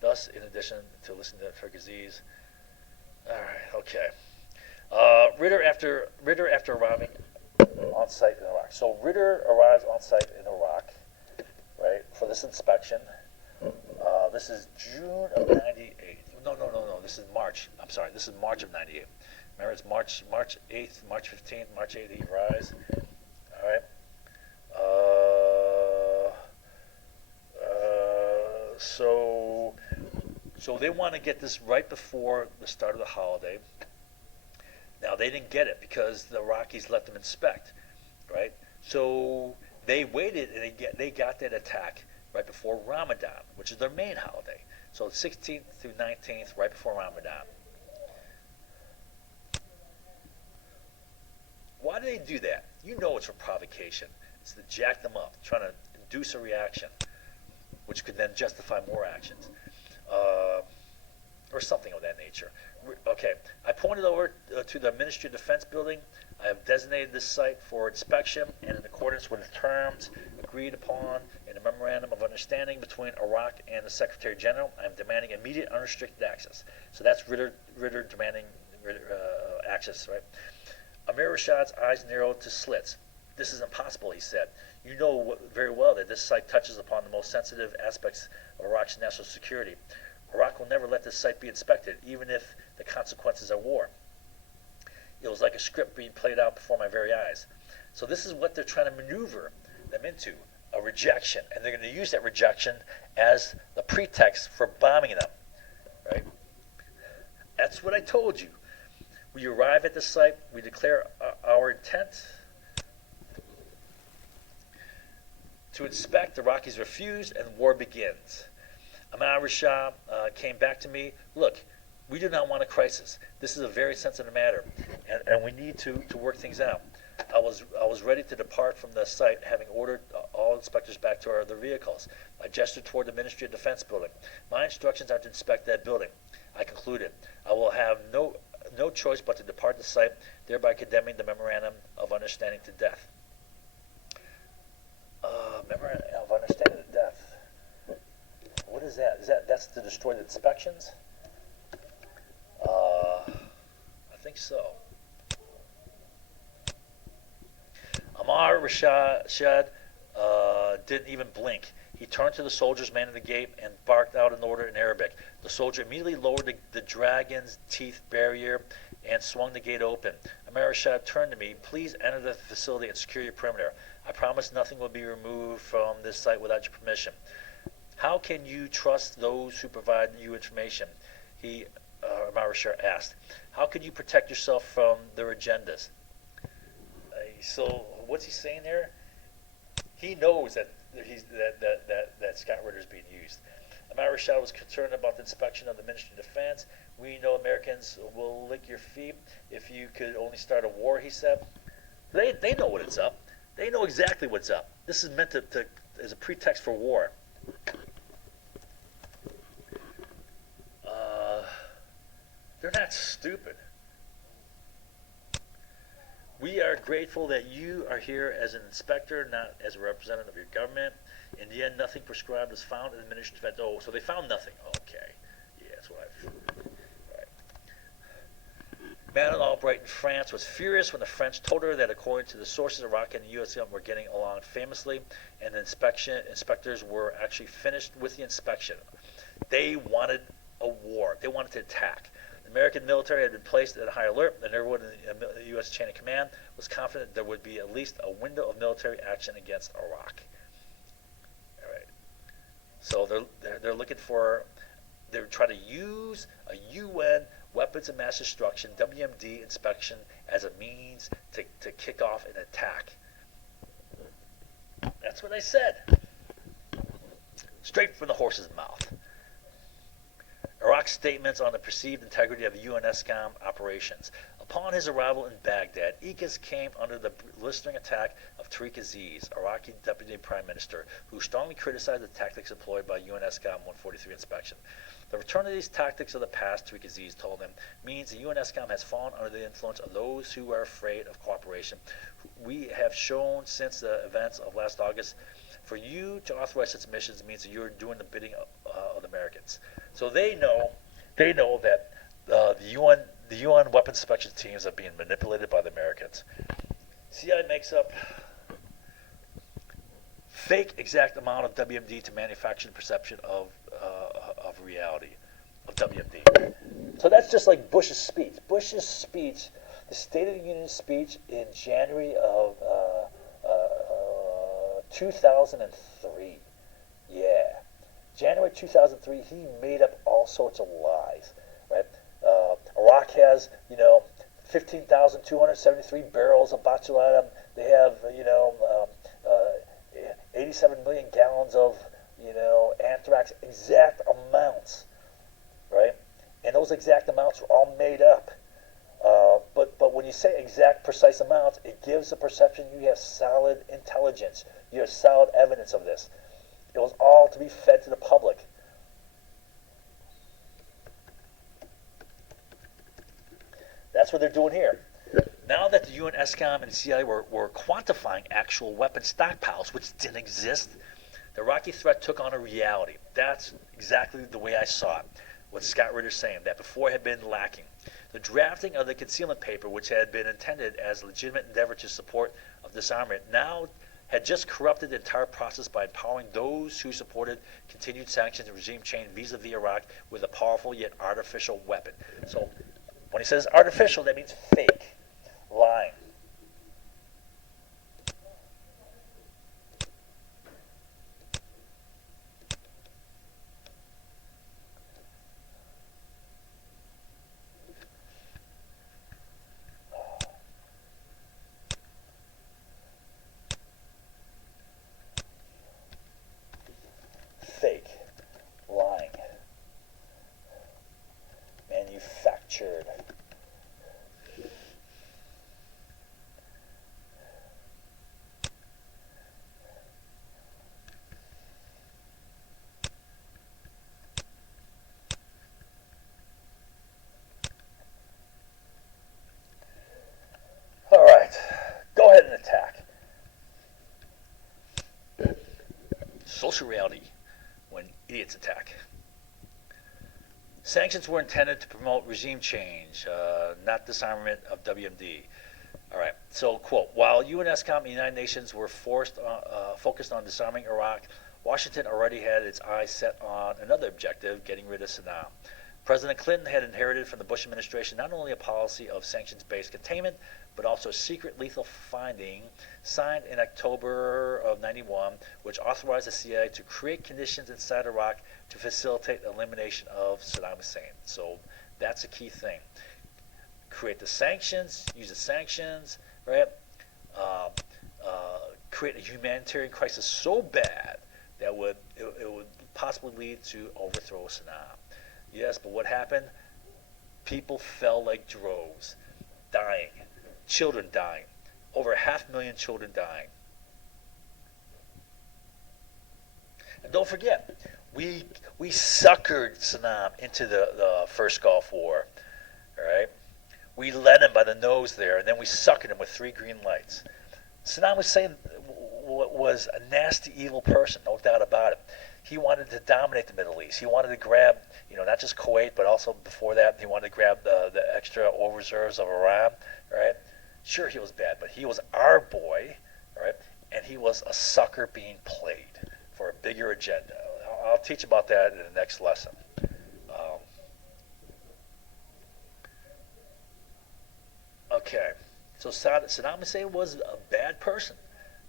thus, in addition to listening to Tariq Aziz. All right, okay. Ritter after arriving on site in Iraq. So Ritter arrives on site in Iraq, right, for this inspection. This is June of '98. No. This is March. I'm sorry. This is March of '98. Remember, it's March 8th, March 15th, March 8th. He arrives. All right. So they want to get this right before the start of the holiday. Now, they didn't get it because the Iraqis let them inspect, right? So they waited and they got that attack right before Ramadan, which is their main holiday. So 16th through 19th, right before Ramadan. Why do they do that? You know it's for provocation. It's to jack them up, trying to induce a reaction, which could then justify more actions. Or something of that nature. Okay, I pointed over to the Ministry of Defense building. I have designated this site for inspection, and in accordance with the terms agreed upon in a memorandum of understanding between Iraq and the Secretary General, I am demanding immediate unrestricted access. So that's Ritter demanding access, right? Amir Rashad's eyes narrowed to slits. This is impossible, he said. You know very well that this site touches upon the most sensitive aspects of Iraq's national security. Iraq will never let this site be inspected, even if the consequences are war. It was like a script being played out before my very eyes. So this is what they're trying to maneuver them into, a rejection. And they're going to use that rejection as the pretext for bombing them, right? That's what I told you. We arrive at the site, we declare our intent to inspect. The Iraqis refuse, and war begins. Ahmad Rashad came back to me. Look, we do not want a crisis. This is a very sensitive matter, and we need to work things out. I was ready to depart from the site, having ordered all inspectors back to their vehicles. I gestured toward the Ministry of Defense building. My instructions are to inspect that building. I concluded. I will have no choice but to depart the site, thereby condemning the memorandum of understanding to death. Memorandum of understanding to death. What is that? That's to destroy the inspections? I think so. Ahmad Rashad didn't even blink. He turned to the soldiers manning the gate and barked out an order in Arabic. The soldier immediately lowered the dragon's teeth barrier and swung the gate open. Amir Rashad turned to me. Please enter the facility and secure your perimeter. I promise nothing will be removed from this site without your permission. How can you trust those who provide you information? Amir Rashad asked. How can you protect yourself from their agendas? So what's he saying there? He knows that Scott Ritter is being used. Amir Rashad was concerned about the inspection of the Ministry of Defense. We know Americans will lick your feet if you could only start a war, he said. They know what it's up. They know exactly what's up. This is meant to as a pretext for war. They're not stupid. We are grateful that you are here as an inspector, not as a representative of your government. In the end, nothing prescribed was found in the Ministry of Defense. Oh, so they found nothing. Okay. Yeah, that's what I've... Right. Madeleine Albright in France was furious when the French told her that according to the sources, Iraq and the U.S. government were getting along famously, and the inspectors were actually finished with the inspection. They wanted a war. They wanted to attack. The American military had been placed at a high alert, and everyone in the U.S. chain of command was confident there would be at least a window of military action against Iraq. All right. So they're looking for, they're trying to use a UN weapons of mass destruction, WMD inspection, as a means to kick off an attack. That's what I said. Straight from the horse's mouth. Iraq's statements on the perceived integrity of UNSCOM operations. Upon his arrival in Baghdad, Iqaz came under the blistering attack of Tariq Aziz, Iraqi Deputy Prime Minister, who strongly criticized the tactics employed by UNSCOM 143 inspection. The return of these tactics of the past, Tariq Aziz told him, means the UNSCOM has fallen under the influence of those who are afraid of cooperation. We have shown since the events of last August, for you to authorize such missions means that you're doing the bidding of the Americans. So they know that the UN weapons inspection teams are being manipulated by the Americans. CIA makes up fake exact amount of WMD to manufacture the perception of reality of WMD. So that's just like Bush's speech. Bush's speech, the State of the Union speech in January of 2003. Yeah. January 2003, he made up all sorts of lies, right? Iraq has, 15,273 barrels of botulinum. They have, 87 million gallons of, anthrax, exact amounts, right? And those exact amounts are all made up. But when you say exact, precise amounts, it gives the perception you have solid intelligence. You have solid evidence of this. It was all to be fed to the public. That's what they're doing here. Now that the UN, SCOM, and CIA were quantifying actual weapon stockpiles, which didn't exist, the Iraqi threat took on a reality. That's exactly the way I saw it. What Scott Ritter saying, that before had been lacking. The drafting of the concealment paper, which had been intended as a legitimate endeavor to support of disarmament, now had just corrupted the entire process by empowering those who supported continued sanctions and regime change vis-a-vis Iraq with a powerful yet artificial weapon. So when he says artificial, that means fake, lying. Fake, lying, manufactured. All right, go ahead and attack. Social reality. When idiots attack. Sanctions were intended to promote regime change, not disarmament of WMD. All right, so quote, while UNSCOM and the United Nations were focused on disarming Iraq, Washington already had its eyes set on another objective, getting rid of Saddam. President Clinton had inherited from the Bush administration not only a policy of sanctions-based containment, but also a secret lethal finding signed in October of 91, which authorized the CIA to create conditions inside Iraq to facilitate elimination of Saddam Hussein. So that's a key thing. Create the sanctions, use the sanctions, right? Create a humanitarian crisis so bad that it would possibly lead to overthrow Saddam. Yes, but what happened? People fell like droves, dying, children dying, over 500,000 children dying. And don't forget, we suckered Saddam into the first Gulf War, all right? We led him by the nose there, and then we suckered him with 3 green lights. Saddam Hussein was a nasty, evil person, no doubt about it. He wanted to dominate the Middle East. He wanted to grab, not just Kuwait, but also before that, he wanted to grab the extra oil reserves of Iran, right? Sure, he was bad, but he was our boy, right? And he was a sucker being played for a bigger agenda. I'll teach about that in the next lesson. Okay, so Saddam Hussein was a bad person,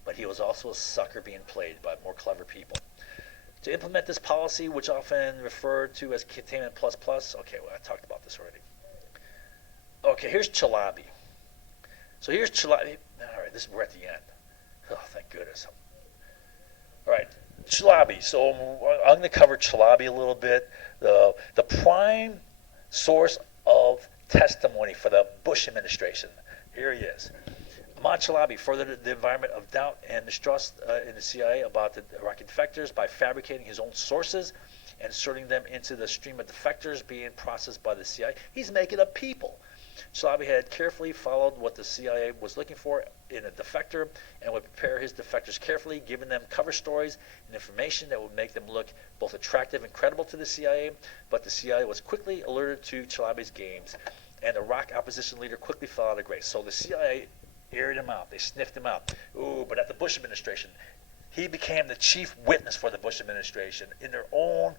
but he was also a sucker being played by more clever people. To implement this policy, which often referred to as Containment Plus Plus, okay, well, I talked about this already. Okay, here's Chalabi. So here's Chalabi. All right, we're at the end. Oh, thank goodness. All right, Chalabi. So I'm going to cover Chalabi a little bit. The prime source of testimony for the Bush administration. Here he is. Ahmad Chalabi furthered the environment of doubt and mistrust in the CIA about the Iraqi defectors by fabricating his own sources and inserting them into the stream of defectors being processed by the CIA. He's making up people. Chalabi had carefully followed what the CIA was looking for in a defector and would prepare his defectors carefully, giving them cover stories and information that would make them look both attractive and credible to the CIA. But the CIA was quickly alerted to Chalabi's games, and the Iraq opposition leader quickly fell out of grace. So the CIA aired him out. They sniffed him out. Ooh, but at the Bush administration, he became the chief witness for the Bush administration in their own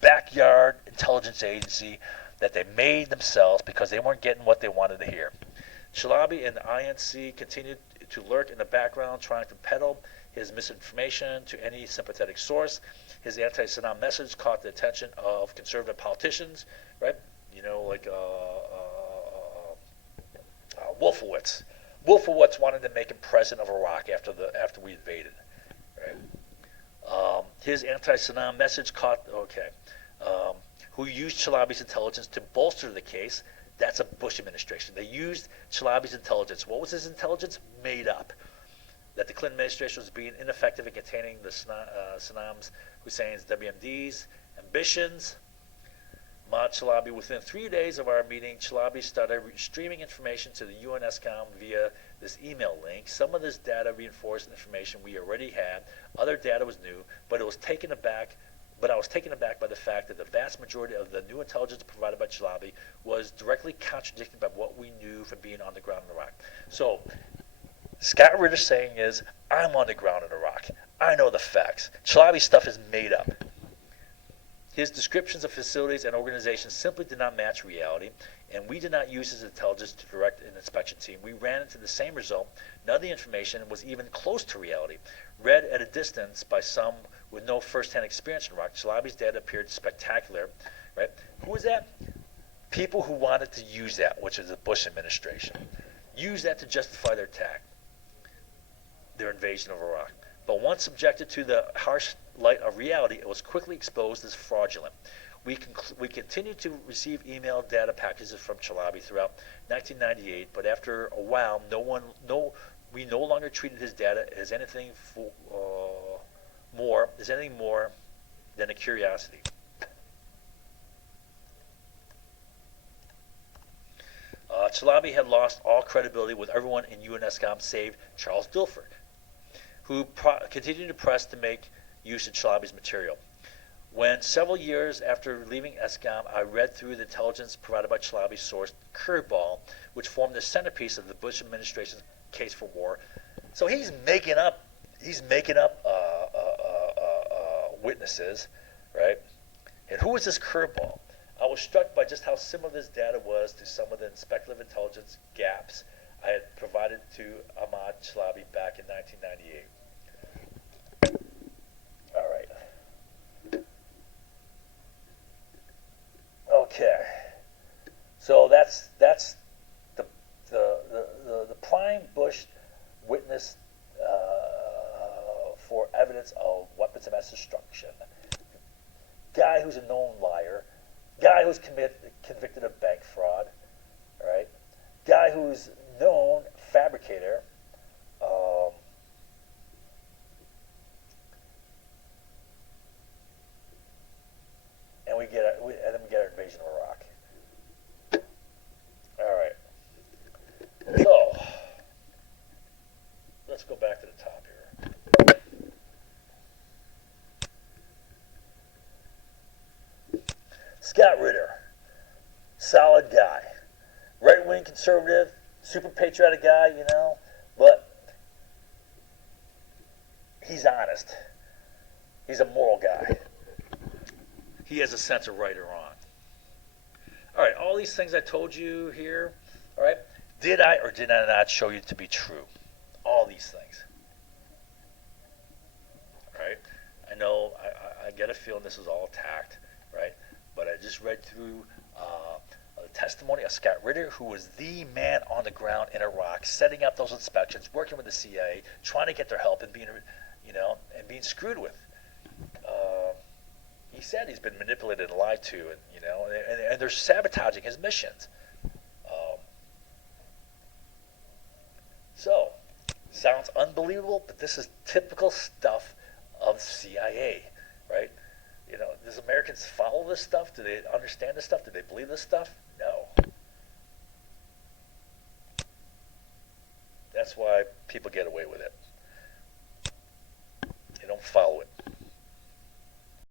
backyard intelligence agency that they made themselves because they weren't getting what they wanted to hear. Chalabi and the INC continued to lurk in the background, trying to peddle his misinformation to any sympathetic source. His anti-Saddam message caught the attention of conservative politicians, right? Like Wolfowitz. Wolfowitz wanted to make him president of Iraq after we invaded, right? His anti-Saddam message caught, who used Chalabi's intelligence to bolster the case. That's a Bush administration. They used Chalabi's intelligence. What was his intelligence? Made up. That the Clinton administration was being ineffective in containing the Saddam Hussein's WMD's ambitions. Ahmad Chalabi, within 3 days of our meeting, Chalabi started streaming information to the UNSCOM via this email link. Some of this data reinforced information we already had. Other data was new, but I was taken aback by the fact that the vast majority of the new intelligence provided by Chalabi was directly contradicted by what we knew from being on the ground in Iraq. So Scott Ritter saying is, I'm on the ground in Iraq. I know the facts. Chalabi's stuff is made up. His descriptions of facilities and organizations simply did not match reality, and we did not use his intelligence to direct an inspection team. We ran into the same result. None of the information was even close to reality. Read at a distance by some with no first-hand experience in Iraq, Chalabi's data appeared spectacular. Right? Who was that? People who wanted to use that, which is the Bush administration. Use that to justify their attack, their invasion of Iraq. But once subjected to the harsh light of reality, it was quickly exposed as fraudulent. We continued to receive email data packages from Chalabi throughout 1998, but after a while, we no longer treated his data as anything more than a curiosity. Chalabi had lost all credibility with everyone in UNSCOM save Charles Dilford, who continued to press to make use of Chalabi's material. When several years after leaving ESCOM, I read through the intelligence provided by Chalabi's source, Curveball, which formed the centerpiece of the Bush administration's case for war. So he's making up witnesses, right? And who is this Curveball? I was struck by just how similar this data was to some of the speculative intelligence gaps I had provided to Ahmad Chalabi back in 1998. All right. Okay. So that's the prime Bush witness for evidence of weapons of mass destruction. Guy who's a known liar. Guy who's convicted of bank fraud. Right. Guy who's known fabricator. And then we get our invasion of Iraq. All right. So let's go back to the top here. Scott Ritter, solid guy, right-wing conservative, super patriotic guy, but he's honest. He's a moral guy. He has a sense of right or wrong. All right, all these things I told you here, all right, did I or did I not show you to be true? All these things. Right? I know I get a feeling this is all attacked, right? But I just read through the testimony of Scott Ritter, who was the man on the ground in Iraq, setting up those inspections, working with the CIA, trying to get their help, and being screwed with. He said he's been manipulated and lied to, and they're sabotaging his missions. So, sounds unbelievable, but this is typical stuff of CIA, right? Does Americans follow this stuff? Do they understand this stuff? Do they believe this stuff? No. That's why people get away with it. They don't follow it.